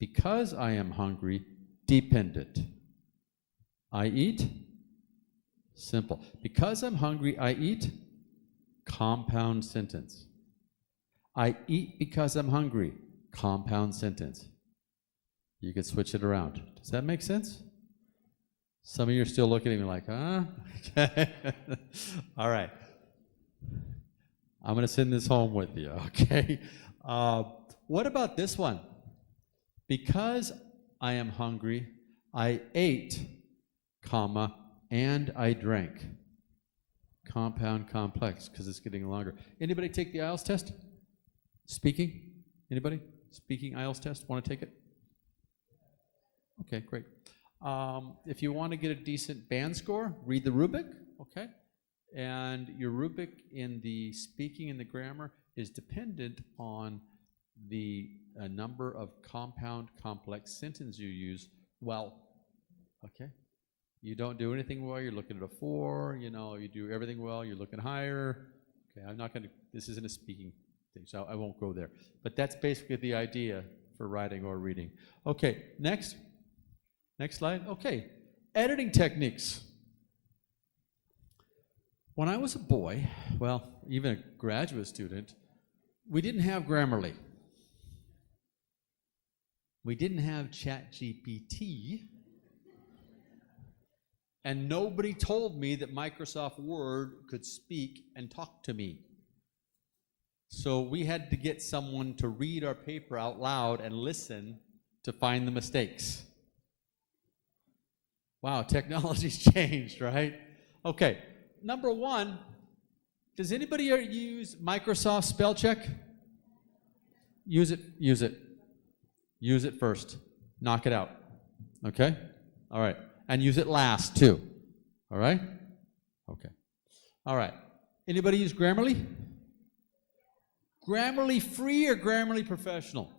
Because I am hungry, dependent. I eat, simple. Because I'm hungry, I eat, compound sentence. I eat because I'm hungry, compound sentence. You could switch it around. Does that make sense? Some of you are still looking at me like, huh? Okay. All right. I'm going to send this home with you, okay? What about this one? Because I am hungry, I ate, comma, and I drank. Compound complex, because it's getting longer. Anybody take the IELTS test? Speaking? Anybody? Speaking IELTS test? Want to take it? Okay, great. If you want to get a decent band score, read the rubric, okay? And your rubric in the speaking and the grammar is dependent on the number of compound complex sentences you use well, okay? You don't do anything well, you're looking at a 4, you know, you do everything well, you're looking higher. Okay, I'm not going to, this isn't a speaking things. I won't go there. But that's basically the idea for writing or reading. Okay, next. Next slide. Okay, editing techniques. When I was a boy, well, even a graduate student, we didn't have Grammarly. We didn't have ChatGPT. And nobody told me that Microsoft Word could speak and talk to me. So we had to get someone to read our paper out loud and listen to find the mistakes. Wow, technology's changed, right? Okay, number one, does anybody use Microsoft Spell Check? Use it, use it. Use it first. Knock it out. Okay? All right. And use it last, too. All right? Okay. All right. Anybody use Grammarly? Grammarly free or Grammarly professional?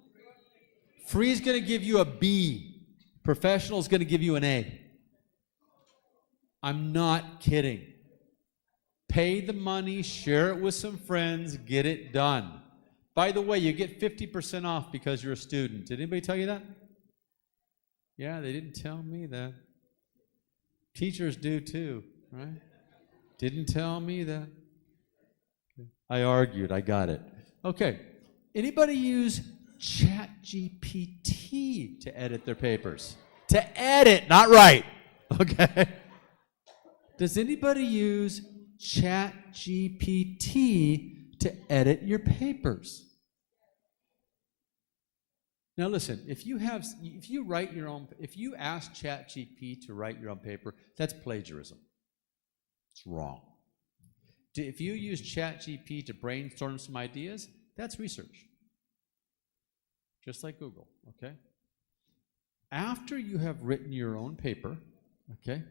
Free is going to give you a B. Professional is going to give you an A. I'm not kidding. Pay the money, share it with some friends, get it done. By the way, you get 50% off because you're a student. Did anybody tell you that? Yeah, they didn't tell me that. Teachers do too, right? Didn't tell me that. I argued, I got it. Okay, anybody use ChatGPT to edit their papers? To edit, not write, okay? Does anybody use ChatGPT to edit your papers? Now listen, if you ask ChatGPT to write your own paper, that's plagiarism. It's wrong. If you use ChatGPT to brainstorm some ideas, that's research. Just like Google, okay? After you have written your own paper, okay,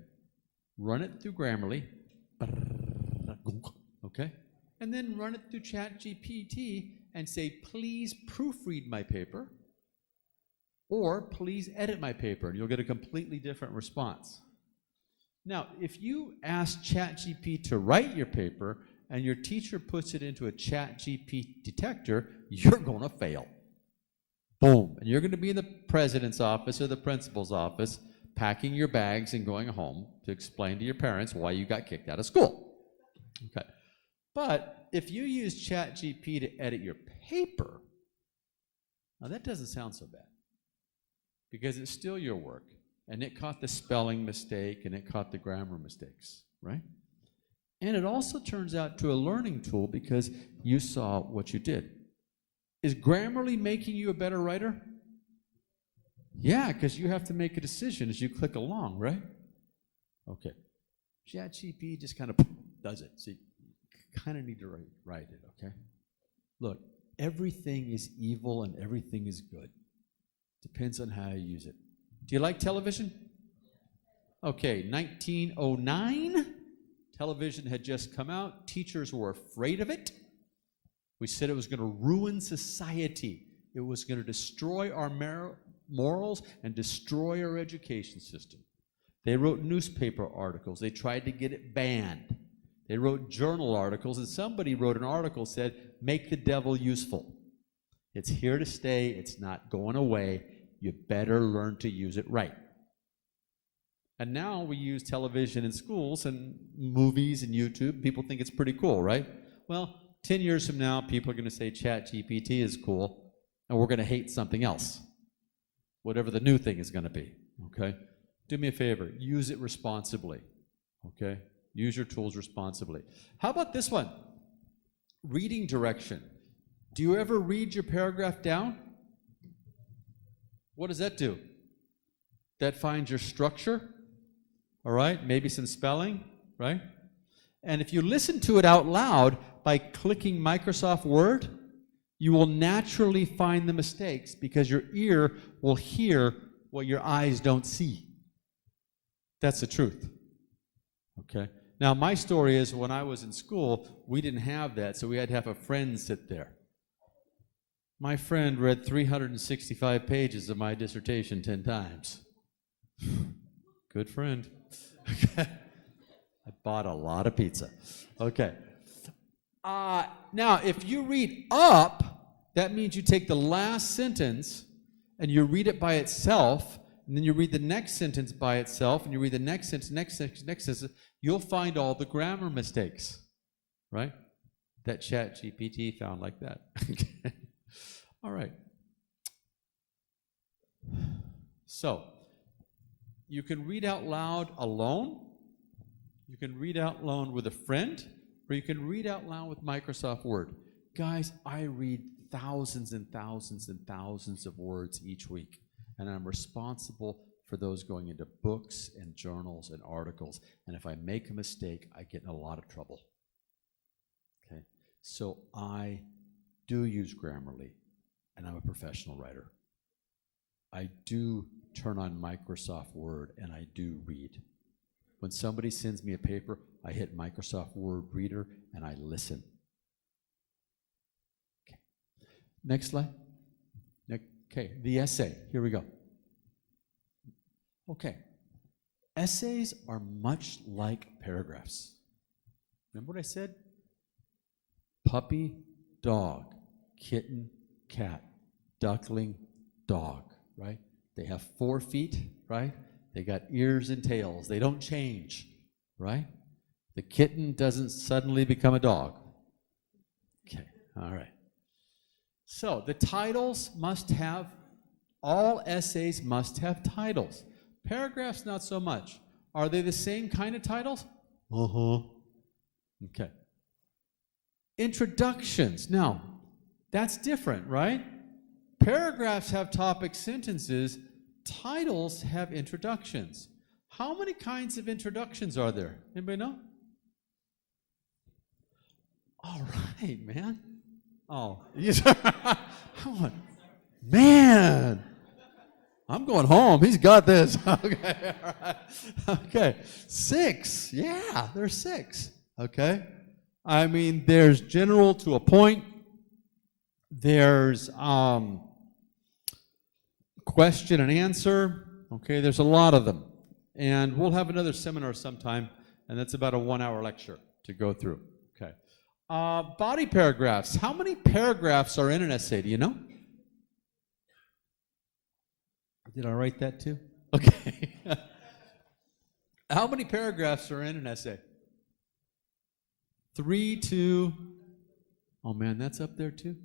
run it through Grammarly, okay, and then run it through ChatGPT and say, please proofread my paper, or please edit my paper, and you'll get a completely different response. Now, if you ask ChatGPT to write your paper and your teacher puts it into a ChatGPT detector, you're going to fail. Boom. And you're going to be in the president's office or the principal's office packing your bags and going home to explain to your parents why you got kicked out of school. Okay. But if you use ChatGPT to edit your paper, now that doesn't sound so bad because it's still your work. And it caught the spelling mistake, and it caught the grammar mistakes, right? And it also turns out to a learning tool because you saw what you did. Is Grammarly making you a better writer? Yeah, because you have to make a decision as you click along, right? Okay. ChatGPT just kind of does it. So you kind of need to write it, okay? Look, everything is evil and everything is good. Depends on how you use it. Do you like television? Okay, 1909, television had just come out. Teachers were afraid of it. We said it was going to ruin society. It was going to destroy our morals and destroy our education system. They wrote newspaper articles. They tried to get it banned. They wrote journal articles, and somebody wrote an article said, make the devil useful. It's here to stay. It's not going away. You better learn to use it right. And now we use television in schools and movies and YouTube. People think it's pretty cool, right? Well, 10 years from now, people are going to say ChatGPT is cool, and we're going to hate something else, whatever the new thing is going to be, okay? Do me a favor, use it responsibly, okay? Use your tools responsibly. How about this one? Reading direction. Do you ever read your paragraph down? What does that do? That finds your structure, all right? Maybe some spelling, right? And if you listen to it out loud by clicking Microsoft Word, you will naturally find the mistakes because your ear will hear what your eyes don't see. That's the truth, okay? Now, my story is when I was in school, we didn't have that, so we had to have a friend sit there. My friend read 365 pages of my dissertation 10 times. Good friend. I bought a lot of pizza. Okay. Now, if you read up, that means you take the last sentence and you read it by itself, and then you read the next sentence by itself, and you read the next sentence, next sentence, you'll find all the grammar mistakes, right? That ChatGPT found like that. All right. So, you can read out loud alone, you can read out loud with a friend, or you can read out loud with Microsoft Word. Guys, I read thousands and thousands and thousands of words each week, and I'm responsible for those going into books and journals and articles, and if I make a mistake, I get in a lot of trouble. Okay, so I do use Grammarly, and I'm a professional writer. I do turn on Microsoft Word, and I do read. When somebody sends me a paper, I hit Microsoft Word Reader, and I listen. Okay. Next slide. Okay, the essay. Here we go. Okay. Essays are much like paragraphs. Remember what I said? Puppy, dog, kitten, cat, duckling, dog, right? They have 4 feet, right? They got ears and tails. They don't change, right? The kitten doesn't suddenly become a dog. Okay, all right. So the titles must have, all essays must have titles. Paragraphs, not so much. Are they the same kind of titles? Uh-huh. Okay. Introductions. Now, that's different, right? Paragraphs have topic sentences. Titles have introductions. How many kinds of introductions are there? Anybody know? All right, man. Oh, man. I'm going home. He's got this. Okay, all right. Okay, 6. Yeah, there's 6. Okay. I mean, there's general to a point. There's question and answer. Okay, there's a lot of them. And we'll have another seminar sometime, and that's about a 1-hour lecture to go through. Okay. Body paragraphs. How many paragraphs are in an essay? Do you know? Did I write that too? Okay. How many paragraphs are in an essay? 3 to, oh man, that's up there too?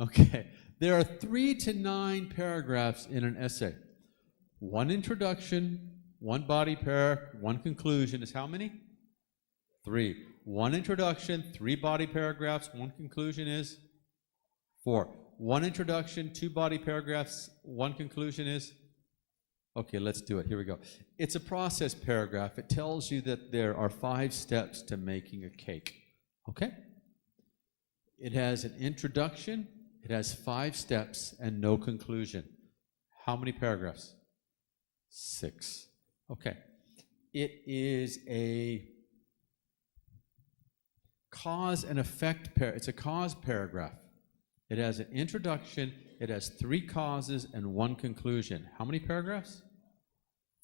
Okay. There are 3 to 9 paragraphs in an essay. 1 introduction, 1 body paragraph, 1 conclusion is how many? 3. 1 introduction, 3 body paragraphs, 1 conclusion is 4. 1 introduction, 2 body paragraphs, 1 conclusion is? Okay, let's do it. Here we go. It's a process paragraph. It tells you that there are 5 steps to making a cake. Okay? It has an introduction, it has 5 steps, and no conclusion. How many paragraphs? 6. Okay. It is a cause and effect it's a cause paragraph. It has an introduction, it has 3 causes and 1 conclusion. How many paragraphs?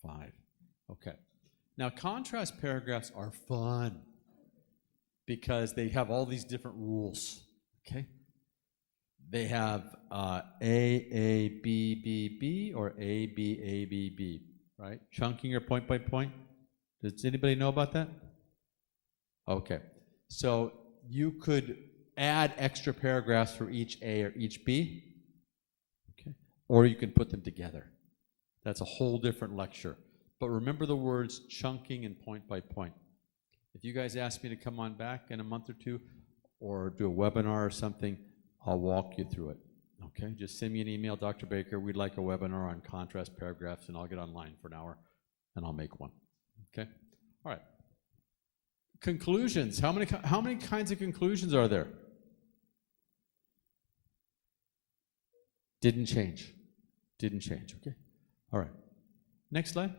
5. Okay. Now, contrast paragraphs are fun because they have all these different rules. Okay? They have A, B, B, B, or A, B, A, B, B, right? Chunking or point by point. Does anybody know about that? Okay. So you could add extra paragraphs for each A or each B, okay? Or you can put them together. That's a whole different lecture. But remember the words chunking and point by point. If you guys ask me to come on back in a month or 2 or do a webinar or something, I'll walk you through it, okay? Just send me an email, Dr. Baker, we'd like a webinar on contrast paragraphs, and I'll get online for an hour, and I'll make one, okay? All right. Conclusions. How many kinds of conclusions are there? Didn't change. Didn't change, okay? All right. Next slide.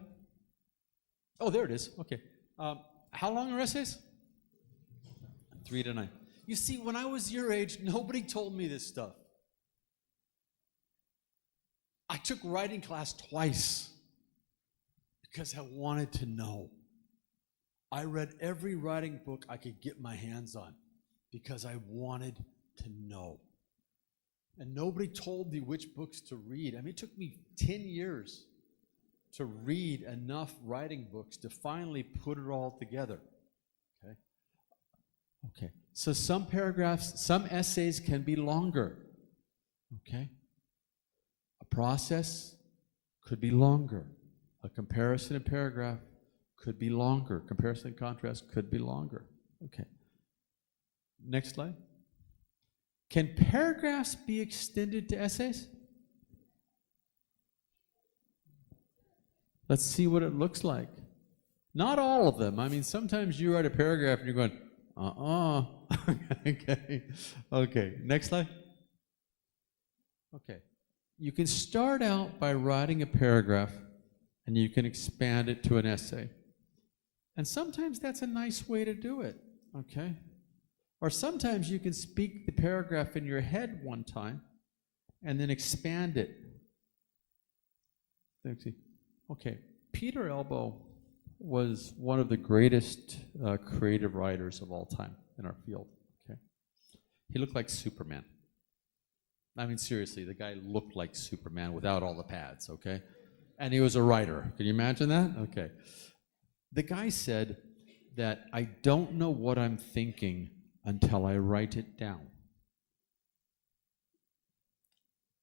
Oh, there it is, okay. How long are essays? 3 to 9. You see, when I was your age, nobody told me this stuff. I took writing class twice because I wanted to know. I read every writing book I could get my hands on. because I wanted to know. And nobody told me which books to read. I mean, it took me 10 years to read enough writing books to finally put it all together. Okay? Okay. So some paragraphs, some essays can be longer. Okay? A process could be longer. A comparison and paragraph could be longer. Comparison and contrast could be longer. Okay. Next slide. Can paragraphs be extended to essays? Let's see what it looks like. Not all of them. I mean, sometimes you write a paragraph and you're going, Okay. Okay. Next slide. Okay. You can start out by writing a paragraph and you can expand it to an essay. And sometimes that's a nice way to do it. Okay. Or sometimes you can speak the paragraph in your head one time and then expand it. Let's see. Okay, Peter Elbow was one of the greatest creative writers of all time in our field. Okay, he looked like Superman. I mean, seriously, the guy looked like Superman without all the pads. Okay, and he was a writer. Can you imagine that? Okay, the guy said that I don't know what I'm thinking until I write it down.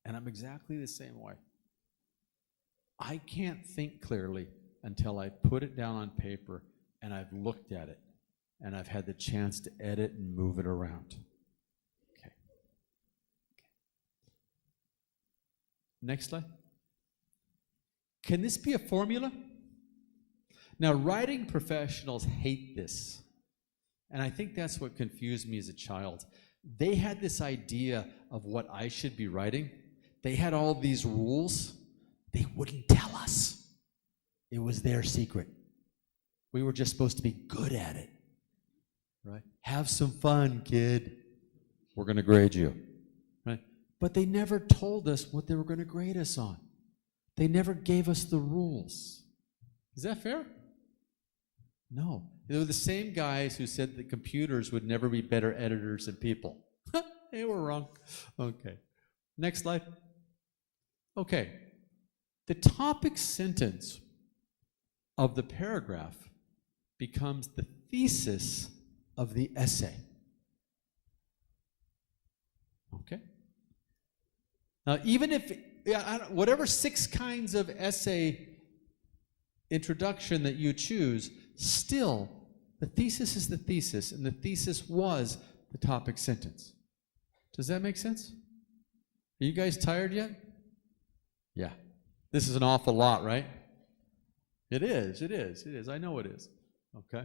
And I'm exactly the same way. I can't think clearly until I put it down on paper and I've looked at it and I've had the chance to edit and move it around. Okay. Next slide. Can this be a formula? Now, writing professionals hate this. And I think that's what confused me as a child. They had this idea of what I should be writing. They had all these rules. They wouldn't tell us. It was their secret. We were just supposed to be good at it. Right? Have some fun, kid. We're going to grade you. Right? But they never told us what they were going to grade us on. They never gave us the rules. Is that fair? No. They were the same guys who said that computers would never be better editors than people. They were wrong. Okay. Next slide. Okay. The topic sentence of the paragraph becomes the thesis of the essay. Okay? Now, even if, whatever 6 kinds of essay introduction that you choose, still, the thesis is the thesis, and the thesis was the topic sentence. Does that make sense? Are you guys tired yet? Yeah. This is an awful lot, right? It is, it is, it is. I know it is. Okay?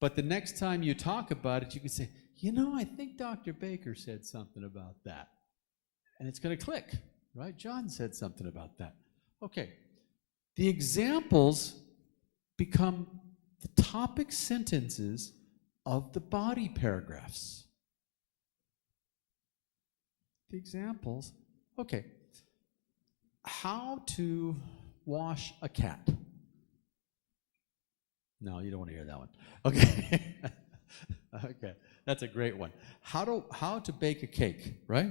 But the next time you talk about it, you can say, you know, I think Dr. Baker said something about that. And it's going to click, right? John said something about that. Okay. The examples become the topic sentences of the body paragraphs. The examples. Okay. How to wash a cat. No, you don't want to hear that one. Okay. Okay. That's a great one. How to bake a cake, right?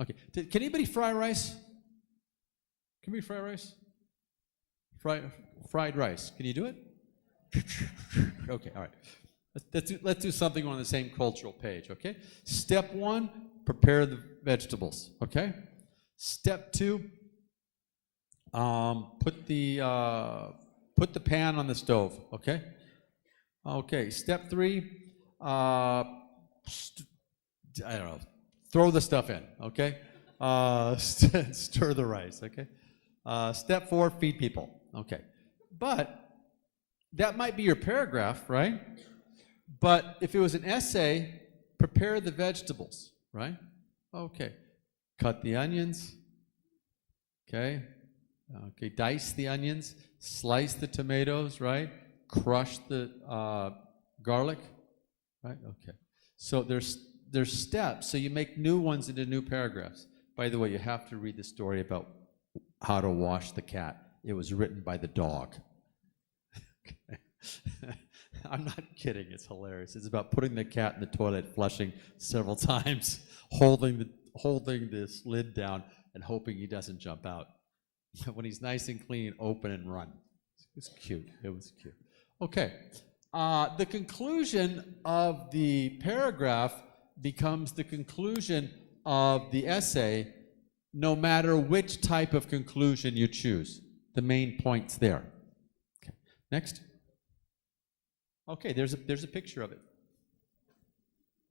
Okay. Can anybody fry rice? Can we fry rice? Fried rice. Can you do it? Okay, all right. Let's do something on the same cultural page, okay? Step 1, prepare the vegetables, okay? Step 2, put the pan on the stove, okay? Okay, step 3, I don't know, throw the stuff in, okay? Stir the rice, okay? Step 4, feed people, okay? But that might be your paragraph, right? But if it was an essay, prepare the vegetables, right? Okay. Cut the onions, okay? Okay, dice the onions, slice the tomatoes, right? Crush the garlic, right? Okay. So there's steps. So you make new ones into new paragraphs. By the way, you have to read the story about how to wash the cat. It was written by the dog. Okay. I'm not kidding, it's hilarious. It's about putting the cat in the toilet, flushing several times, holding this lid down and hoping he doesn't jump out. When he's nice and clean, open and run. It was cute. It was cute. Okay. The conclusion of the paragraph becomes the conclusion of the essay, no matter which type of conclusion you choose. The main point's there. Okay. Next. Okay, there's a picture of it.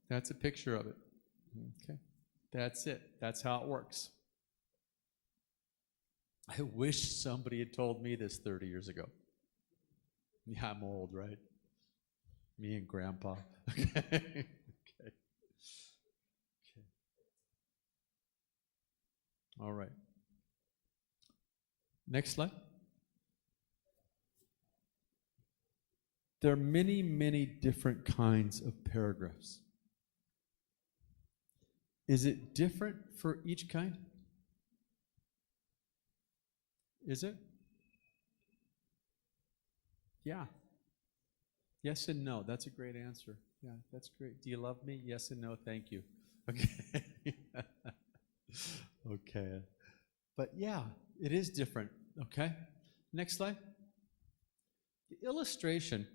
That's a picture of it. Okay. That's it. That's how it works. I wish somebody had told me this 30 years ago. Yeah, I'm old, right? Me and Grandpa. Okay. Okay. All right. Next slide. There are many, many different kinds of paragraphs. Is it different for each kind? Is it? Yeah. Yes and no. That's a great answer. Yeah, that's great. Do you love me? Yes and no. Thank you. Okay. Okay. But yeah, it is different. Okay. Next slide. The illustration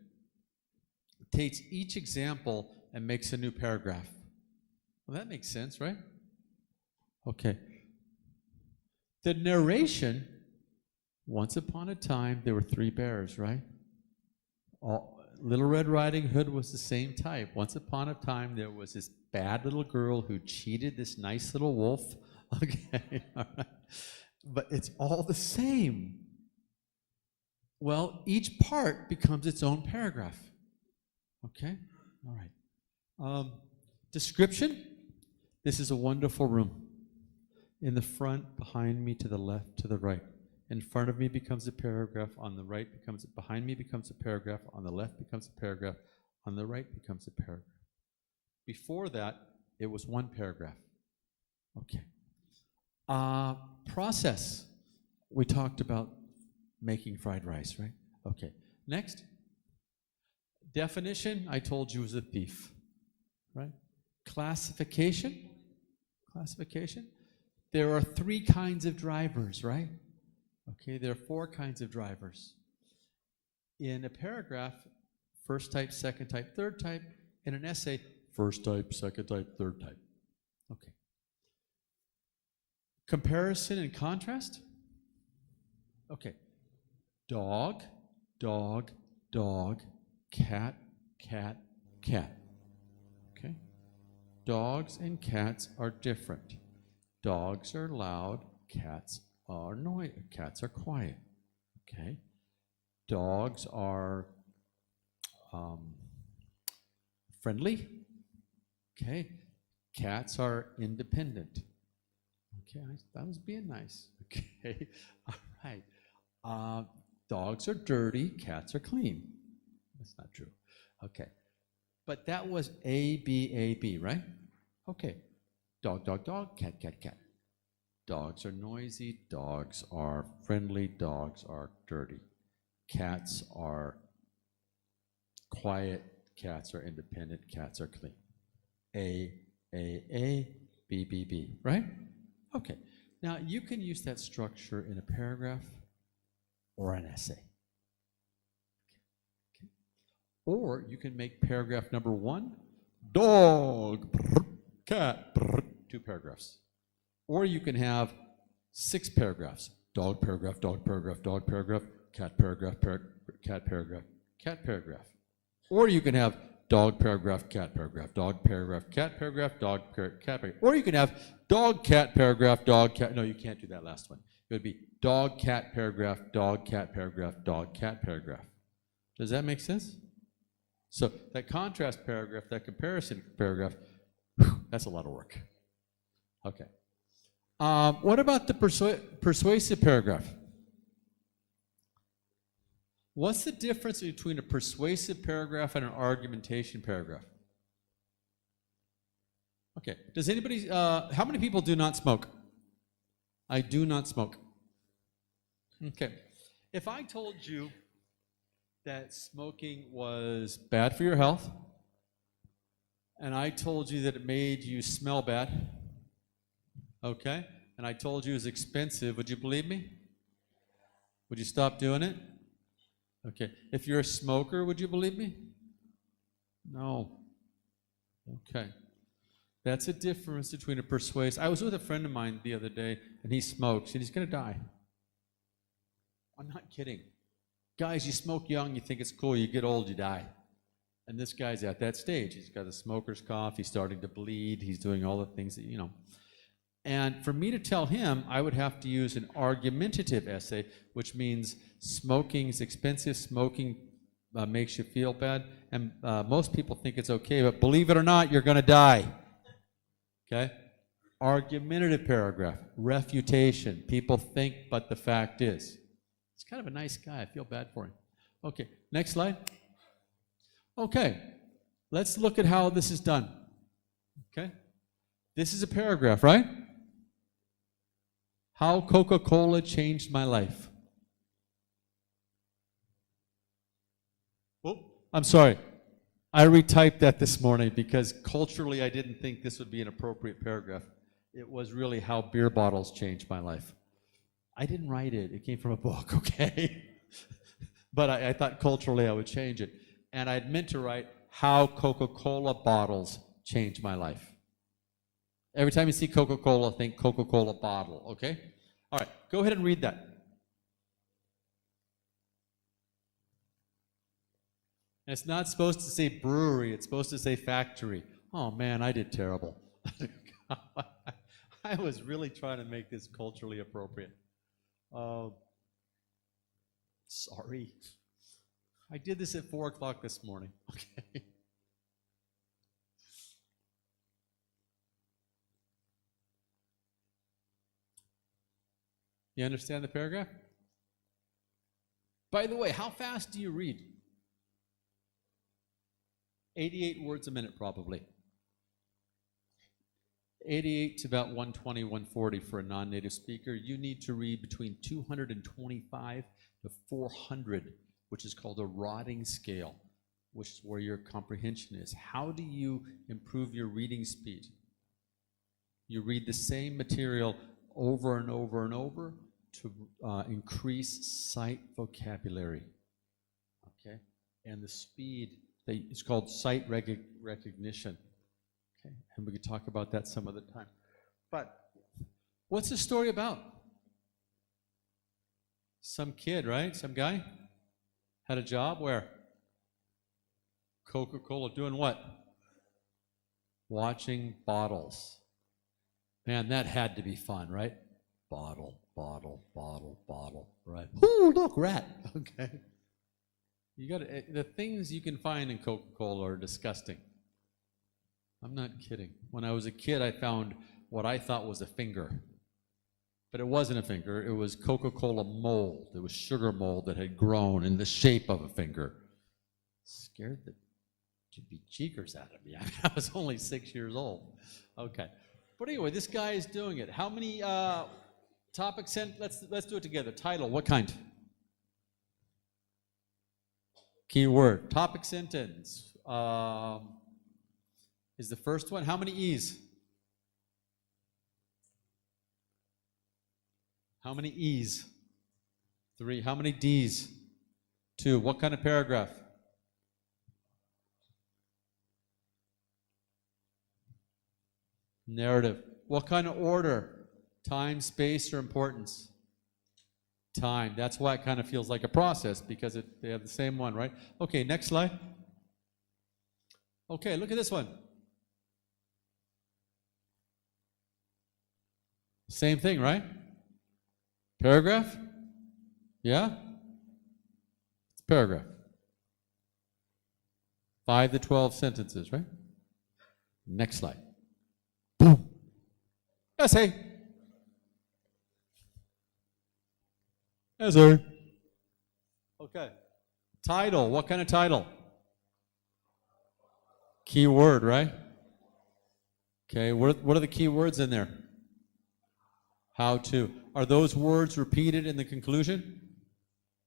takes each example and makes a new paragraph. Well, that makes sense, right? Okay. The narration, once upon a time, there were 3 bears, right? Little Red Riding Hood was the same type. Once upon a time, there was this bad little girl who cheated this nice little wolf. Okay, all right. But it's all the same. Well, each part becomes its own paragraph. Okay, all right. Description. This is a wonderful room. In the front, behind me, to the left, to the right. In front of me becomes a paragraph, on the right becomes, behind me becomes a paragraph, on the left becomes a paragraph, on the right becomes a paragraph. Before that, it was one paragraph. Okay. Process. We talked about making fried rice, right? Okay. Next. Definition, I told you, was a thief, right? Classification. Classification. There are 3 kinds of drivers, right? Okay, there are 4 kinds of drivers. In a paragraph, first type, second type, third type. In an essay, first type, second type, third type. Okay. Comparison and contrast. Okay. Dog, dog, dog, cat, cat, cat. Okay. Dogs and cats are different. Dogs are loud, cats are noisy, cats are quiet. Okay. Dogs are friendly. Okay. Cats are independent. Okay, that was being nice. Okay, all right. Dogs are dirty, cats are clean. That's not true. Okay, but that was A, B, A, B, right? Okay, dog, dog, dog, cat, cat, cat. Dogs are noisy, dogs are friendly, dogs are dirty. Cats are quiet, cats are independent, cats are clean. A, B, B, B, right? Okay, now you can use that structure in a paragraph or an essay. Okay. Or you can make paragraph number 1, dog, brr, cat, brr, 2 paragraphs. Or you can have 6 paragraphs, dog paragraph, dog paragraph, dog paragraph, cat paragraph, cat paragraph, cat paragraph. Or you can have dog paragraph, cat paragraph, dog paragraph, cat paragraph, dog cat paragraph. Or you can have dog, cat paragraph, dog, cat. No, you can't do that last one. It would be dog, cat paragraph, dog, cat paragraph, dog, cat paragraph. Does that make sense? So that contrast paragraph, that comparison paragraph, that's a lot of work. Okay. What about the persuasive paragraph? What's the difference between a persuasive paragraph and an argumentation paragraph? Okay, does anybody, how many people do not smoke? I do not smoke. Okay, if I told you that smoking was bad for your health, and I told you that it made you smell bad, okay? And I told you it was expensive, would you believe me? Would you stop doing it? Okay. If you're a smoker, would you believe me? No. Okay. That's a difference between a persuasive. I was with a friend of mine the other day, and he smokes, and he's going to die. I'm not kidding. Guys, you smoke young, you think it's cool, you get old, you die. And this guy's at that stage. He's got a smoker's cough, he's starting to bleed, he's doing all the things that, you know. And for me to tell him, I would have to use an argumentative essay, which means smoking's expensive, smoking makes you feel bad, and most people think it's okay, but believe it or not, you're going to die. Okay? Argumentative paragraph, refutation. People think, but the fact is. He's kind of a nice guy. I feel bad for him. Okay, next slide. Okay, let's look at how this is done. Okay? This is a paragraph, right? How Coca-Cola changed my life. Oh, I'm sorry. I retyped that this morning because culturally I didn't think this would be an appropriate paragraph. It was really how beer bottles changed my life. I didn't write it. It came from a book, okay? But I thought culturally I would change it. And I'd meant to write how Coca-Cola bottles changed my life. Every time you see Coca-Cola, think Coca-Cola bottle, okay? All right, go ahead and read that. And it's not supposed to say brewery, it's supposed to say factory. Oh man, I did terrible. I was really trying to make this culturally appropriate. Sorry. I did this at 4 o'clock this morning, okay? You understand the paragraph? By the way, how fast do you read? 88 words a minute, probably. 88 to about 120, 140 for a non-native speaker. You need to read between 225 to 400, which is called a Rotting scale, which is where your comprehension is. How do you improve your reading speed? You read the same material over and over and over to increase sight vocabulary, okay? And the speed, it's called sight recognition, okay? And we could talk about that some other time. But what's the story about? Some kid, right? Some guy had a job where? Coca-Cola, doing what? Watching bottles. Man, that had to be fun, right? Bottle, bottle, bottle, bottle, right? Ooh, look, rat. Okay. You got the things you can find in Coca-Cola are disgusting. I'm not kidding. When I was a kid, I found what I thought was a finger. But it wasn't a finger, it was Coca-Cola mold. It was sugar mold that had grown in the shape of a finger. Scared the cheekers out of me. I was only 6 years old. Okay. But anyway, this guy is doing it. How many topics sent? Let's do it together. Title, what kind? Keyword. Topic sentence. Is the first one. How many E's? How many E's? 3. How many D's? 2. What kind of paragraph? Narrative. What kind of order? Time, space, or importance? Time. That's why it kind of feels like a process, because they have the same one, right? Okay, next slide. Okay, look at this one. Same thing, right? Paragraph? Yeah? It's a paragraph. 5 to 12 sentences, right? Next slide. Boom. Essay. Essay. Okay. Title. What kind of title? Keyword, right? Okay. What are the key words in there? How to. Are those words repeated in the conclusion?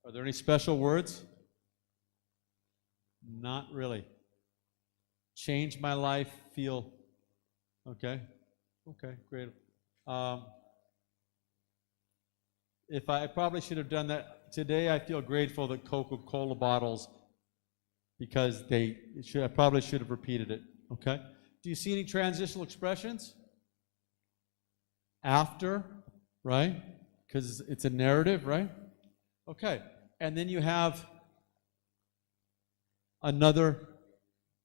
Are there any special words? Not really. Change my life, feel, okay? Okay, great. If I probably should have done that today, I feel grateful that Coca-Cola bottles, because I probably should have repeated it, okay? Do you see any transitional expressions? After, right? Because it's a narrative, right? Okay, and then you have another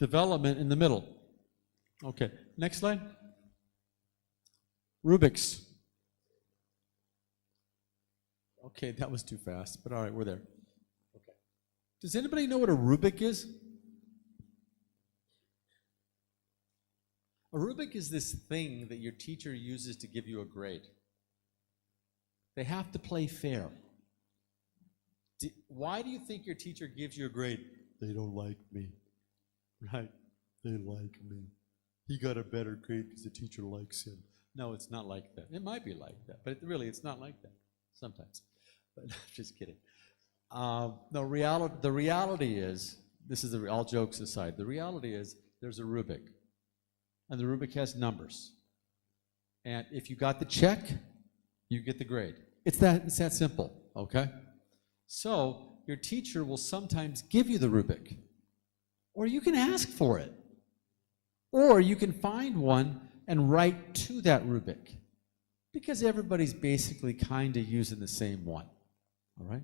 development in the middle. Okay, next slide. Rubik's. Okay, that was too fast, but all right, we're there. Okay. Does anybody know what a Rubik is? A Rubik is this thing that your teacher uses to give you a grade. They have to play fair. Why do you think your teacher gives you a grade? They don't like me, right? They like me. He got a better grade because the teacher likes him. No, it's not like that. It might be like that, but it's not like that sometimes. But I'm just kidding. The reality is, all jokes aside, the reality is there's a Rubik, and the Rubik has numbers. And if you got the check, you get the grade. It's that simple, okay? So your teacher will sometimes give you the Rubik, or you can ask for it, or you can find one and write to that Rubik, because everybody's basically kind of using the same one, all right?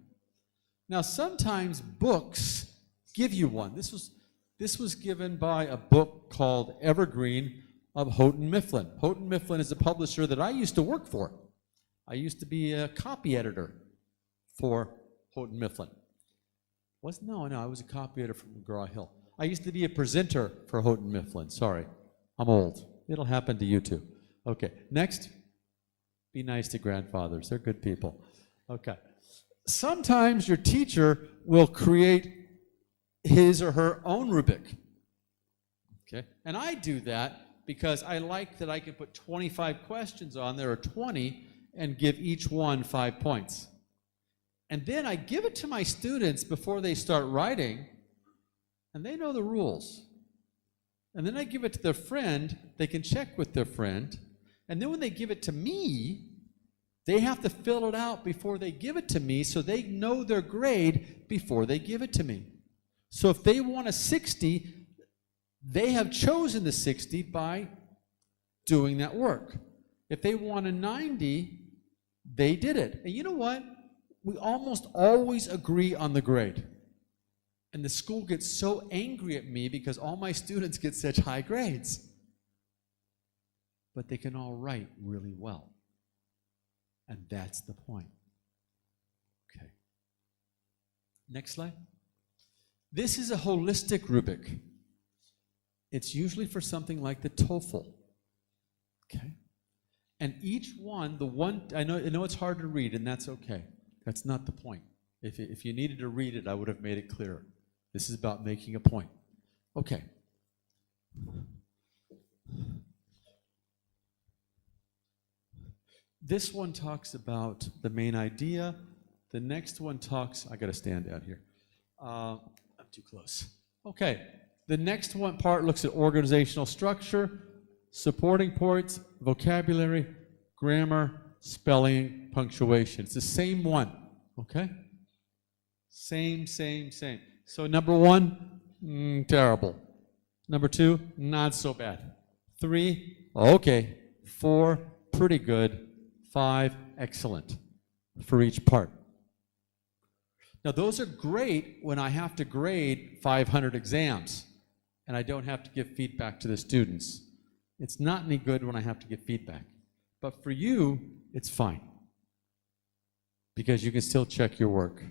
Now, sometimes books give you one. This was given by a book called Evergreen of Houghton Mifflin. Houghton Mifflin is a publisher that I used to work for. I used to be a copy editor for Houghton Mifflin. No, I was a copy editor from McGraw-Hill. I used to be a presenter for Houghton Mifflin. Sorry, I'm old. It'll happen to you too. Okay, next. Be nice to grandfathers. They're good people. Okay. Sometimes your teacher will create his or her own Rubik. Okay, and I do that because I like that I can put 25 questions on there, or 20, and give each one 5 points. And then I give it to my students before they start writing, and they know the rules. And then I give it to their friend, they can check with their friend, and then when they give it to me, they have to fill it out before they give it to me, so they know their grade before they give it to me. So if they want a 60, they have chosen the 60 by doing that work. If they want a 90, they did it. And you know what? We almost always agree on the grade. And the school gets so angry at me because all my students get such high grades. But they can all write really well. And that's the point. Okay. Next slide. This is a holistic Rubik. It's usually for something like the TOEFL. Okay. And each one, I know it's hard to read, and that's okay. That's not the point. If you needed to read it, I would have made it clearer. This is about making a point. Okay. This one talks about the main idea. The next one talks, I gotta stand out here. I'm too close. Okay, the next one part looks at organizational structure, supporting points, vocabulary, grammar, spelling, punctuation. It's the same one, okay? Same. So number 1, terrible. Number 2, not so bad. 3, okay. 4, pretty good. 5, excellent for each part. Now those are great when I have to grade 500 exams and I don't have to give feedback to the students. It's not any good when I have to give feedback. But for you, it's fine, because you can still check your work,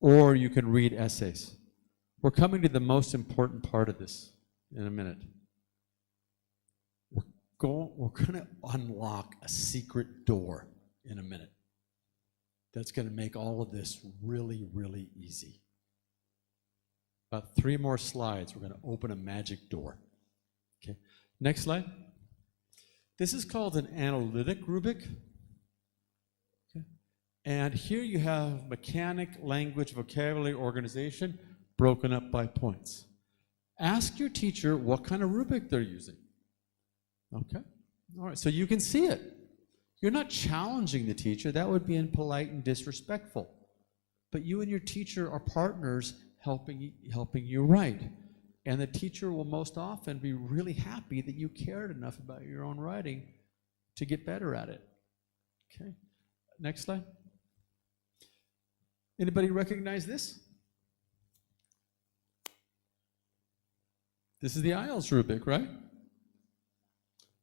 or you can read essays. We're coming to the most important part of this in a minute. We're going to unlock a secret door in a minute that's going to make all of this really, really easy. About 3 more slides, we're going to open a magic door. Okay, next slide. This is called an analytic Rubik. Okay. And here you have mechanic, language, vocabulary, organization. broken up by points. Ask your teacher what kind of rubric they're using. Okay? All right, so you can see it. You're not challenging the teacher. That would be impolite and disrespectful. But you and your teacher are partners helping you write. And the teacher will most often be really happy that you cared enough about your own writing to get better at it. Okay, next slide. Anybody recognize this? This is the IELTS rubric, right?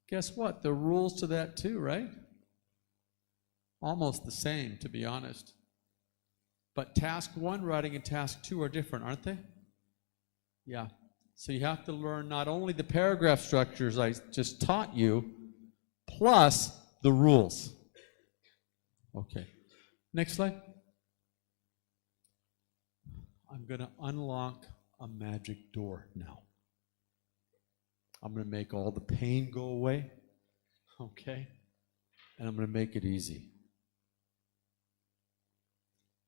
Guess what? The rules to that too, right? Almost the same, to be honest. But task 1 writing and task 2 are different, aren't they? Yeah. So you have to learn not only the paragraph structures I just taught you, plus the rules. Okay. Next slide. I'm going to unlock a magic door now. I'm going to make all the pain go away. Okay? And I'm going to make it easy.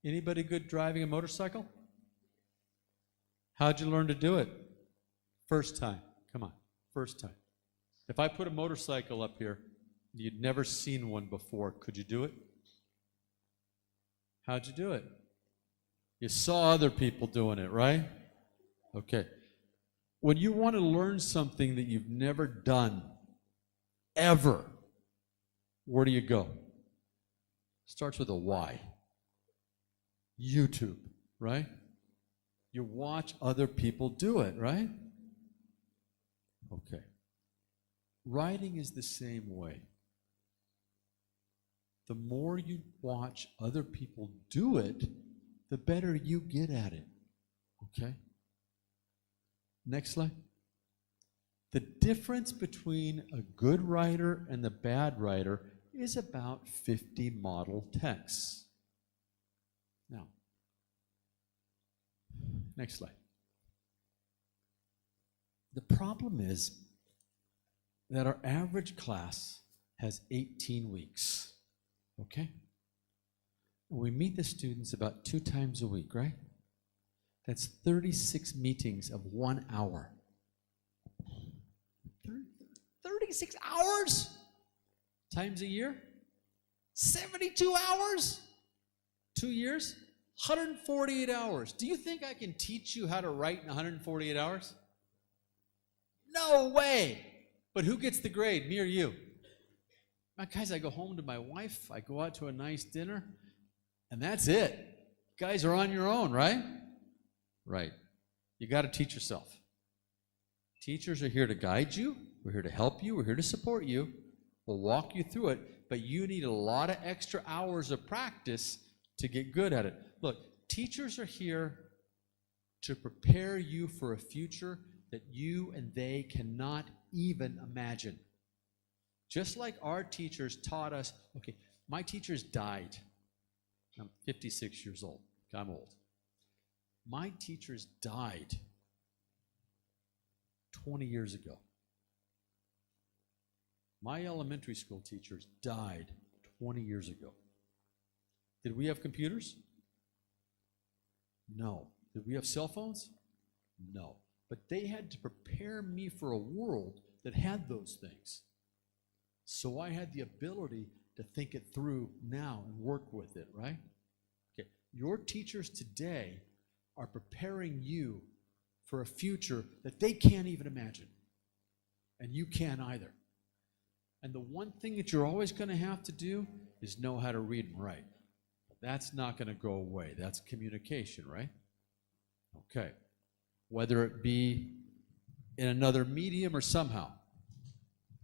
Anybody good driving a motorcycle? How'd you learn to do it? First time. Come on. First time. If I put a motorcycle up here, you'd never seen one before, could you do it? How'd you do it? You saw other people doing it, right? Okay. When you want to learn something that you've never done, ever, where do you go? Starts with a Y. YouTube, right? You watch other people do it, right? Okay. Writing is the same way. The more you watch other people do it, the better you get at it. Okay? Next slide. The difference between a good writer and the bad writer is about 50 model texts. Now, next slide. The problem is that our average class has 18 weeks, okay? We meet the students about 2 times a week, right? That's 36 meetings of 1 hour. 36 hours times a year? 72 hours? 2 years? 148 hours. Do you think I can teach you how to write in 148 hours? No way! But who gets the grade, me or you? Guys, I go home to my wife, I go out to a nice dinner, and that's it. You guys are on your own, right? Right. You got to teach yourself. Teachers are here to guide you. We're here to help you. We're here to support you. We'll walk you through it, but you need a lot of extra hours of practice to get good at it. Look, teachers are here to prepare you for a future that you and they cannot even imagine. Just like our teachers taught us, okay, my teachers died. I'm 56 years old. I'm old. My teachers died 20 years ago. My elementary school teachers died 20 years ago. Did we have computers? No. Did we have cell phones? No. But they had to prepare me for a world that had those things. So I had the ability to think it through now and work with it, right? Okay. Your teachers today are preparing you for a future that they can't even imagine. And you can't either. And the one thing that you're always going to have to do is know how to read and write. That's not going to go away. That's communication, right? Okay. Whether it be in another medium or somehow.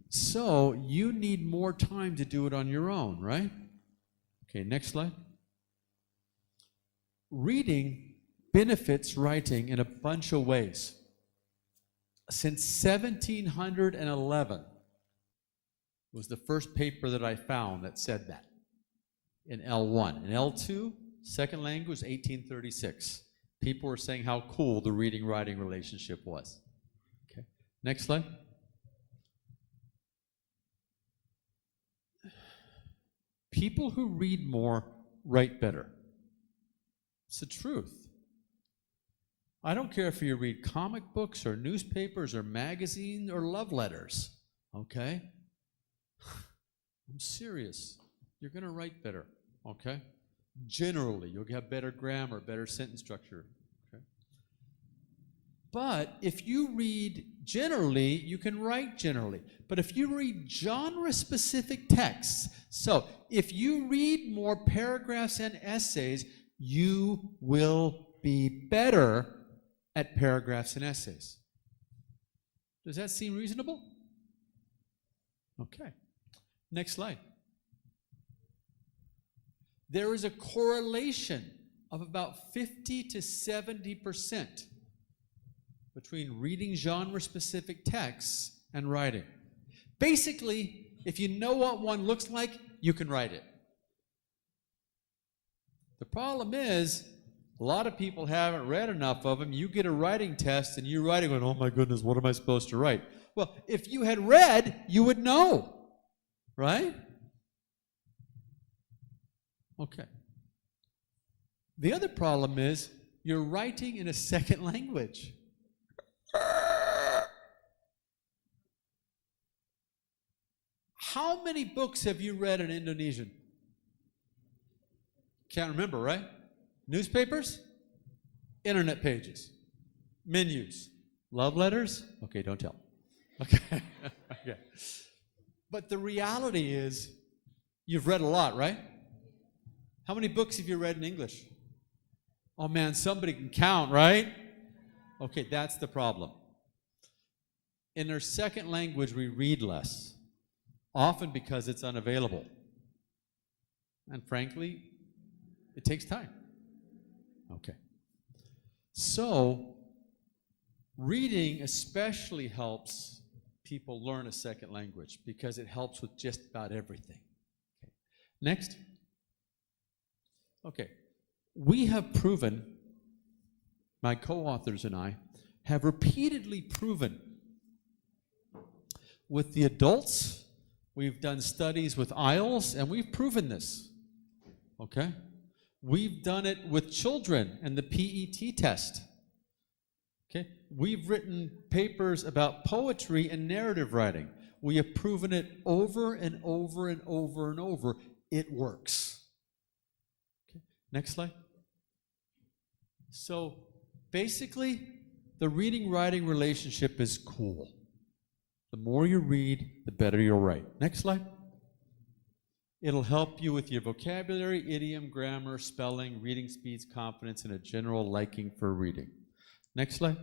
So you need more time to do it on your own, right? Okay, next slide. Reading benefits writing in a bunch of ways. Since 1711 was the first paper that I found that said that in L1. In L2, second language, 1836. People were saying how cool the reading-writing relationship was. Okay, next slide. People who read more write better. It's the truth. I don't care if you read comic books or newspapers or magazines or love letters, okay? I'm serious. You're going to write better, okay? Generally, you'll have better grammar, better sentence structure, okay? But if you read generally, you can write generally. But if you read genre-specific texts, so if you read more paragraphs and essays, you will be better at paragraphs and essays. Does that seem reasonable? Okay. Next slide. There is a correlation of about 50 to 70% between reading genre-specific texts and writing. Basically, if you know what one looks like, you can write it. The problem is, a lot of people haven't read enough of them. You get a writing test and you're writing going, oh my goodness, what am I supposed to write? Well, if you had read, you would know, right? Okay. The other problem is you're writing in a second language. How many books have you read in Indonesian? Can't remember, right? Newspapers? Internet pages? Menus? Love letters? Okay, don't tell. Okay. Okay. But the reality is, you've read a lot, right? How many books have you read in English? Oh man, somebody can count, right? Okay, that's the problem. In our second language, we read less, often because it's unavailable. And frankly, it takes time. Okay. So, reading especially helps people learn a second language because it helps with just about everything. Okay. Next. Okay. We have proven, my co-authors and I, have repeatedly proven with the adults, we've done studies with IELTS, and we've proven this, okay? We've done it with children and the PET test, okay? We've written papers about poetry and narrative writing. We have proven it over and over and over and over. It works. Okay. Next slide. So basically, the reading-writing relationship is cool. The more you read, the better you'll write. Next slide. It'll help you with your vocabulary, idiom, grammar, spelling, reading speeds, confidence, and a general liking for reading. Next slide.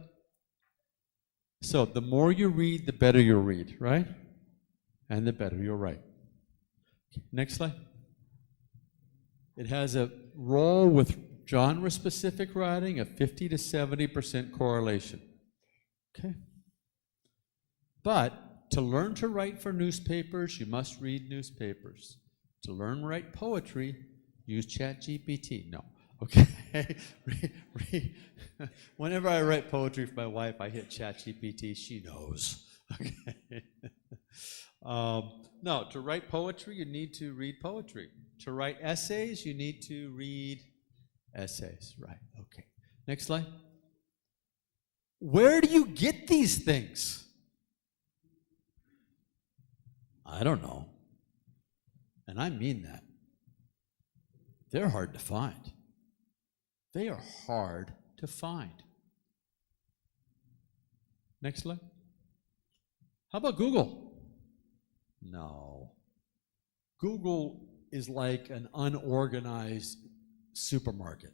So the more you read, the better you'll read, right? And the better you'll write. Next slide. It has a role with genre-specific writing, a 50 to 70% correlation. Okay. But to learn to write for newspapers, you must read newspapers. To learn to write poetry, use ChatGPT. No, okay. Whenever I write poetry for my wife, I hit ChatGPT. She knows. Okay. No, to write poetry, you need to read poetry. To write essays, you need to read essays. Right. Okay. Next slide. Where do you get these things? I don't know. And I mean that. They're hard to find. They are hard to find. Next slide. How about Google? No. Google is like an unorganized supermarket.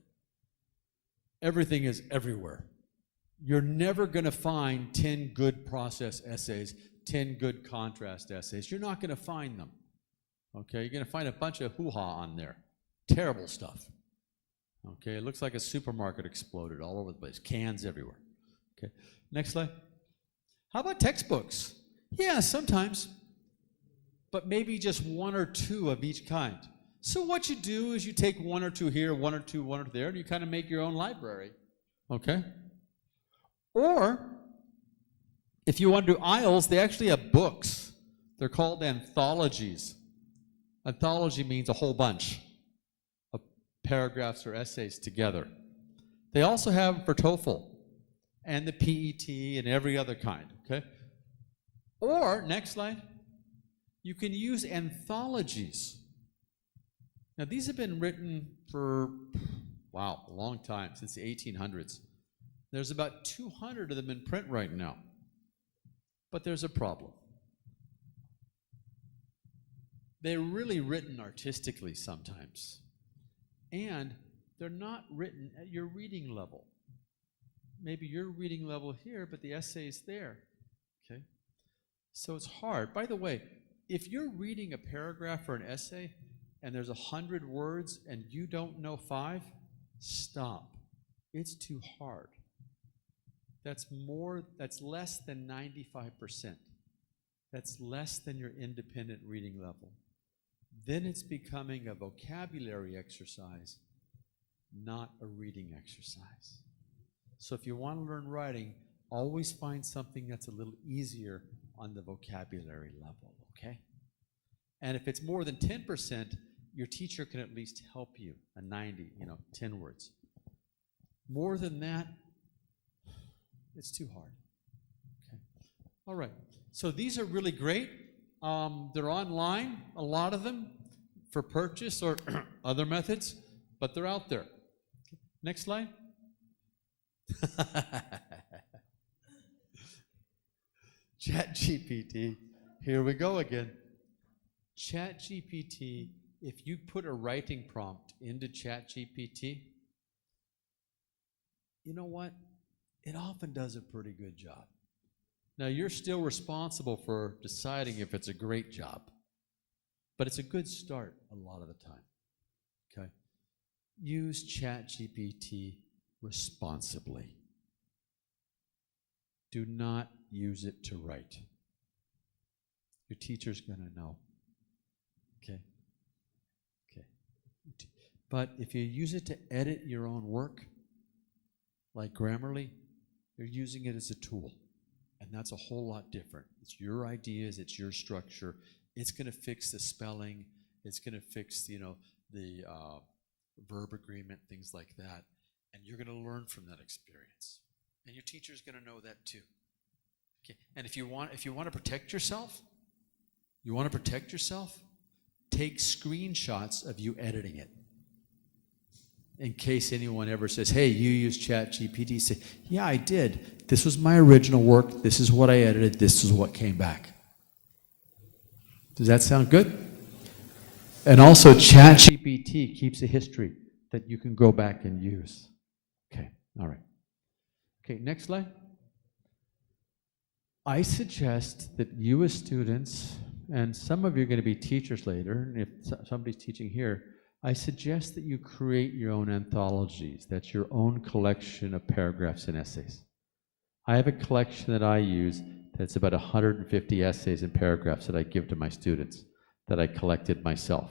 Everything is everywhere. You're never going to find 10 good process essays, 10 good contrast essays. You're not going to find them. Okay, you're going to find a bunch of hoo-ha on there. Terrible stuff. Okay, it looks like a supermarket exploded all over the place. Cans everywhere. Okay, next slide. How about textbooks? Yeah, sometimes. But maybe just one or two of each kind. So what you do is you take one or two here, one or two there, and you kind of make your own library. Okay? Or, if you want to do IELTS, they actually have books. They're called anthologies. Anthology means a whole bunch of paragraphs or essays together. They also have for TOEFL. and the PET and every other kind, okay? Or, next slide, you can use anthologies. Now, these have been written for, wow, a long time, since the 1800s. There's about 200 of them in print right now. But there's a problem. They're really written artistically sometimes. And they're not written at your reading level. Maybe your reading level here, but the essay is there, okay? So it's hard. By the way, if you're reading a paragraph or an essay and there's 100 words and you don't know 5, stop. It's too hard. That's less than 95%. That's less than your independent reading level. Then it's becoming a vocabulary exercise, not a reading exercise. So if you want to learn writing, always find something that's a little easier on the vocabulary level, okay? And if it's more than 10%, your teacher can at least help you, a 90, 10 words. More than that, it's too hard, okay? All right, so these are really great. They're online, a lot of them, for purchase or other methods, but they're out there. Okay. Next slide. ChatGPT, here we go again. ChatGPT, if you put a writing prompt into ChatGPT, you know what? It often does a pretty good job. Now, you're still responsible for deciding if it's a great job, but it's a good start a lot of the time, okay? Use ChatGPT responsibly. Do not use it to write. Your teacher's going to know, okay? Okay. But if you use it to edit your own work, like Grammarly, you're using it as a tool. And that's a whole lot different. It's your ideas, it's your structure. It's going to fix the spelling. It's going to fix, the verb agreement, things like that. And you're going to learn from that experience. And your teacher's going to know that too. Okay. And if you want to protect yourself, take screenshots of you editing it. In case anyone ever says, hey, you use ChatGPT, say, yeah, I did. This was my original work. This is what I edited. This is what came back. Does that sound good? And also, ChatGPT keeps a history that you can go back and use. Okay, all right. Okay, next slide. I suggest that you as students, and some of you are going to be teachers later, and if somebody's teaching here, I suggest that you create your own anthologies. That's your own collection of paragraphs and essays. I have a collection that I use that's about 150 essays and paragraphs that I give to my students that I collected myself.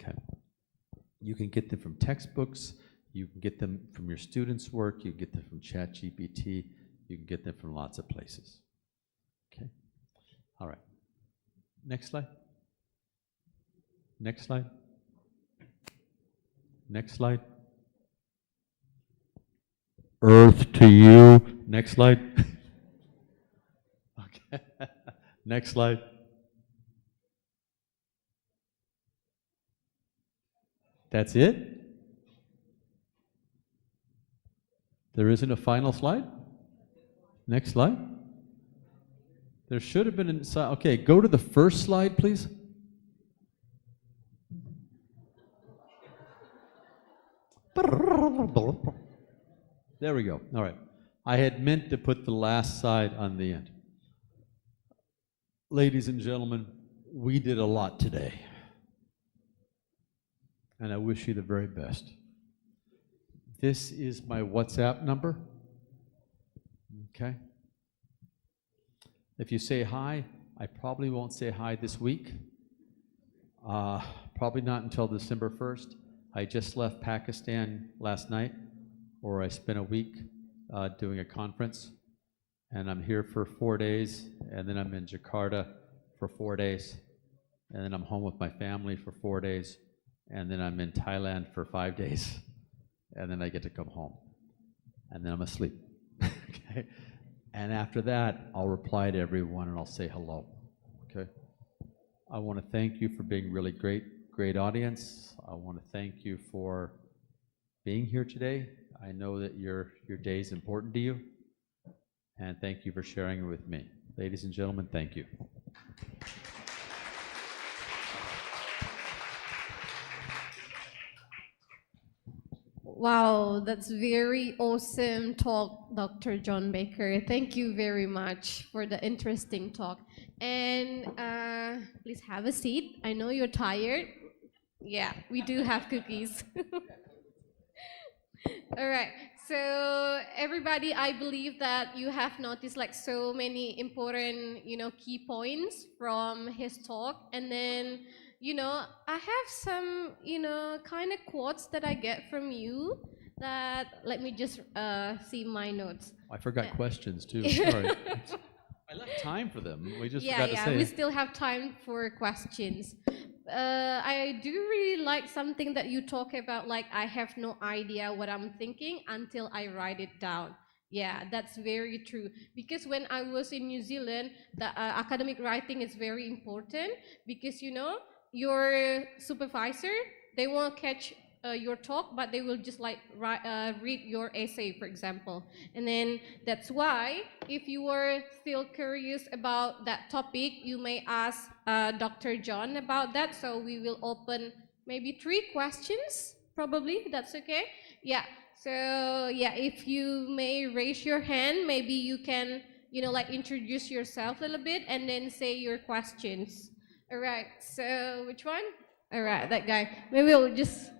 Okay. You can get them from textbooks, you can get them from your students' work, you can get them from ChatGPT, you can get them from lots of places. Okay. All right. Next slide. Next slide. Next slide. Earth to you. Next slide. Okay. Next slide. That's it? There isn't a final slide? Next slide. There should have been inside. Okay, go to the first slide, please. There we go. All right. I had meant to put the last slide on the end. Ladies and gentlemen, we did a lot today. And I wish you the very best. This is my WhatsApp number. Okay? If you say hi, I probably won't say hi this week. Probably not until December 1st. I just left Pakistan last night, or I spent a week doing a conference, and I'm here for 4 days, and then I'm in Jakarta for 4 days, and then I'm home with my family for 4 days, and then I'm in Thailand for 5 days, and then I get to come home, and then I'm asleep. Okay? And after that, I'll reply to everyone and I'll say hello. Okay? I want to thank you for being really great audience. I want to thank you for being here today. I know that your day is important to you. And thank you for sharing it with me. Ladies and gentlemen, thank you. Wow, that's very awesome talk, Dr. John Baker. Thank you very much for the interesting talk. And please have a seat. I know you're tired. Yeah, we do have cookies. All right. So everybody, I believe that you have noticed like so many important, key points from his talk. And then, I have some, kind of quotes that I get from you that, let me just see my notes. I forgot questions too, sorry. I left time for them. We just forgot to say. We still have time for questions. I do really like something that you talk about, like I have no idea what I'm thinking until I write it down. Yeah, that's very true. Because when I was in New Zealand, the academic writing is very important because, your supervisor, they won't catch your talk, but they will just like read your essay, for example. And then that's why if you are still curious about that topic, you may ask Dr. John about that. So we will open maybe 3 questions, probably. That's okay. Yeah. So yeah, if you may raise your hand, maybe you can, like introduce yourself a little bit and then say your questions. All right. So which one? All right, that guy. Maybe we'll just.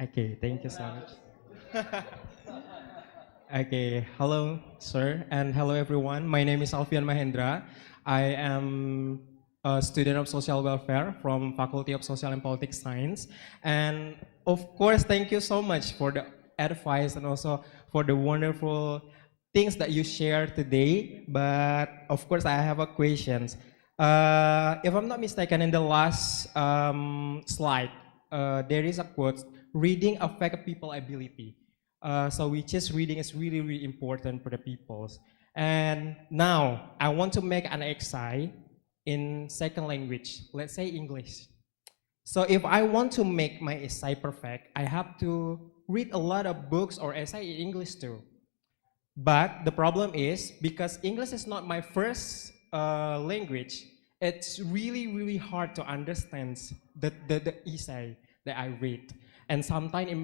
Okay, thank you so much. Okay, hello, sir, and hello, everyone. My name is Alfian Mahendra. I am a student of social welfare from Faculty of Social and Politics Science. And of course, thank you so much for the advice and also for the wonderful things that you shared today. But of course, I have a questions. If I'm not mistaken, in the last slide, there is a quote, reading affects people's ability. So which is reading is really, really important for the peoples. And now I want to make an essay in second language, let's say English. So if I want to make my essay perfect, I have to read a lot of books or essay in English too. But the problem is, because English is not my first language, it's really, really hard to understand the essay that I read. And sometimes it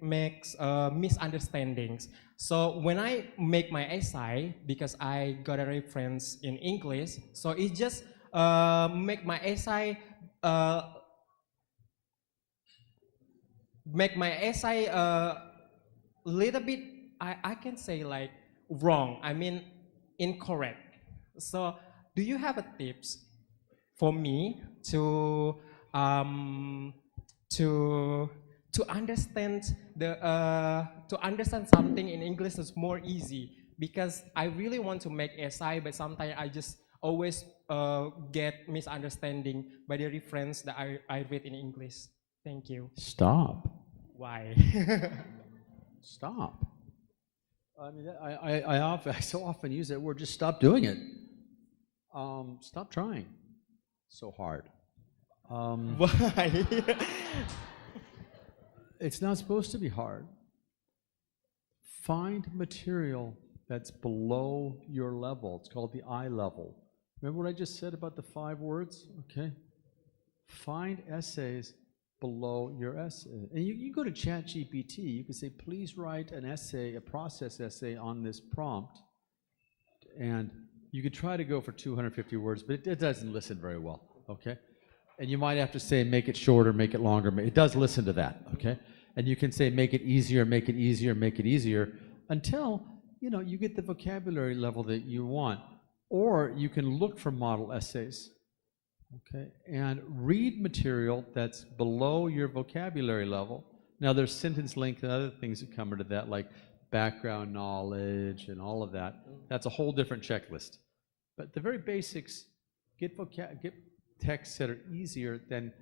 makes misunderstandings. So when I make my essay, because I got a reference in English, so it just make my essay little bit, I can say like wrong, I mean incorrect. So do you have a tips for me to understand something in English is more easy, because I really want to make essay, but sometimes I just always get misunderstanding by the reference that I read in English. Thank you. Stop. Why? Stop. I mean, I so often use that word, just stop doing it. Stop trying so hard. Why? It's not supposed to be hard. Find material that's below your level. It's called the eye level. Remember what I just said about the 5 words? Okay. Find essays below your essay. And you go to ChatGPT, you can say, please write an essay, a process essay on this prompt. And you could try to go for 250 words, but it doesn't listen very well, okay? And you might have to say, make it shorter, make it longer. It does listen to that, okay? And you can say, make it easier, make it easier, make it easier, until, you get the vocabulary level that you want. Or you can look for model essays, okay? And read material that's below your vocabulary level. Now there's sentence length and other things that come into that, like background knowledge and all of that. That's a whole different checklist. But the very basics, get texts that are easier than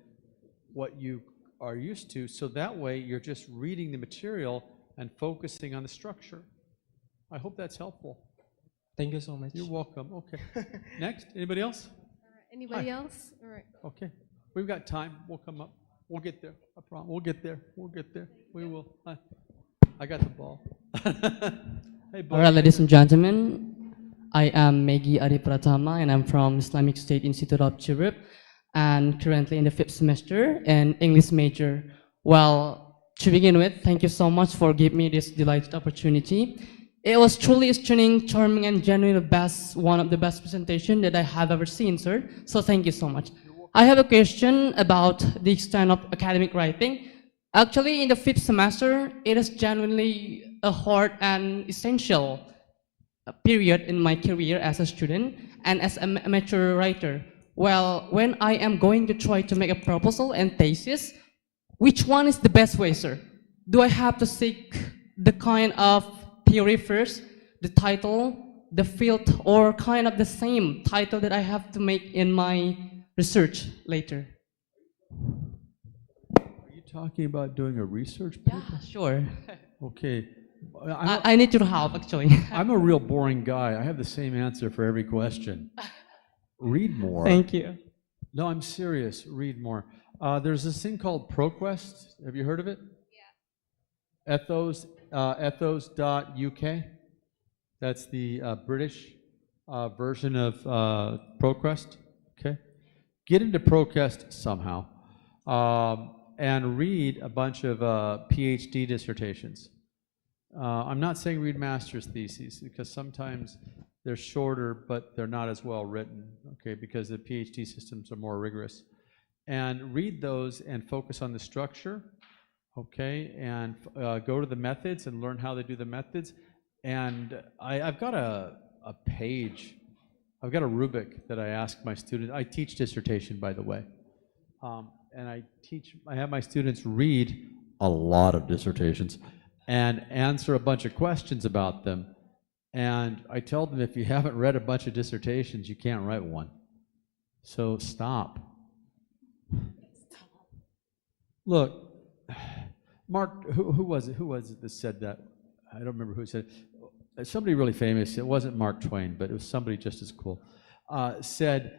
what you are used to, so that way you're just reading the material and focusing on the structure. I hope that's helpful. Thank you so much. You're welcome. Okay. Next, anybody else? Anybody Hi. else? All right. Okay. We've got time. We'll come up. We'll get there. I promise. We'll get there. We'll get there. We will. I got the ball. Hey, All right, ladies and gentlemen, I am Megi Adi Pratama, and I'm from Islamic State Institute of Chirip, and currently in the 5th semester in English major. Well, to begin with, thank you so much for giving me this delightful opportunity. It was truly stunning, charming, and genuinely one of the best presentation that I have ever seen, sir. So thank you so much. I have a question about the extent of academic writing. Actually, in the 5th semester, it is genuinely a hard and essential period in my career as a student and as an amateur writer. Well, when I am going to try to make a proposal and thesis, which one is the best way, sir? Do I have to seek the kind of theory first, the title, the field, or kind of the same title that I have to make in my research later? Are you talking about doing a research paper? Yeah, sure. Okay. I need your help, actually. I'm a real boring guy. I have the same answer for every question. Read more. Thank you. No, I'm serious. Read more. There's this thing called ProQuest. Have you heard of it? Yeah. Ethos.uk. That's the British version of ProQuest. Okay. Get into ProQuest somehow and read a bunch of PhD dissertations. I'm not saying read master's theses because sometimes they're shorter, but they're not as well written, okay, because the PhD systems are more rigorous. And read those and focus on the structure, okay, and go to the methods and learn how they do the methods. And I've got a page, I've got a rubric that I ask my students. I teach dissertation, by the way, and I have my students read a lot of dissertations and answer a bunch of questions about them. And I tell them, if you haven't read a bunch of dissertations, you can't write one. So stop. Look, Mark, who was it that said that? I don't remember who said it. Somebody really famous, it wasn't Mark Twain, but it was somebody just as cool, said,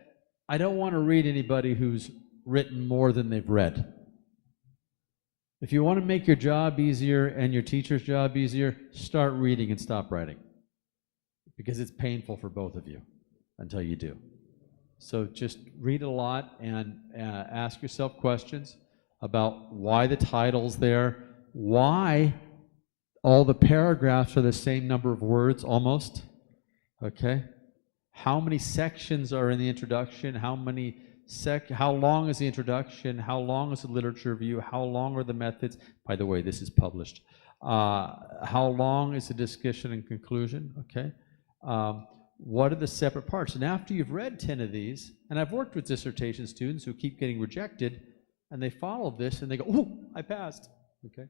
I don't want to read anybody who's written more than they've read. If you want to make your job easier and your teacher's job easier, start reading and stop writing. Because it's painful for both of you until you do. So just read a lot and ask yourself questions about why the title's there, why all the paragraphs are the same number of words almost, okay? How many sections are in the introduction? How long is the introduction? How long is the literature review? How long are the methods? By the way, this is published. How long is the discussion and conclusion, okay? What are the separate parts? And after you've read 10 of these, and I've worked with dissertation students who keep getting rejected, and they follow this and they go, ooh, I passed, okay?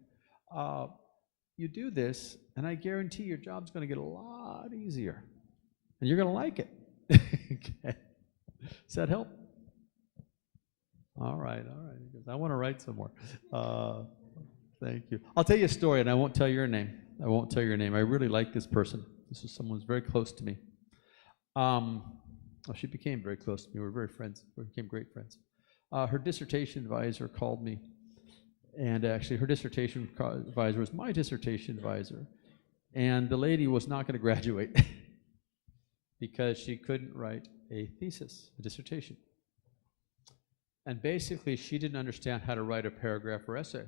You do this, and I guarantee your job's gonna get a lot easier, and you're gonna like it, okay? Does that help? All right, because I wanna write some more. Thank you. I'll tell you a story, and I won't tell your name. I won't tell your name. I really like this person. This is someone who's very close to me. She became very close to me. We were very friends. We became great friends. Her dissertation advisor called me, and actually her dissertation advisor was my dissertation advisor, and the lady was not going to graduate because she couldn't write a thesis, a dissertation. And basically, she didn't understand how to write a paragraph or essay.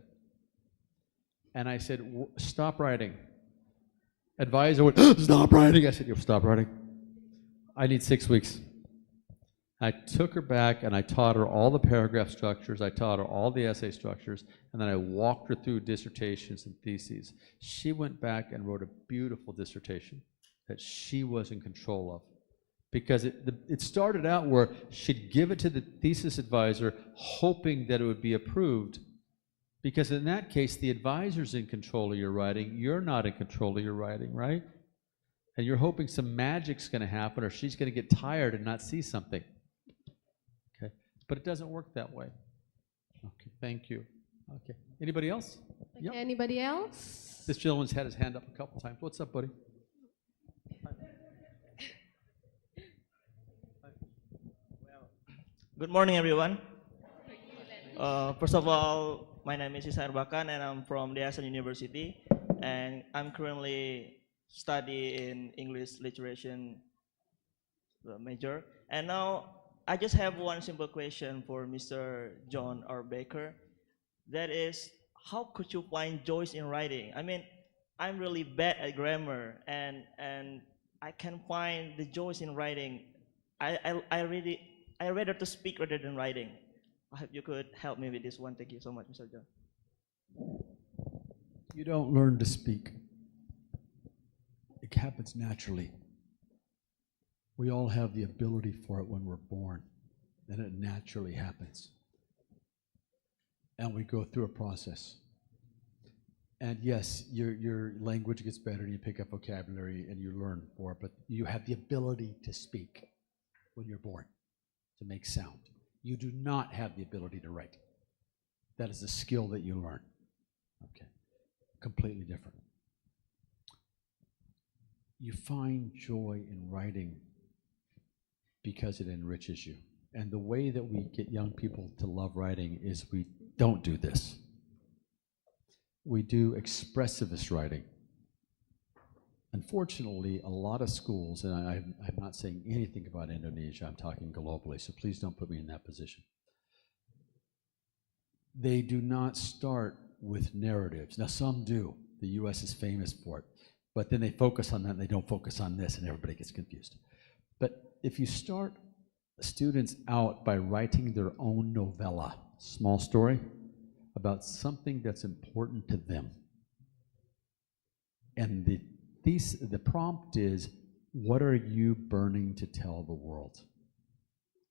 And I said, stop writing. Advisor went, stop writing. I said, you'll stop writing. I need 6 weeks. I took her back and I taught her all the paragraph structures. I taught her all the essay structures. And then I walked her through dissertations and theses. She went back and wrote a beautiful dissertation that she was in control of. Because it started out where she'd give it to the thesis advisor hoping that it would be approved. Because in that case, the advisor's in control of your writing. You're not in control of your writing, right? And you're hoping some magic's going to happen or she's going to get tired and not see something. Okay, but it doesn't work that way. Okay, thank you. Okay, anybody else? Okay, anybody else? This gentleman's had his hand up a couple times. What's up, buddy? Good morning, everyone. First of all, my name is Isar Bakan, and I'm from Daesan University, and I'm currently studying English literature major. And now, I just have one simple question for Mr. John R. Baker. That is, how could you find joy in writing? I mean, I'm really bad at grammar, and I can find the joy in writing. I rather to speak rather than writing. I hope you could help me with this one. Thank you so much, Mr. John. You don't learn to speak. It happens naturally. We all have the ability for it when we're born, and it naturally happens. And we go through a process. And yes, your language gets better, and you pick up vocabulary, and you learn more, but you have the ability to speak when you're born, to make sound. You do not have the ability to write. That is a skill that you learn. Okay, completely different. You find joy in writing because it enriches you. And the way that we get young people to love writing is we don't do this. We do expressivist writing. Unfortunately, a lot of schools, and I'm not saying anything about Indonesia, I'm talking globally, so please don't put me in that position. They do not start with narratives. Now, some do. The US is famous for it. But then they focus on that, and they don't focus on this, and everybody gets confused. But if you start students out by writing their own novella, small story, about something that's important to them, and the prompt is, what are you burning to tell the world?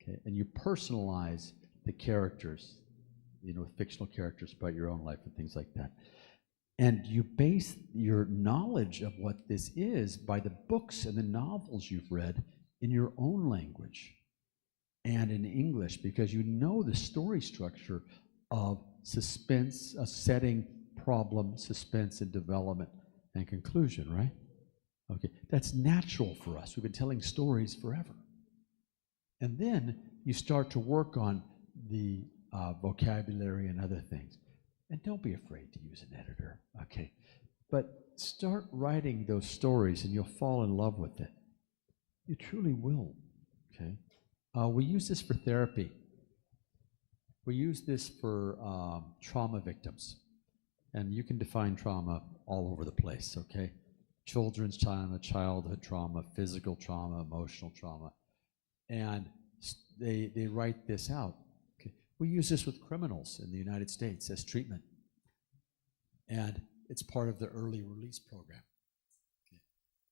Okay, and you personalize the characters, fictional characters about your own life and things like that. And you base your knowledge of what this is by the books and the novels you've read in your own language and in English, because you know the story structure of suspense, a setting, problem, suspense, and development and conclusion, right? Okay, that's natural for us. We've been telling stories forever. And then you start to work on the vocabulary and other things. And don't be afraid to use an editor, okay? But start writing those stories and you'll fall in love with it. You truly will, okay? We use this for therapy. We use this for trauma victims. And you can define trauma all over the place, okay? Children's trauma, childhood trauma, physical trauma, emotional trauma. And they write this out. Okay? We use this with criminals in the United States as treatment. And it's part of the early release program. Okay?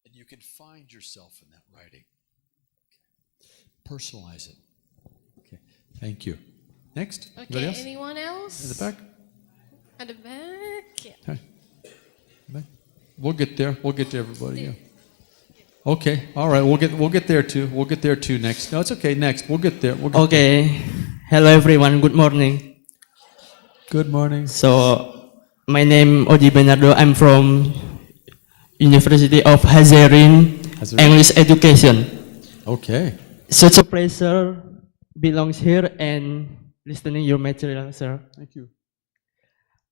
And you can find yourself in that writing. Okay? Personalize it. Okay, thank you. Next. Okay, else? anyone else? In the back? At the back, yeah. Hi. Back. We'll get there. We'll get to everybody. Yeah. Okay. All right. We'll get there too. We'll get there too next. No, it's okay. Next. We'll get there. Okay. Hello everyone. Good morning. Good morning. So my name Oji Bernardo. I'm from University of Hazerin, English Education. Okay. Such a pleasure belongs here and listening your material, sir. Thank you.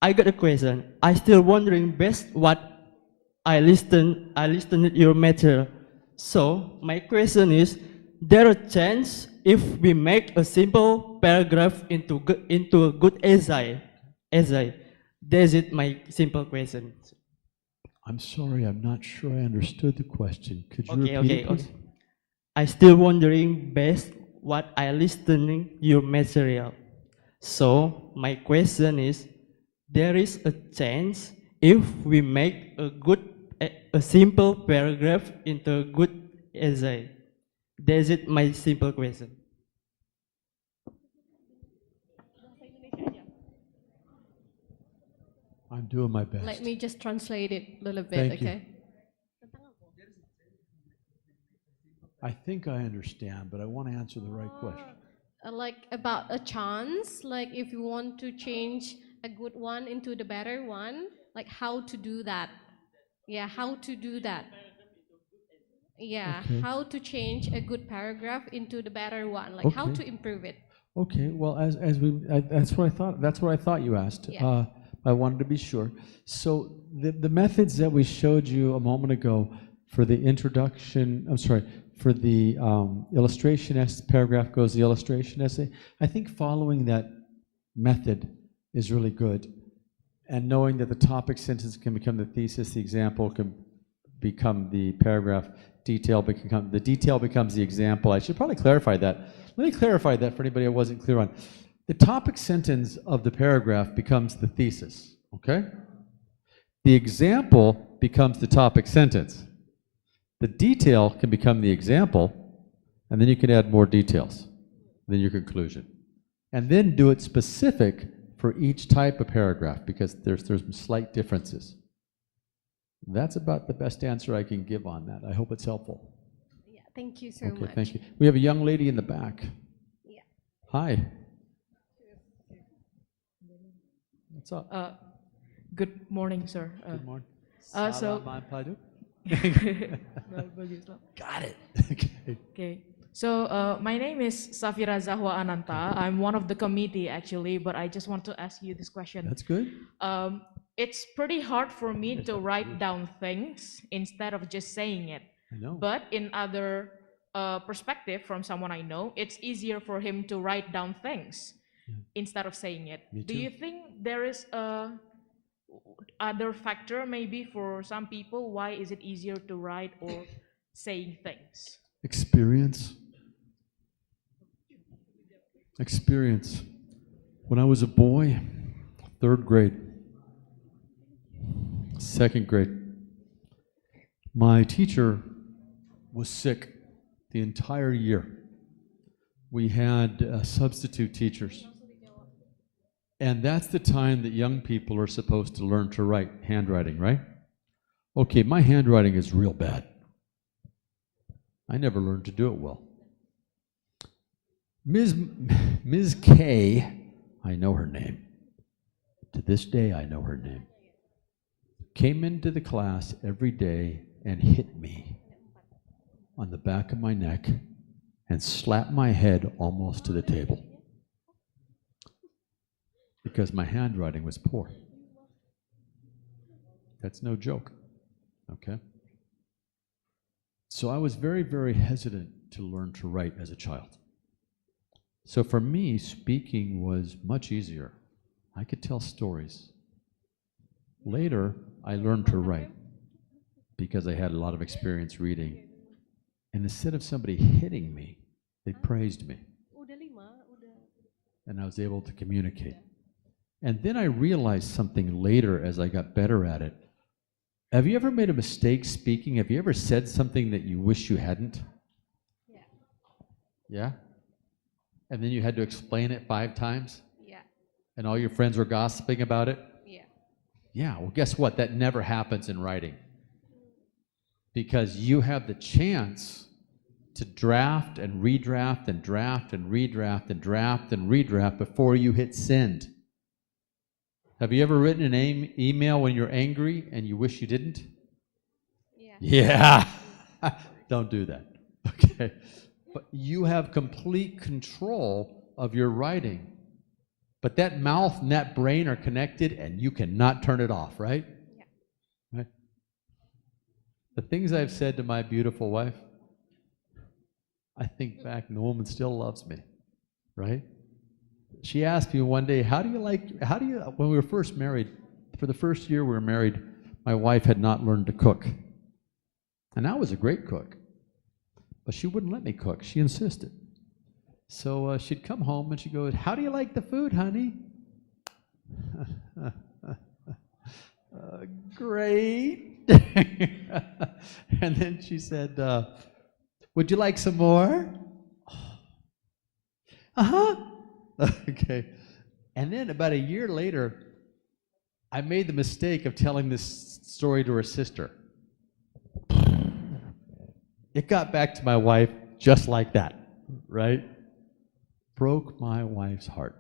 I got a question. I still wondering best what I listened your material. So my question is, there a chance if we make a simple paragraph into a good essay? That's it. My simple question. I'm sorry, I'm not sure I understood the question. Could you repeat it, please? I still wondering best what I listening your material. So my question is, there is a chance if we make a simple paragraph into a good essay. That's it. My simple question. I'm doing my best. Let me just translate it a little bit, Thank you. okay? I think I understand, but I want to answer the right question. Like about a chance, like if you want to change a good one into the better one, like how to do that. Yeah, how to do that. Yeah, Okay. how to change a good paragraph into the better one, like how Okay. to improve it. Okay, well, that's what I thought. That's what I thought you asked. Yeah. I wanted to be sure. So the methods that we showed you a moment ago for the introduction, I'm sorry, for the illustration paragraph goes the illustration essay. I think following that method is really good, and knowing that the topic sentence can become the thesis, the example can become the paragraph, the detail becomes the example. I should probably clarify that. Let me clarify that for anybody I wasn't clear on. The topic sentence of the paragraph becomes the thesis, okay? The example becomes the topic sentence. The detail can become the example, and then you can add more details, then your conclusion. And then do it specific for each type of paragraph, because there's slight differences. That's about the best answer I can give on that. I hope it's helpful. Yeah, thank you so Okay, much. thank you. We have a young lady in the back. Yeah. Hi. What's up? Good morning, sir. Good morning. So, Salamat padu. Got it. Okay. Okay. So, my name is Safira Zahwa Ananta. I'm one of the committee actually, but I just want to ask you this question. That's good. It's pretty hard for me to write down things instead of just saying it. I know. But in other perspective from someone I know, it's easier for him to write down things instead of saying it. Me Do too. you think there is a other factor maybe for some people? Why is it easier to write or saying things? Experience. Experience. When I was a boy, 3rd grade, 2nd grade, my teacher was sick the entire year. We had substitute teachers. And that's the time that young people are supposed to learn to write handwriting, right? Okay, my handwriting is real bad. I never learned to do it well. Ms. K, I know her name. To this day, I know her name. Came into the class every day and hit me on the back of my neck and slapped my head almost to the table because my handwriting was poor. That's no joke, okay? So I was very, very hesitant to learn to write as a child. So for me, speaking was much easier. I could tell stories. Later, I learned to write because I had a lot of experience reading. And instead of somebody hitting me, they praised me. And I was able to communicate. And then I realized something later as I got better at it. Have you ever made a mistake speaking? Have you ever said something that you wish you hadn't? Yeah. Yeah? And then you had to explain it 5 times? Yeah. And all your friends were gossiping about it? Yeah. Yeah, well, guess what? That never happens in writing. Because you have the chance to draft and redraft and draft and redraft and draft and redraft before you hit send. Have you ever written an email when you're angry and you wish you didn't? Yeah. Yeah. Don't do that. Okay. But you have complete control of your writing. But that mouth and that brain are connected and you cannot turn it off, right? Yeah. Right? The things I've said to my beautiful wife, I think back and the woman still loves me, right? She asked me one day, when we were first married, for the first year we were married, my wife had not learned to cook. And I was a great cook. But she wouldn't let me cook. She insisted. So she'd come home and she'd go, "How do you like the food, honey?" Great. And then she said, "Would you like some more?" Uh-huh. Okay. And then about a year later, I made the mistake of telling this story to her sister. It got back to my wife just like that, right? Broke my wife's heart.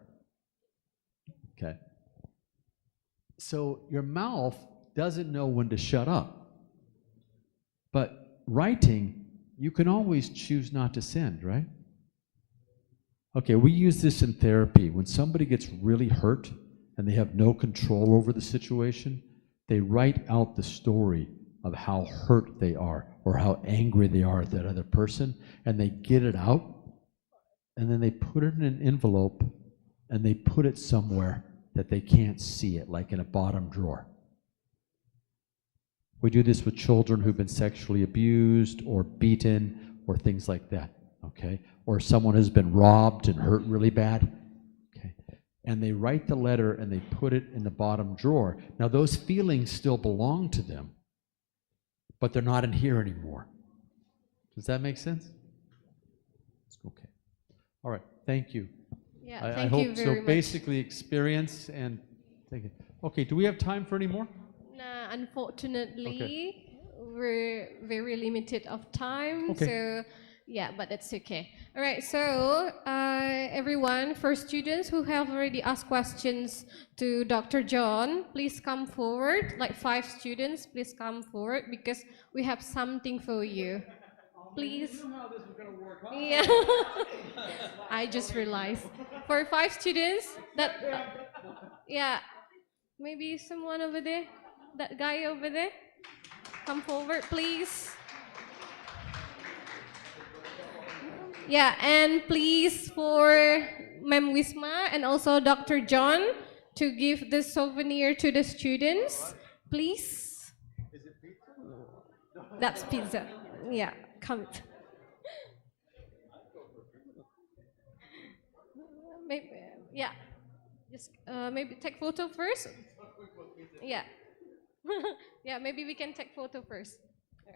Okay. So your mouth doesn't know when to shut up. But writing, you can always choose not to send, right? Okay, we use this in therapy. When somebody gets really hurt and they have no control over the situation, they write out the story of how hurt they are or how angry they are at that other person, and they get it out, and then they put it in an envelope, and they put it somewhere that they can't see it, like in a bottom drawer. We do this with children who've been sexually abused or beaten or things like that, okay? Or someone has been robbed and hurt really bad, okay? And they write the letter and they put it in the bottom drawer. Now those feelings still belong to them, but they're not in here anymore. Does that make sense? Okay. All right, thank you. Yeah, I thank hope you very so. much. Basically, experience and thank you. Okay, do we have time for any more? Nah, unfortunately, we're very limited of time. Okay. So, yeah, but that's okay. All right, so everyone, for students who have already asked questions to Dr. John, please come forward. Like 5 students, please come forward because we have something for you. Please. Yeah. I just realized. For 5 students, that, yeah, maybe someone over there, that guy over there, come forward, please. Yeah, and please for Ma'am Wisma and also Dr. John to give the souvenir to the students, please. That's pizza. Yeah, come. Maybe, yeah, just maybe take photo first. Yeah, yeah, maybe we can take photo first. Yeah.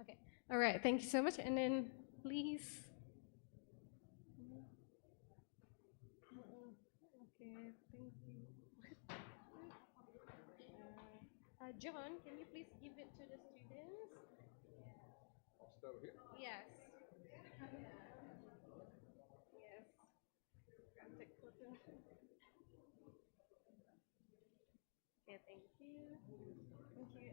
Okay. All right. Thank you so much. And then please. Okay. Thank you. John, can you please give it to the students? I'll start here. Yes. Yes. Take photo. Okay, thank you. Thank you.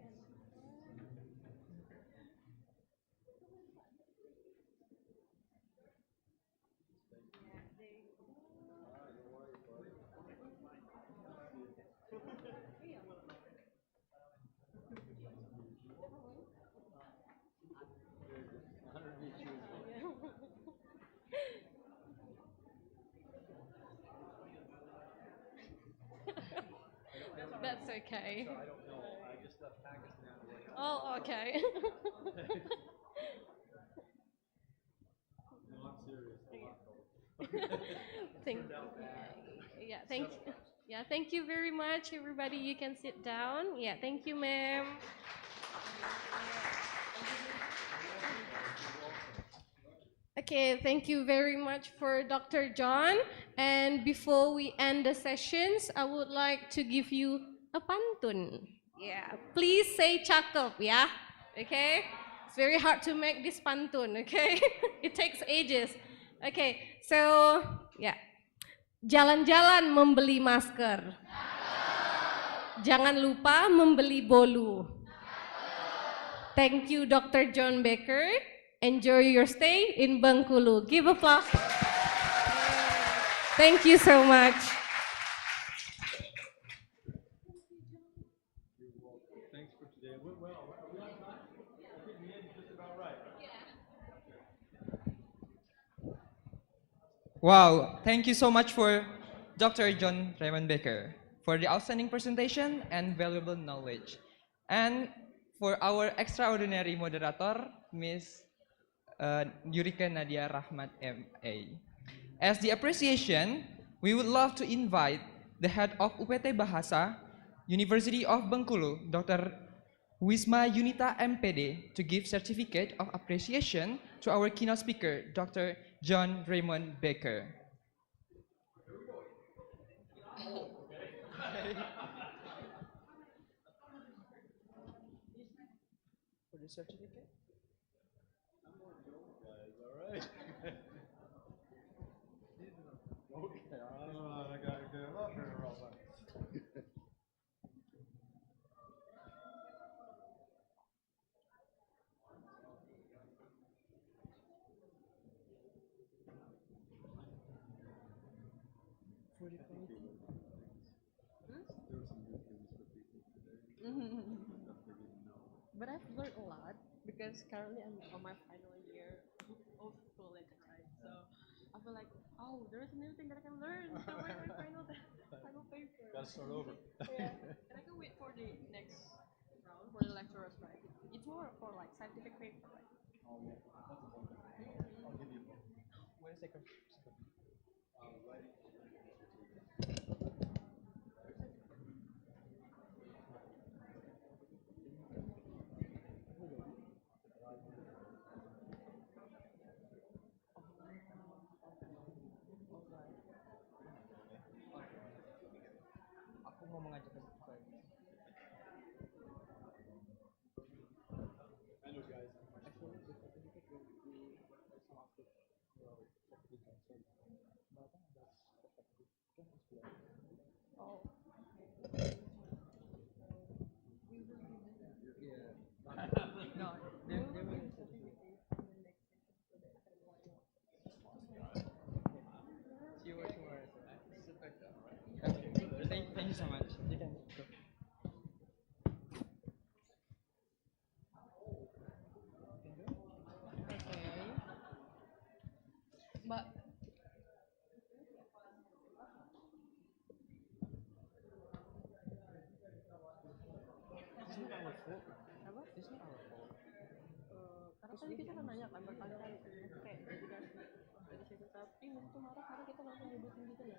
And that's okay. Oh, okay. Thank, yeah, thank you very much, everybody. You can sit down. Yeah, thank you, ma'am. Okay, thank you very much for Dr. John. And before we end the sessions, I would like to give you a pantun. Yeah, please say cakep, yeah? Okay? It's very hard to make this pantun, okay? It takes ages. Okay, so, yeah. Jalan-jalan membeli masker. Jangan lupa membeli bolu. Thank you, Dr. John Becker. Enjoy your stay in Bengkulu. Give applause. Thank you so much. Thanks for today. It went well. Are we on time? I think we ended just about right. Wow, thank you so much for Dr. John Raymond Baker for the outstanding presentation and valuable knowledge. And for our extraordinary moderator, Ms. Yurika Nadia Rahmat M.A. As the appreciation, we would love to invite the head of UPT Bahasa, University of Bengkulu, Dr. Wisma Yunita MPD, to give certificate of appreciation to our keynote speaker, Dr. John Raymond Baker. For the certificate? All right. Okay, all right. But I've learned a lot because currently I'm on my final year of college, right? So I feel like, oh, there's a new thing that I can learn for my final paper. Gotta start over. Yeah, and I can wait for the next round for the lecturers, right? It's more for like scientific paper, right? I'll give you a moment. Wait a second. Aku mau mengajak ke Oh. No, they will. See you tomorrow. Okay. Thank you so much. You can go. Mbak, apa? Karena tadi kita kan nanya kan berkali-kali kayak edukasi, tapi itu marah karena kita langsung nyebutin gitu loh.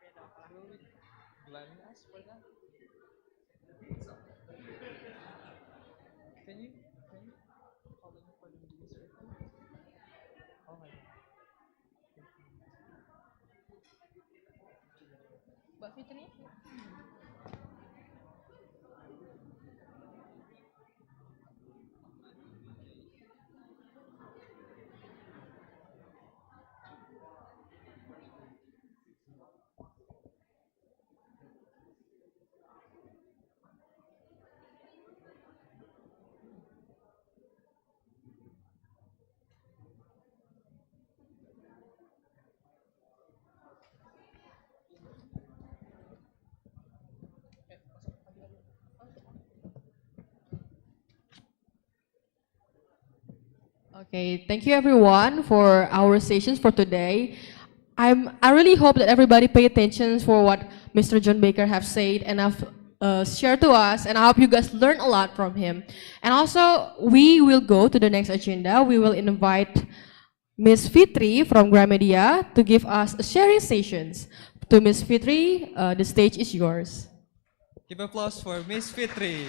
Beda apa? Glass for that. Can you call them for the administration? Oh my God. Mbak Fitri? Okay, thank you everyone for our sessions for today. I really hope that everybody pay attention for what Mr. John Baker have said and have shared to us, and I hope you guys learn a lot from him. And also, we will go to the next agenda. We will invite Miss Fitri from Gramedia to give us a sharing sessions. To Miss Fitri, the stage is yours. Give applause for Miss Fitri.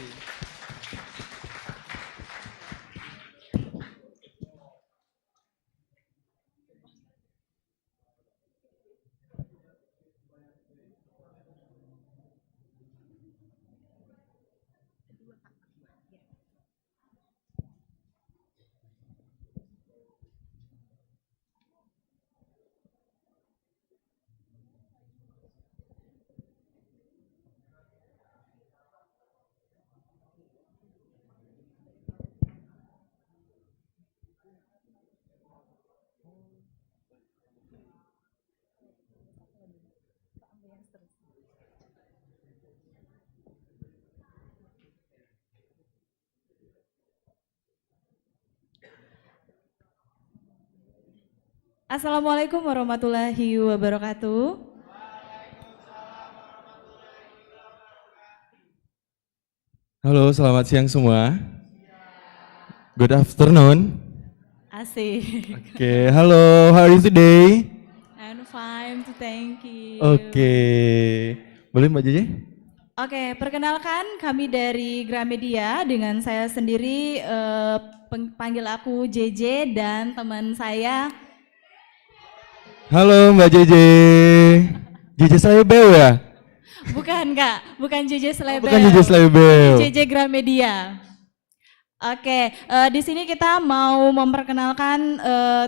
Assalamualaikum warahmatullahi wabarakatuh. Halo, selamat siang semua. Good afternoon. Asik. Okay, hello, how are you today? I'm fine, thank you. Okay, boleh Mbak Jeje? Oke, perkenalkan kami dari Gramedia dengan saya sendiri, panggil aku JJ dan teman saya. Halo Mbak Jeje. Jeje Slebel ya? Bukan Kak, bukan JJ Slebel. Bukan JJ Slebel. JJ Gramedia. Oke, di sini kita mau memperkenalkan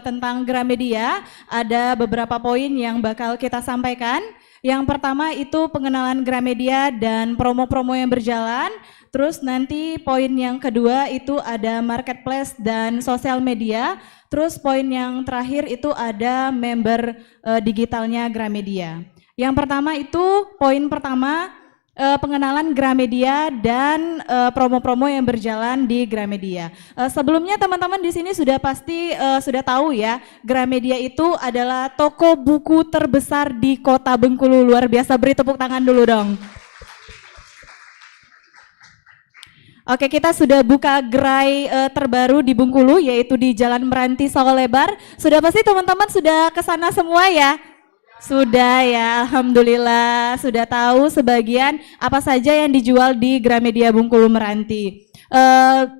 tentang Gramedia. Ada beberapa poin yang bakal kita sampaikan. Yang pertama itu pengenalan Gramedia dan promo-promo yang berjalan. Terus nanti poin yang kedua itu ada marketplace dan sosial media. Terus poin yang terakhir itu ada member digitalnya Gramedia. Yang pertama itu poin pertama pengenalan Gramedia dan promo-promo yang berjalan di Gramedia. Sebelumnya teman-teman di sini sudah pasti sudah tahu ya, Gramedia itu adalah toko buku terbesar di Kota Bengkulu. Luar biasa, beri tepuk tangan dulu dong. Oke, kita sudah buka gerai terbaru di Bengkulu, yaitu di Jalan Meranti Sawolebar. Sudah pasti teman-teman sudah ke sana semua ya? Sudah ya, alhamdulillah. Sudah tahu sebagian apa saja yang dijual di Gramedia Bengkulu Meranti.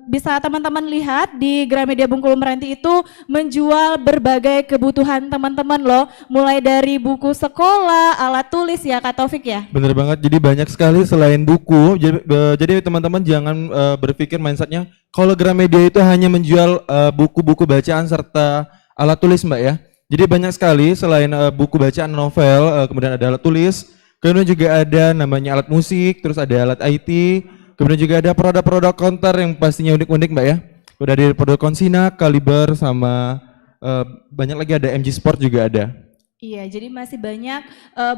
Bisa teman-teman lihat di Gramedia Bengkulu Meranti itu menjual berbagai kebutuhan teman-teman loh, mulai dari buku sekolah, alat tulis ya Kak Taufik ya. Bener banget, jadi banyak sekali selain buku. Jadi teman-teman jangan berpikir mindsetnya kalau Gramedia itu hanya menjual buku-buku bacaan serta alat tulis Mbak ya. Jadi banyak sekali selain buku bacaan novel, kemudian ada alat tulis, kemudian juga ada namanya alat musik, terus ada alat IT, kemudian juga ada produk-produk counter yang pastinya unik-unik Mbak ya. Udah ada produk Konsina, Kaliber, sama banyak lagi ada MG Sport juga ada. Iya, jadi masih banyak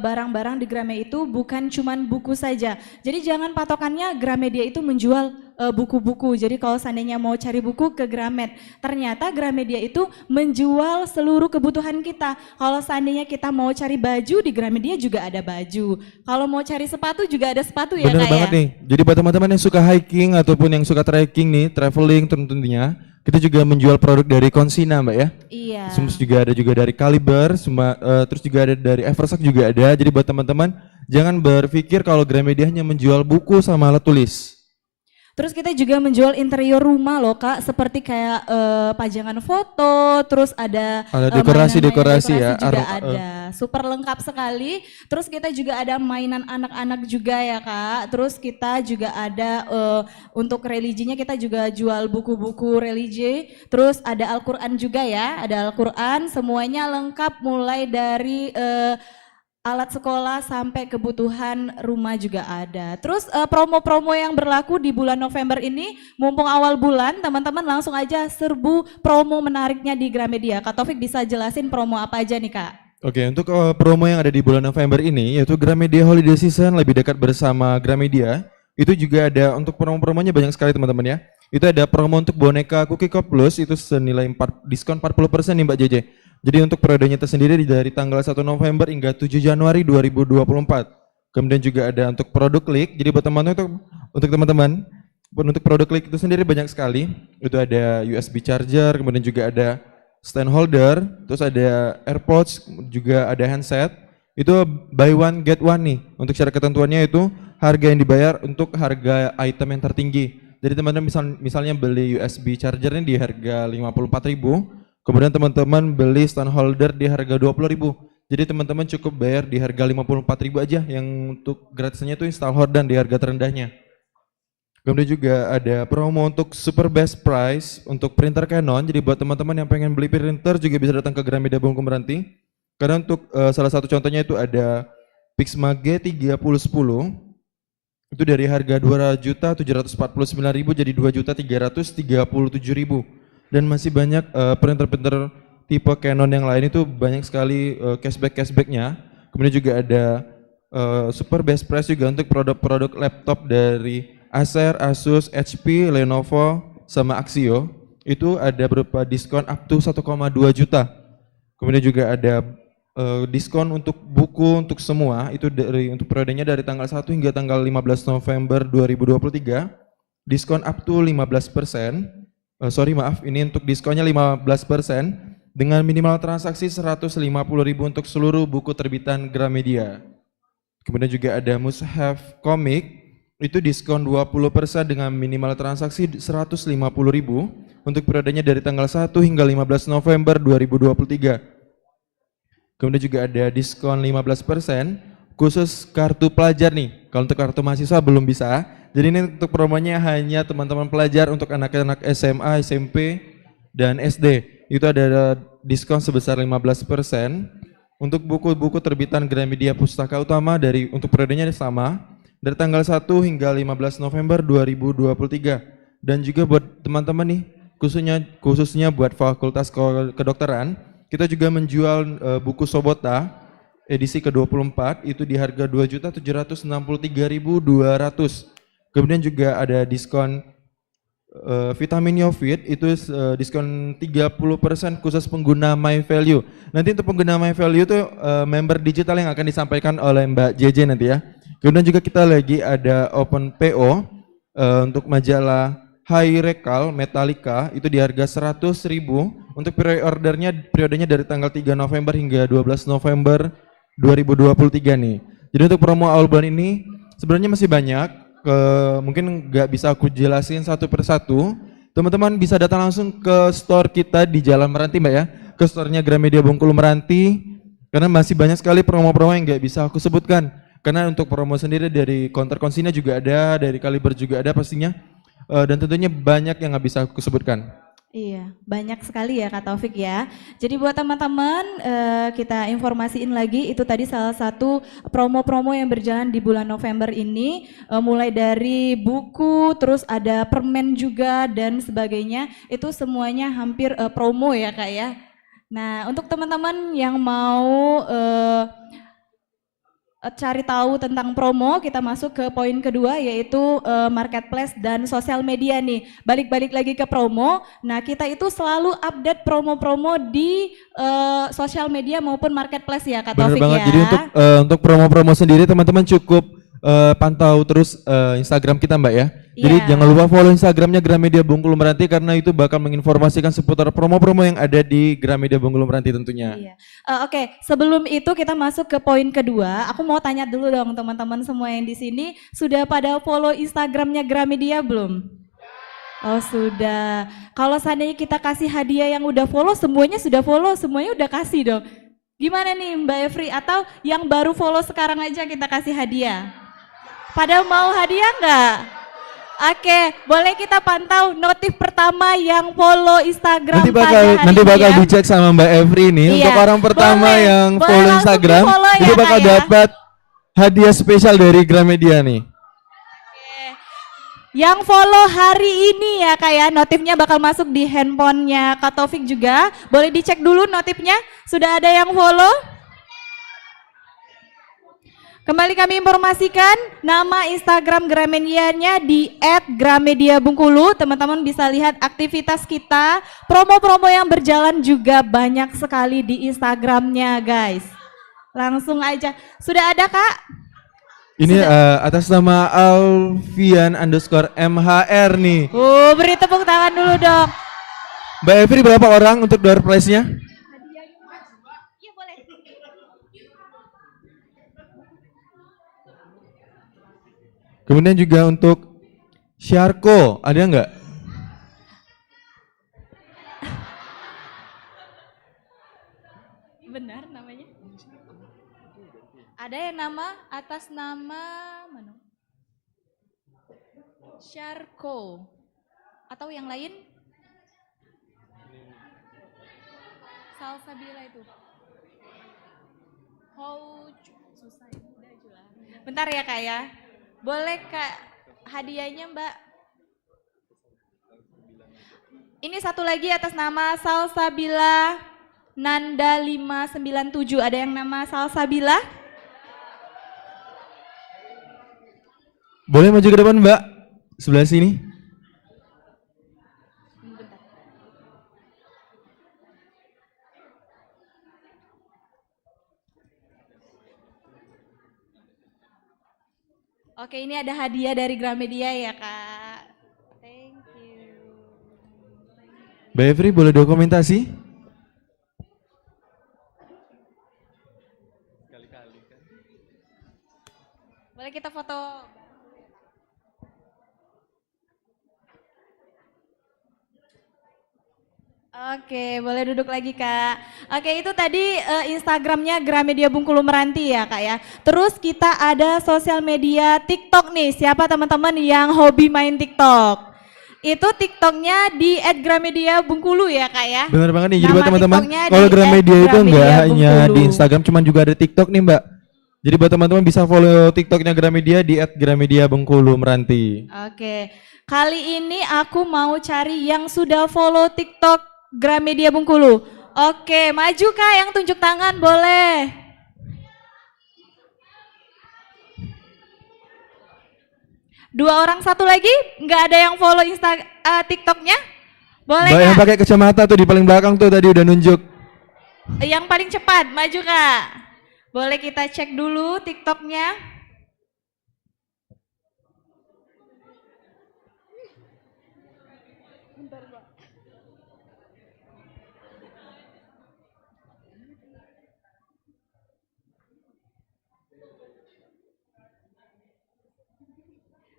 barang-barang di Gramedia itu bukan cuman buku saja. Jadi jangan patokannya Gramedia itu menjual buku-buku. Jadi kalau seandainya mau cari buku ke Gramet, ternyata Gramedia itu menjual seluruh kebutuhan kita. Kalau seandainya kita mau cari baju di Gramedia juga ada baju. Kalau mau cari sepatu juga ada sepatu ya Bener Kak banget ya? nih, jadi buat teman-teman yang suka hiking ataupun yang suka trekking nih, traveling tentunya, kita juga menjual produk dari Konsina Mbak ya. Iya. Terus juga ada dari Kaliber, terus juga ada dari Eversack juga ada. Jadi buat teman-teman jangan berpikir kalau Gramedia hanya menjual buku sama alat tulis. Terus kita juga menjual interior rumah loh Kak, seperti kayak pajangan foto, terus ada dekorasi ya. juga ada, super lengkap sekali. Terus kita juga ada mainan anak-anak juga ya Kak. Terus kita juga ada untuk religinya kita juga jual buku-buku religi. Terus ada Al-Quran juga ya, ada Al-Quran, semuanya lengkap mulai dari alat sekolah sampai kebutuhan rumah juga ada. Terus promo-promo yang berlaku di bulan November ini, mumpung awal bulan, teman-teman langsung aja serbu promo menariknya di Gramedia. Kak Taufik bisa jelasin promo apa aja nih Kak? Oke, untuk promo yang ada di bulan November ini, yaitu Gramedia Holiday Season lebih dekat bersama Gramedia, itu juga ada untuk promo-promonya banyak sekali teman-teman ya. Itu ada promo untuk boneka Cookie Cup Plus, itu senilai diskon 40% nih Mbak JJ. Jadi untuk periodenya tersendiri dari tanggal 1 November hingga 7 Januari 2024. Kemudian juga ada untuk produk klik. Jadi buat teman-teman untuk produk klik itu sendiri banyak sekali. Itu ada USB charger, kemudian juga ada stand holder, terus ada AirPods, juga ada handset. Itu buy one get one nih. Untuk syarat ketentuannya itu harga yang dibayar untuk harga item yang tertinggi. Jadi teman-teman misalnya beli USB chargernya di harga 54.000. Kemudian teman-teman beli stand holder di harga 20.000. Jadi teman-teman cukup bayar di harga 54.000 aja, yang untuk gratisnya itu install dan di harga terendahnya. Kemudian juga ada promo untuk super best price untuk printer Canon. Jadi buat teman-teman yang pengen beli printer juga bisa datang ke Gramedia Bengkulu Meranti. Karena untuk salah satu contohnya itu ada Pixma G3010. Itu dari harga 2.749.000 jadi 2.337.000. Dan masih banyak printer-printer tipe Canon yang lain itu banyak sekali cashback-cashbacknya. Kemudian juga ada super best price juga untuk produk-produk laptop dari Acer, Asus, HP, Lenovo, sama Axio. Itu ada berupa diskon up to 1,2 juta. Kemudian juga ada diskon untuk buku untuk semua, itu untuk periodenya dari tanggal 1 hingga tanggal 15 November 2023. Diskon up to 15%. Ini untuk diskonnya 15% dengan minimal transaksi 150.000 untuk seluruh buku terbitan Gramedia. Kemudian juga ada Mushaf Komik, itu diskon 20% dengan minimal transaksi 150.000 untuk periodenya dari tanggal 1 hingga 15 November 2023. Kemudian juga ada diskon 15% khusus kartu pelajar nih. Kalau untuk kartu mahasiswa belum bisa. Jadi ini untuk promonya hanya teman-teman pelajar untuk anak-anak SMA, SMP, dan SD. Itu ada diskon sebesar 15%. Untuk buku-buku terbitan Gramedia Pustaka Utama untuk periodenya sama. dari tanggal 1 hingga 15 November 2023. Dan juga buat teman-teman nih, khususnya buat Fakultas Kedokteran, kita juga menjual buku Sobota edisi ke-24 itu di harga 2.763.200. Kemudian juga ada diskon vitamin Yofit itu diskon 30% khusus pengguna My Value. Nanti untuk pengguna My Value itu member digital yang akan disampaikan oleh Mbak JJ nanti ya. Kemudian juga kita lagi ada open PO untuk majalah High Recall Metallica itu di harga 100.000 untuk periodenya dari tanggal 3 November hingga 12 November 2023 nih. Jadi untuk promo awal bulan ini sebenarnya masih banyak, mungkin nggak bisa aku jelasin satu persatu. Teman-teman bisa datang langsung ke store kita di Jalan Meranti Mbak ya, ke store-nya Gramedia Bengkulu Meranti, karena masih banyak sekali promo-promo yang nggak bisa aku sebutkan. Karena untuk promo sendiri dari Counter Konsina juga ada, dari Kaliber juga ada pastinya. Dan tentunya banyak yang nggak bisa aku sebutkan. Iya, banyak sekali ya Kak Taufik ya. Jadi buat teman-teman kita informasiin lagi, itu tadi salah satu promo-promo yang berjalan di bulan November ini, mulai dari buku, terus ada permen juga dan sebagainya, itu semuanya hampir promo ya Kak ya. Nah untuk teman-teman yang mau cari tahu tentang promo, kita masuk ke poin kedua yaitu marketplace dan sosial media nih. Balik-balik lagi ke promo, nah kita itu selalu update promo-promo di sosial media maupun marketplace ya Kak Taufik Benar banget. ya. Jadi untuk promo-promo sendiri teman-teman cukup pantau terus Instagram kita Mbak ya. Jadi jangan lupa follow Instagramnya Gramedia Bengkulu Meranti karena itu bakal menginformasikan seputar promo-promo yang ada di Gramedia Bengkulu Meranti tentunya. Iya. Oke, sebelum itu kita masuk ke poin kedua. Aku mau tanya dulu dong teman-teman semua yang di sini, sudah pada follow Instagramnya Gramedia belum? Oh sudah. Kalau seandainya kita kasih hadiah yang udah follow, semuanya sudah follow, semuanya udah kasih dong. Gimana nih Mbak Evri? Atau yang baru follow sekarang aja kita kasih hadiah? Pada mau hadiah nggak? Oke, boleh kita pantau notif pertama yang follow Instagram Nanti bakal dicek sama Mbak Evri nih. Untuk orang pertama yang follow Instagram itu bakal dapat hadiah spesial dari Gramedia nih. Yang follow hari ini ya Kak ya, notifnya bakal masuk di handphonenya Kak Taufik juga. Boleh dicek dulu notifnya, sudah ada yang follow? Kembali kami informasikan nama Instagram Gramedia-nya di @gramedia_bengkulu. Teman-teman bisa lihat aktivitas kita, promo-promo yang berjalan juga banyak sekali di Instagramnya guys. Langsung aja, sudah ada Kak? Ini atas nama Alfian_MHR nih. Beri tepuk tangan dulu dong. Mbak Evri berapa orang untuk door prize-nya? Kemudian juga untuk Syarko, ada nggak? Benar namanya? Ada yang nama atas nama mana? Syarko atau yang lain? Salsabila itu. Susah udah juga. Bentar ya Kak ya. Boleh Kak hadiahnya Mbak. Ini satu lagi atas nama Salsabila Nanda 597. Ada yang nama Salsabila? Boleh maju ke depan Mbak, sebelah sini. Oke, ini ada hadiah dari Gramedia ya Kak. Thank you. Mbak Evri boleh dokumentasi? Boleh kita foto? Oke, boleh duduk lagi Kak. Oke, itu tadi Instagramnya Gramedia Bengkulu Meranti ya Kak ya. Terus kita ada sosial media TikTok nih. Siapa teman-teman yang hobi main TikTok? Itu TikToknya di @Gramedia Bengkulu ya Kak ya. Benar banget nih. Jadi Nama buat teman-teman, TikToknya kalau di Gramedia itu @Gramedia enggak hanya Bengkulu. di Instagram, cuman juga ada TikTok nih Mbak. Jadi buat teman-teman bisa follow TikToknya Gramedia di @gramedia_Bengkulu Meranti. Oke, kali ini aku mau cari yang sudah follow TikTok Gramedia Bengkulu. Oke, maju Kak yang tunjuk tangan boleh. Dua orang, satu lagi, nggak ada yang follow TikToknya? Boleh Mbak yang Kak? pakai kacamata tuh di paling belakang tuh tadi udah nunjuk. Yang paling cepat, maju Kak. Boleh kita cek dulu TikToknya.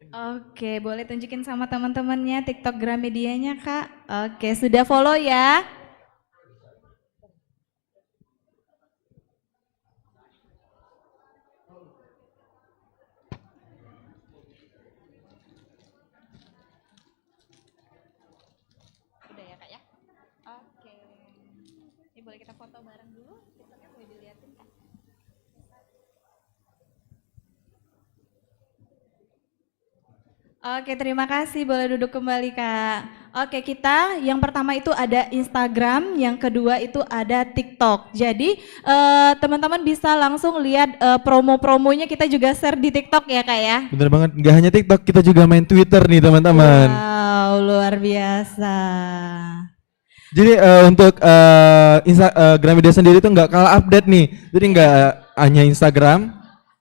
Oke, boleh tunjukin sama teman-temannya TikTok Gramedianya Kak. Oke, sudah follow ya. Udah ya Kak ya? Oke. Ini boleh kita foto bareng dulu, TikToknya boleh dilihatin Kak. Oke, terima kasih. Boleh duduk kembali, Kak. Oke, kita yang pertama itu ada Instagram, yang kedua itu ada TikTok. Jadi teman-teman bisa langsung lihat promo-promonya kita juga share di TikTok ya, Kak ya. Bener banget, nggak hanya TikTok, kita juga main Twitter nih teman-teman. Wow, luar biasa. Jadi untuk Gramedia sendiri tuh nggak kalah update nih. Jadi nggak hanya Instagram,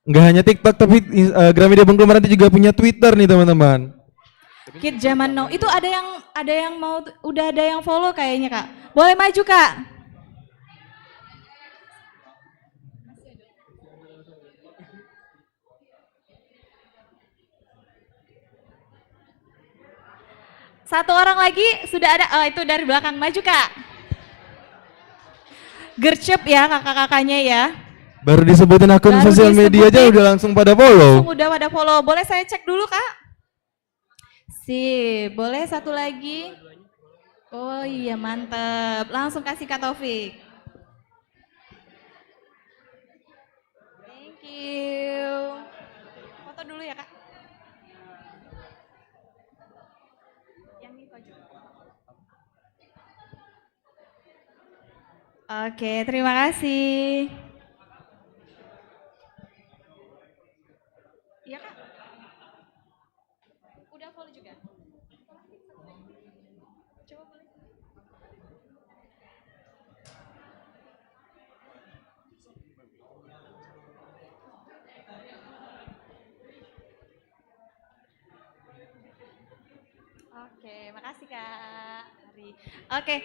nggak hanya TikTok, tapi Gramedia Bengkulu Meranti juga punya Twitter nih teman-teman. Kid zaman now itu ada yang mau, udah ada yang follow kayaknya Kak. Boleh maju Kak. Satu orang lagi sudah ada, oh itu dari belakang, maju Kak. Gercep ya kakak-kakaknya ya. Baru disebutin akun Baru sosial media aja disebutin. udah langsung pada follow. Langsung udah pada follow. Boleh saya cek dulu Kak? Sip, boleh satu lagi? Oh iya mantep. Langsung kasih Kak Taufik. Thank you. Foto dulu ya Kak. Yang ini Kak juga. Oke, terima kasih. Iya Kak. Udah follow juga. Coba boleh. Oke, makasih Kak. Oke,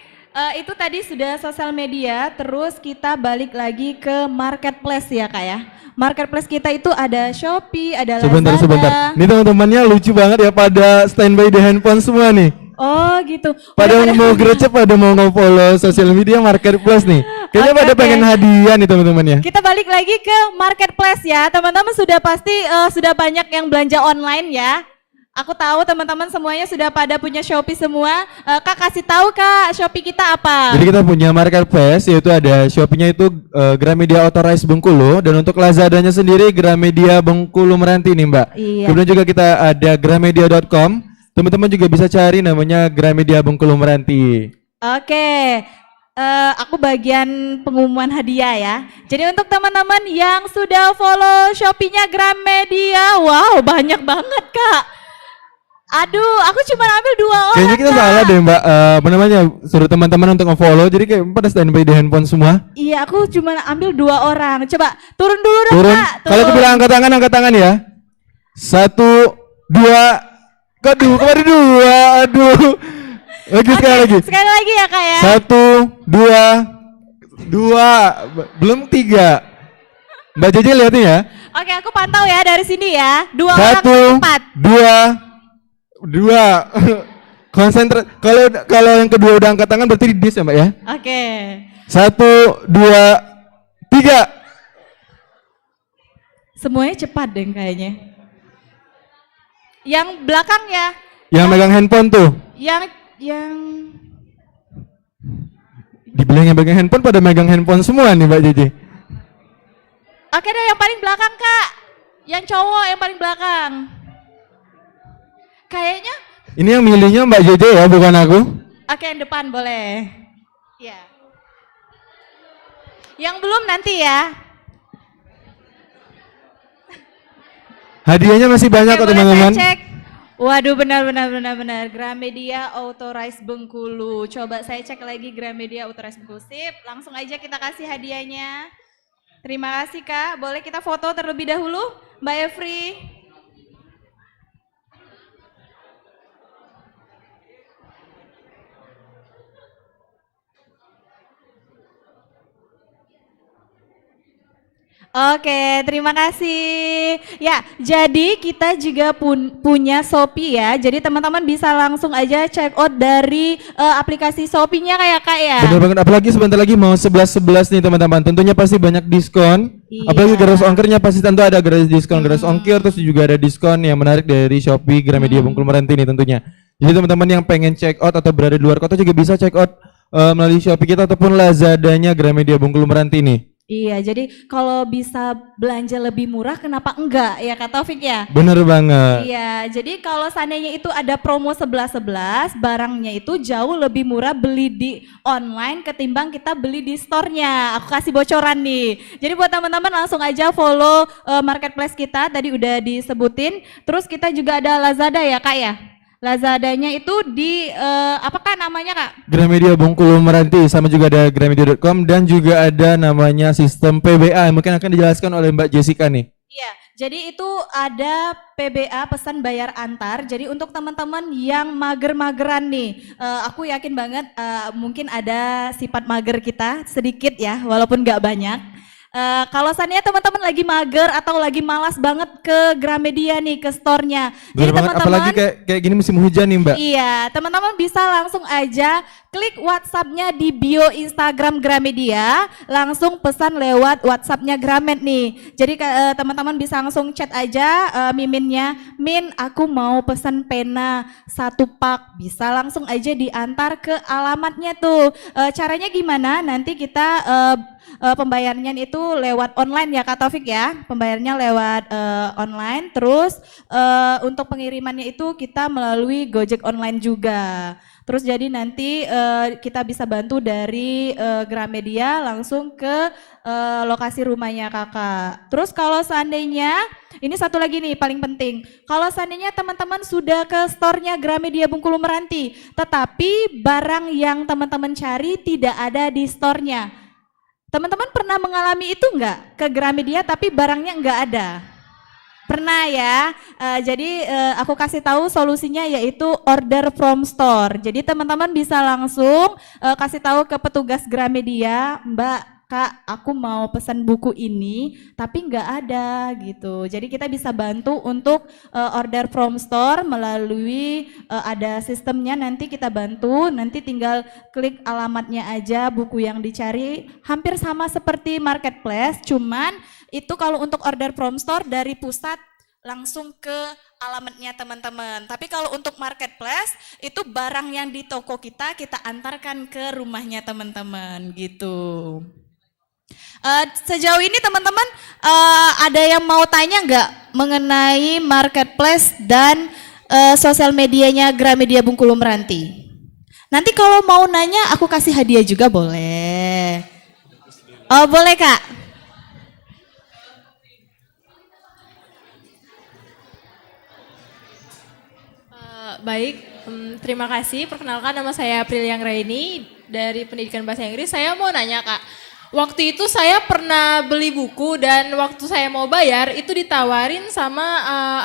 itu tadi sudah sosial media, terus kita balik lagi ke marketplace ya Kak ya. Marketplace kita itu ada Shopee, ada Sebentar, Lazada. sebentar. Ini teman-temannya lucu banget ya, pada standby di handphone semua nih. Oh gitu. Pada Udah mau gercep, pada mau nge-follow sosial media marketplace nih. Kayaknya Oke, pada oke. pengen hadiah nih teman-teman ya. Kita balik lagi ke marketplace ya. Teman-teman sudah pasti sudah banyak yang belanja online ya. Aku tahu teman-teman semuanya sudah pada punya Shopee semua. Kak kasih tahu Kak, Shopee kita apa? Jadi kita punya marketplace, yaitu ada Shopee-nya itu Gramedia Authorized Bengkulu, dan untuk Lazadanya sendiri Gramedia Bengkulu Meranti nih Mbak. Iya. Kemudian juga kita ada gramedia.com, teman-teman juga bisa cari namanya Gramedia Bengkulu Meranti. Oke, aku bagian pengumuman hadiah ya. Jadi untuk teman-teman yang sudah follow Shopee-nya Gramedia, wow banyak banget Kak. Aduh, aku cuma ambil 2 orang. Kayaknya kita Kak. salah deh Mbak, apa namanya, suruh teman-teman untuk nge-follow, jadi kayak pada standby di handphone semua. Iya, aku cuma ambil 2 orang. Coba turun dulu dong Turun, Kak. kalau aku bilang angkat tangan ya. 1, 2, kemarin 2, aduh. Lagi sekali lagi. Sekali lagi ya Kak ya. 1, 2, belum 3. Mbak Jeje lihatin ya. Oke, aku pantau ya dari sini ya. 2 orang 1, tepat. 2. Konsentrat. Kalau yang kedua udah angkat tangan berarti di dis ya Mbak ya. Oke. 1, 2, 3. Semuanya cepat deh kayaknya. Yang belakang ya. Yang megang handphone tuh. Yang Dibilang yang megang handphone pada megang handphone semua nih Mbak Jeje. Oke deh, yang paling belakang Kak. Yang cowok yang paling belakang. Kayaknya, Ini yang milihnya Mbak Jojo ya, bukan aku. oke yang depan boleh. Ya. Yang belum nanti ya. Hadiahnya masih banyak kok Boleh teman-teman. saya cek. Waduh benar. Gramedia Authorized Bengkulu. Coba saya cek lagi Gramedia Authorized Bengkulu. Sip, langsung aja kita kasih hadiahnya. Terima kasih Kak. Boleh kita foto terlebih dahulu, Mbak Evri. Oke, terima kasih. Ya, jadi kita juga punya Shopee ya. Jadi teman-teman bisa langsung aja check out dari aplikasi Shopee-nya kayak Kak ya. Benar banget, apalagi sebentar lagi mau 11.11 nih teman-teman. Tentunya pasti banyak diskon. Iya. Apalagi gratis ongkirnya pasti tentu ada gratis diskon, gratis ongkir, terus juga ada diskon yang menarik dari Shopee Gramedia Bengkulu Meranti nih tentunya. Jadi teman-teman yang pengen check out atau berada di luar kota juga bisa check out melalui Shopee kita ataupun Lazadanya Gramedia Bengkulu Meranti nih. Iya, jadi kalau bisa belanja lebih murah kenapa enggak ya Kak Taufik ya? Bener banget. Iya, jadi kalau seandainya itu ada promo 11-11, barangnya itu jauh lebih murah beli di online ketimbang kita beli di store-nya. Aku kasih bocoran nih. Jadi buat teman-teman langsung aja follow marketplace kita, tadi udah disebutin. Terus kita juga ada Lazada ya Kak ya? Lazadanya itu di apakah namanya Kak? Gramedia Bengkulu Meranti, sama juga ada gramedia.com dan juga ada namanya sistem PBA yang mungkin akan dijelaskan oleh Mbak Jessica nih. Iya, jadi itu ada PBA pesan bayar antar. Jadi untuk teman-teman yang mager-mageran nih, aku yakin banget mungkin ada sifat mager kita sedikit ya, walaupun nggak banyak. Kalau seandainya teman-teman lagi mager atau lagi malas banget ke Gramedia nih, ke store-nya. Bener banget, apalagi kayak gini musim hujan nih Mbak. Iya, teman-teman bisa langsung aja klik WhatsApp-nya di bio Instagram Gramedia, langsung pesan lewat WhatsApp-nya Gramet nih. Jadi teman-teman bisa langsung chat aja miminnya, Min aku mau pesan pena 1 pak, bisa langsung aja diantar ke alamatnya tuh. Caranya gimana? Nanti kita pembayarannya itu lewat online ya Kak Taufik ya, pembayarannya lewat online, terus untuk pengirimannya itu kita melalui Gojek online juga. Terus jadi nanti kita bisa bantu dari Gramedia langsung ke lokasi rumahnya kakak. Terus kalau seandainya, ini satu lagi nih paling penting, kalau seandainya teman-teman sudah ke store-nya Gramedia Bengkulu Meranti, tetapi barang yang teman-teman cari tidak ada di store-nya. Teman-teman pernah mengalami itu enggak? Ke Gramedia tapi barangnya enggak ada? Pernah ya, jadi aku kasih tahu solusinya yaitu order from store. Jadi teman-teman bisa langsung kasih tahu ke petugas Gramedia, Mbak, Kak, aku mau pesan buku ini tapi nggak ada gitu. Jadi kita bisa bantu untuk order from store melalui ada sistemnya, nanti kita bantu, nanti tinggal klik alamatnya aja, buku yang dicari hampir sama seperti marketplace, cuman itu kalau untuk order from store dari pusat langsung ke alamatnya teman-teman. Tapi kalau untuk marketplace itu barang yang di toko kita antarkan ke rumahnya teman-teman gitu. Sejauh ini teman-teman ada yang mau tanya nggak mengenai marketplace dan sosial medianya Gramedia Bengkulu Meranti? Nanti kalau mau nanya aku kasih hadiah juga boleh. Oh boleh Kak. Baik, terima kasih. Perkenalkan nama saya Aprilia Anggraini dari Pendidikan Bahasa Inggris. Saya mau nanya Kak, waktu itu saya pernah beli buku dan waktu saya mau bayar itu ditawarin sama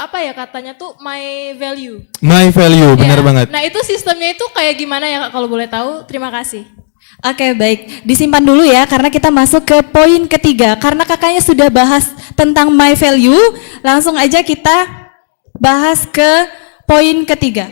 apa ya katanya tuh my value. My value, benar banget. Nah itu sistemnya itu kayak gimana ya Kak kalau boleh tahu? Terima kasih. Oke baik, disimpan dulu ya karena kita masuk ke poin ketiga. Karena kakaknya sudah bahas tentang my value, langsung aja kita bahas ke poin ketiga.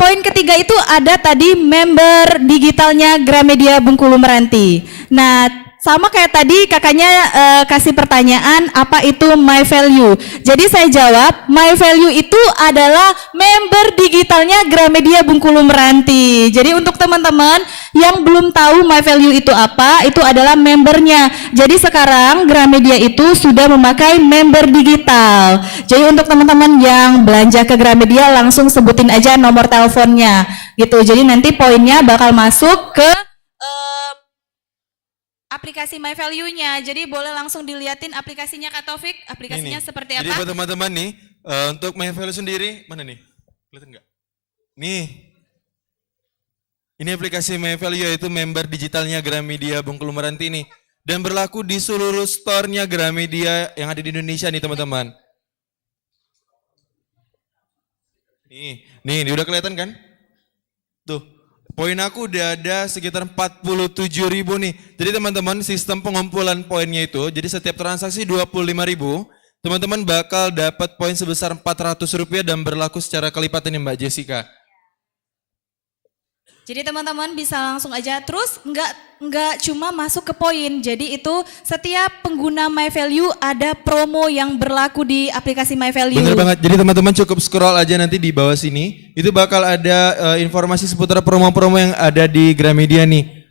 Poin ketiga itu ada tadi member digitalnya Gramedia Bengkulu Meranti. Nah, sama kayak tadi kakaknya kasih pertanyaan apa itu My Value. Jadi saya jawab, My Value itu adalah member digitalnya Gramedia Bengkulu Meranti. Jadi untuk teman-teman yang belum tahu My Value itu apa, itu adalah membernya. Jadi sekarang Gramedia itu sudah memakai member digital. Jadi untuk teman-teman yang belanja ke Gramedia langsung sebutin aja nomor teleponnya gitu. Jadi nanti poinnya bakal masuk ke aplikasi My Value-nya. Jadi boleh langsung diliatin aplikasinya Kak Taufik. Aplikasinya seperti apa? Jadi buat teman-teman nih, untuk My Value sendiri, mana nih? Kelihatan nggak? Nih. Ini aplikasi My Value yaitu member digitalnya Gramedia Bengkulu Meranti nih. Dan berlaku di seluruh store-nya Gramedia yang ada di Indonesia nih teman-teman. Nih udah kelihatan kan? Tuh. Poin aku udah ada sekitar 47.000 nih. Jadi teman-teman sistem pengumpulan poinnya itu, jadi setiap transaksi 25.000, teman-teman bakal dapat poin sebesar Rp400 dan berlaku secara kelipatan nih Mbak Jessica. Jadi teman-teman bisa langsung aja, terus nggak cuma masuk ke poin. Jadi itu setiap pengguna My Value ada promo yang berlaku di aplikasi My Value. Bener banget, jadi teman-teman cukup scroll aja nanti di bawah sini. Itu bakal ada informasi seputar promo-promo yang ada di Gramedia nih.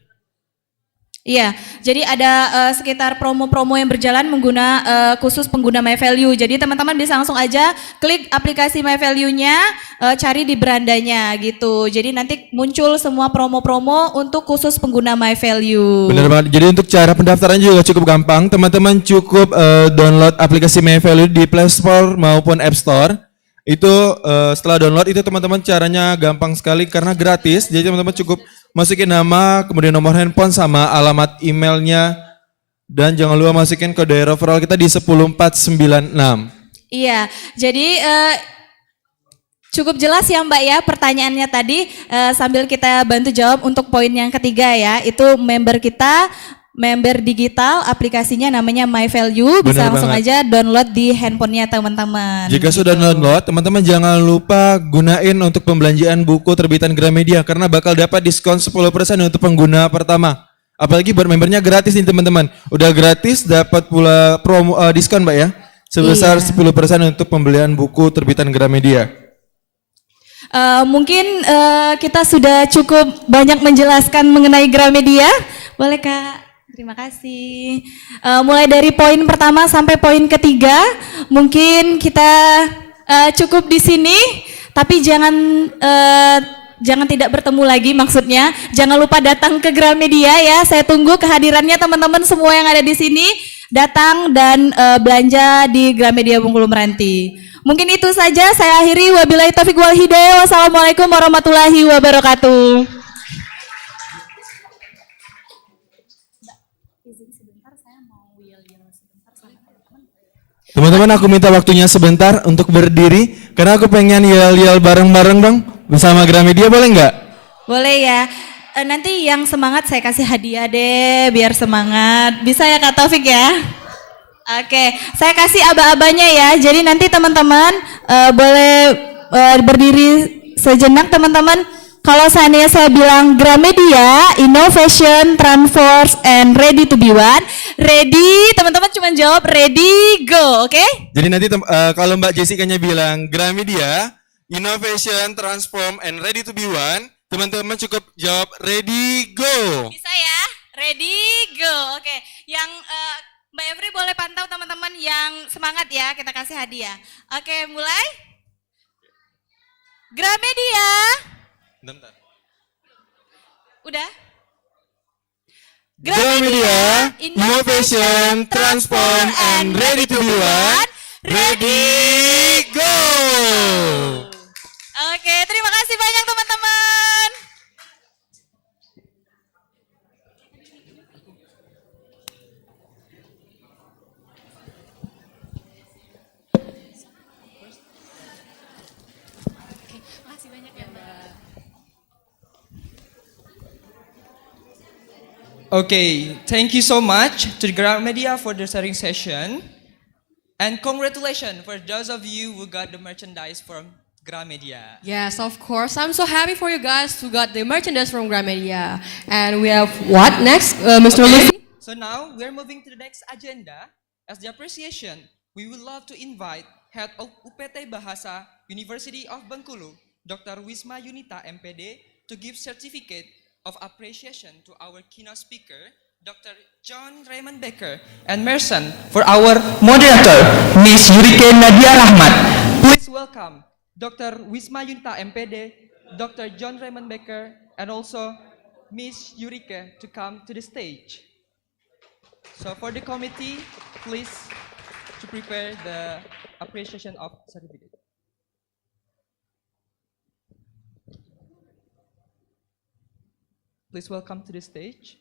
Iya, jadi ada sekitar promo-promo yang berjalan khusus pengguna My Value. Jadi teman-teman bisa langsung aja klik aplikasi My Value-nya, cari di berandanya gitu. Jadi nanti muncul semua promo-promo untuk khusus pengguna My Value. Bener banget, jadi untuk cara pendaftaran juga cukup gampang. Teman-teman cukup download aplikasi My Value di Play Store maupun App Store. Itu setelah download itu teman-teman caranya gampang sekali karena gratis. Jadi teman-teman cukup masukin nama, kemudian nomor handphone sama alamat emailnya, dan jangan lupa masukin kode referral kita di 10496. Iya, jadi cukup jelas ya Mbak ya pertanyaannya tadi, sambil kita bantu jawab untuk poin yang ketiga ya, itu member kita, member digital, aplikasinya namanya My Value, bisa Bener langsung banget. aja download di handphonenya teman-teman. Jika sudah download, teman-teman jangan lupa gunain untuk pembelanjaan buku terbitan Gramedia karena bakal dapat diskon 10% untuk pengguna pertama. Apalagi buat membernya gratis nih teman-teman. Udah gratis dapat pula promo diskon Mbak ya. Sebesar 10% untuk pembelian buku terbitan Gramedia. Mungkin kita sudah cukup banyak menjelaskan mengenai Gramedia. Boleh Kak? Terima kasih. Mulai dari poin pertama sampai poin ketiga, mungkin kita cukup di sini, tapi jangan tidak bertemu lagi maksudnya. Jangan lupa datang ke Gramedia ya. Saya tunggu kehadirannya teman-teman semua yang ada di sini, datang dan belanja di Gramedia Bengkulu Meranti. Mungkin itu saja, saya akhiri. Wabillahi taufiq wal hidayah. Wassalamualaikum warahmatullahi wabarakatuh. Teman-teman aku minta waktunya sebentar untuk berdiri karena aku pengen yel-yel bareng-bareng dong bersama Gramedia, boleh nggak? Boleh ya. Nanti yang semangat saya kasih hadiah deh biar semangat. Bisa ya Kak Taufik ya? Oke, saya kasih aba-abanya ya. Jadi nanti teman-teman boleh berdiri sejenak teman-teman. Kalau seandainya saya bilang Gramedia, Innovation, Transforce, and Ready to be One. Ready, teman-teman cuma jawab ready, go, oke? Jadi nanti kalau Mbak Jessica-nya bilang Gramedia, Innovation, Transform, and Ready to be One, teman-teman cukup jawab ready, go. Bisa ya? Ready, go, oke. Yang Mbak Evri boleh pantau teman-teman yang semangat ya, kita kasih hadiah. Oke, mulai. Gramedia. Bentar. Udah? Gramedia, Innovation, Transform, and Ready to be One. Ready, go! Oke, terima kasih banyak teman-teman. Makasih banyak ya Mbak. Okay, thank you so much to Gramedia for the sharing session. And congratulations for those of you who got the merchandise from Gramedia. Yes, of course. I'm so happy for you guys who got the merchandise from Gramedia. And we have what next, Mr. Luffy? So now we're moving to the next agenda. As the appreciation, we would love to invite Head of UPT Bahasa, University of Bengkulu, Dr. Wisma Yunita, MPD, to give certificate of appreciation to our keynote speaker, Dr. John Raymond Baker, and Merson for our moderator, Miss Yurike Nadia Rahmat. Please welcome Dr. Wisma Yunita, MPD, Dr. John Raymond Baker, and also Miss Yurike to come to the stage. So for the committee, please to prepare the appreciation of certificate. Please welcome to the stage.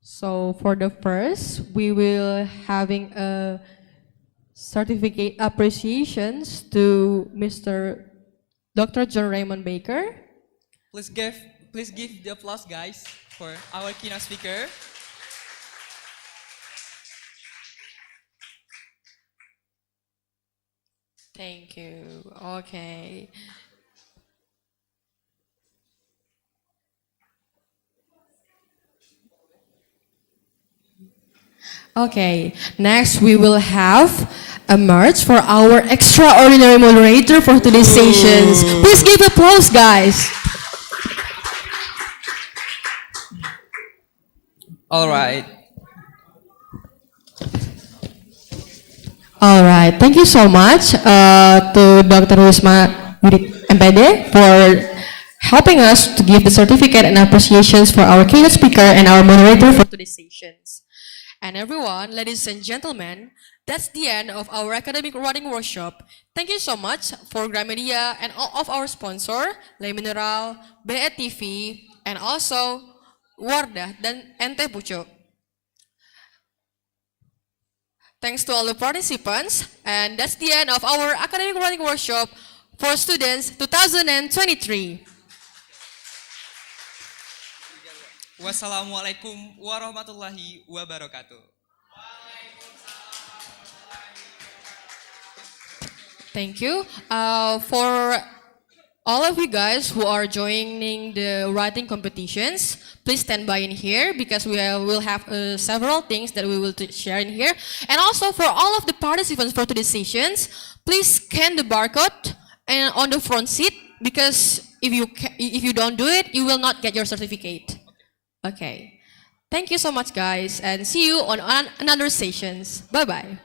So for the first, we will having a certificate appreciations to Mr. Dr. John Raymond Baker. Please give the applause, guys, for our keynote speaker. Thank you. Okay. Okay, next we will have a march for our extraordinary moderator for today's sessions. Please give applause, guys. All right. All right, thank you so much to Dr. Wisma MPD for helping us to give the certificate and appreciations for our keynote speaker and our moderator for today's sessions. And everyone, ladies and gentlemen, that's the end of our academic writing workshop. Thank you so much for Gramedia and all of our sponsor, Le Mineral, BETV, and also Wardah dan Ente Pucuk. Thanks to all the participants, and that's the end of our academic writing workshop for students 2023. Wassalamualaikum warahmatullahi wabarakatuh. Thank you. For all of you guys who are joining the writing competitions, please stand by in here because we will have several things that we will share in here. And also for all of the participants for today's sessions, please scan the barcode and on the front seat because if you don't do it, you will not get your certificate. Okay. Thank you so much, guys, and see you on another sessions. Bye-bye.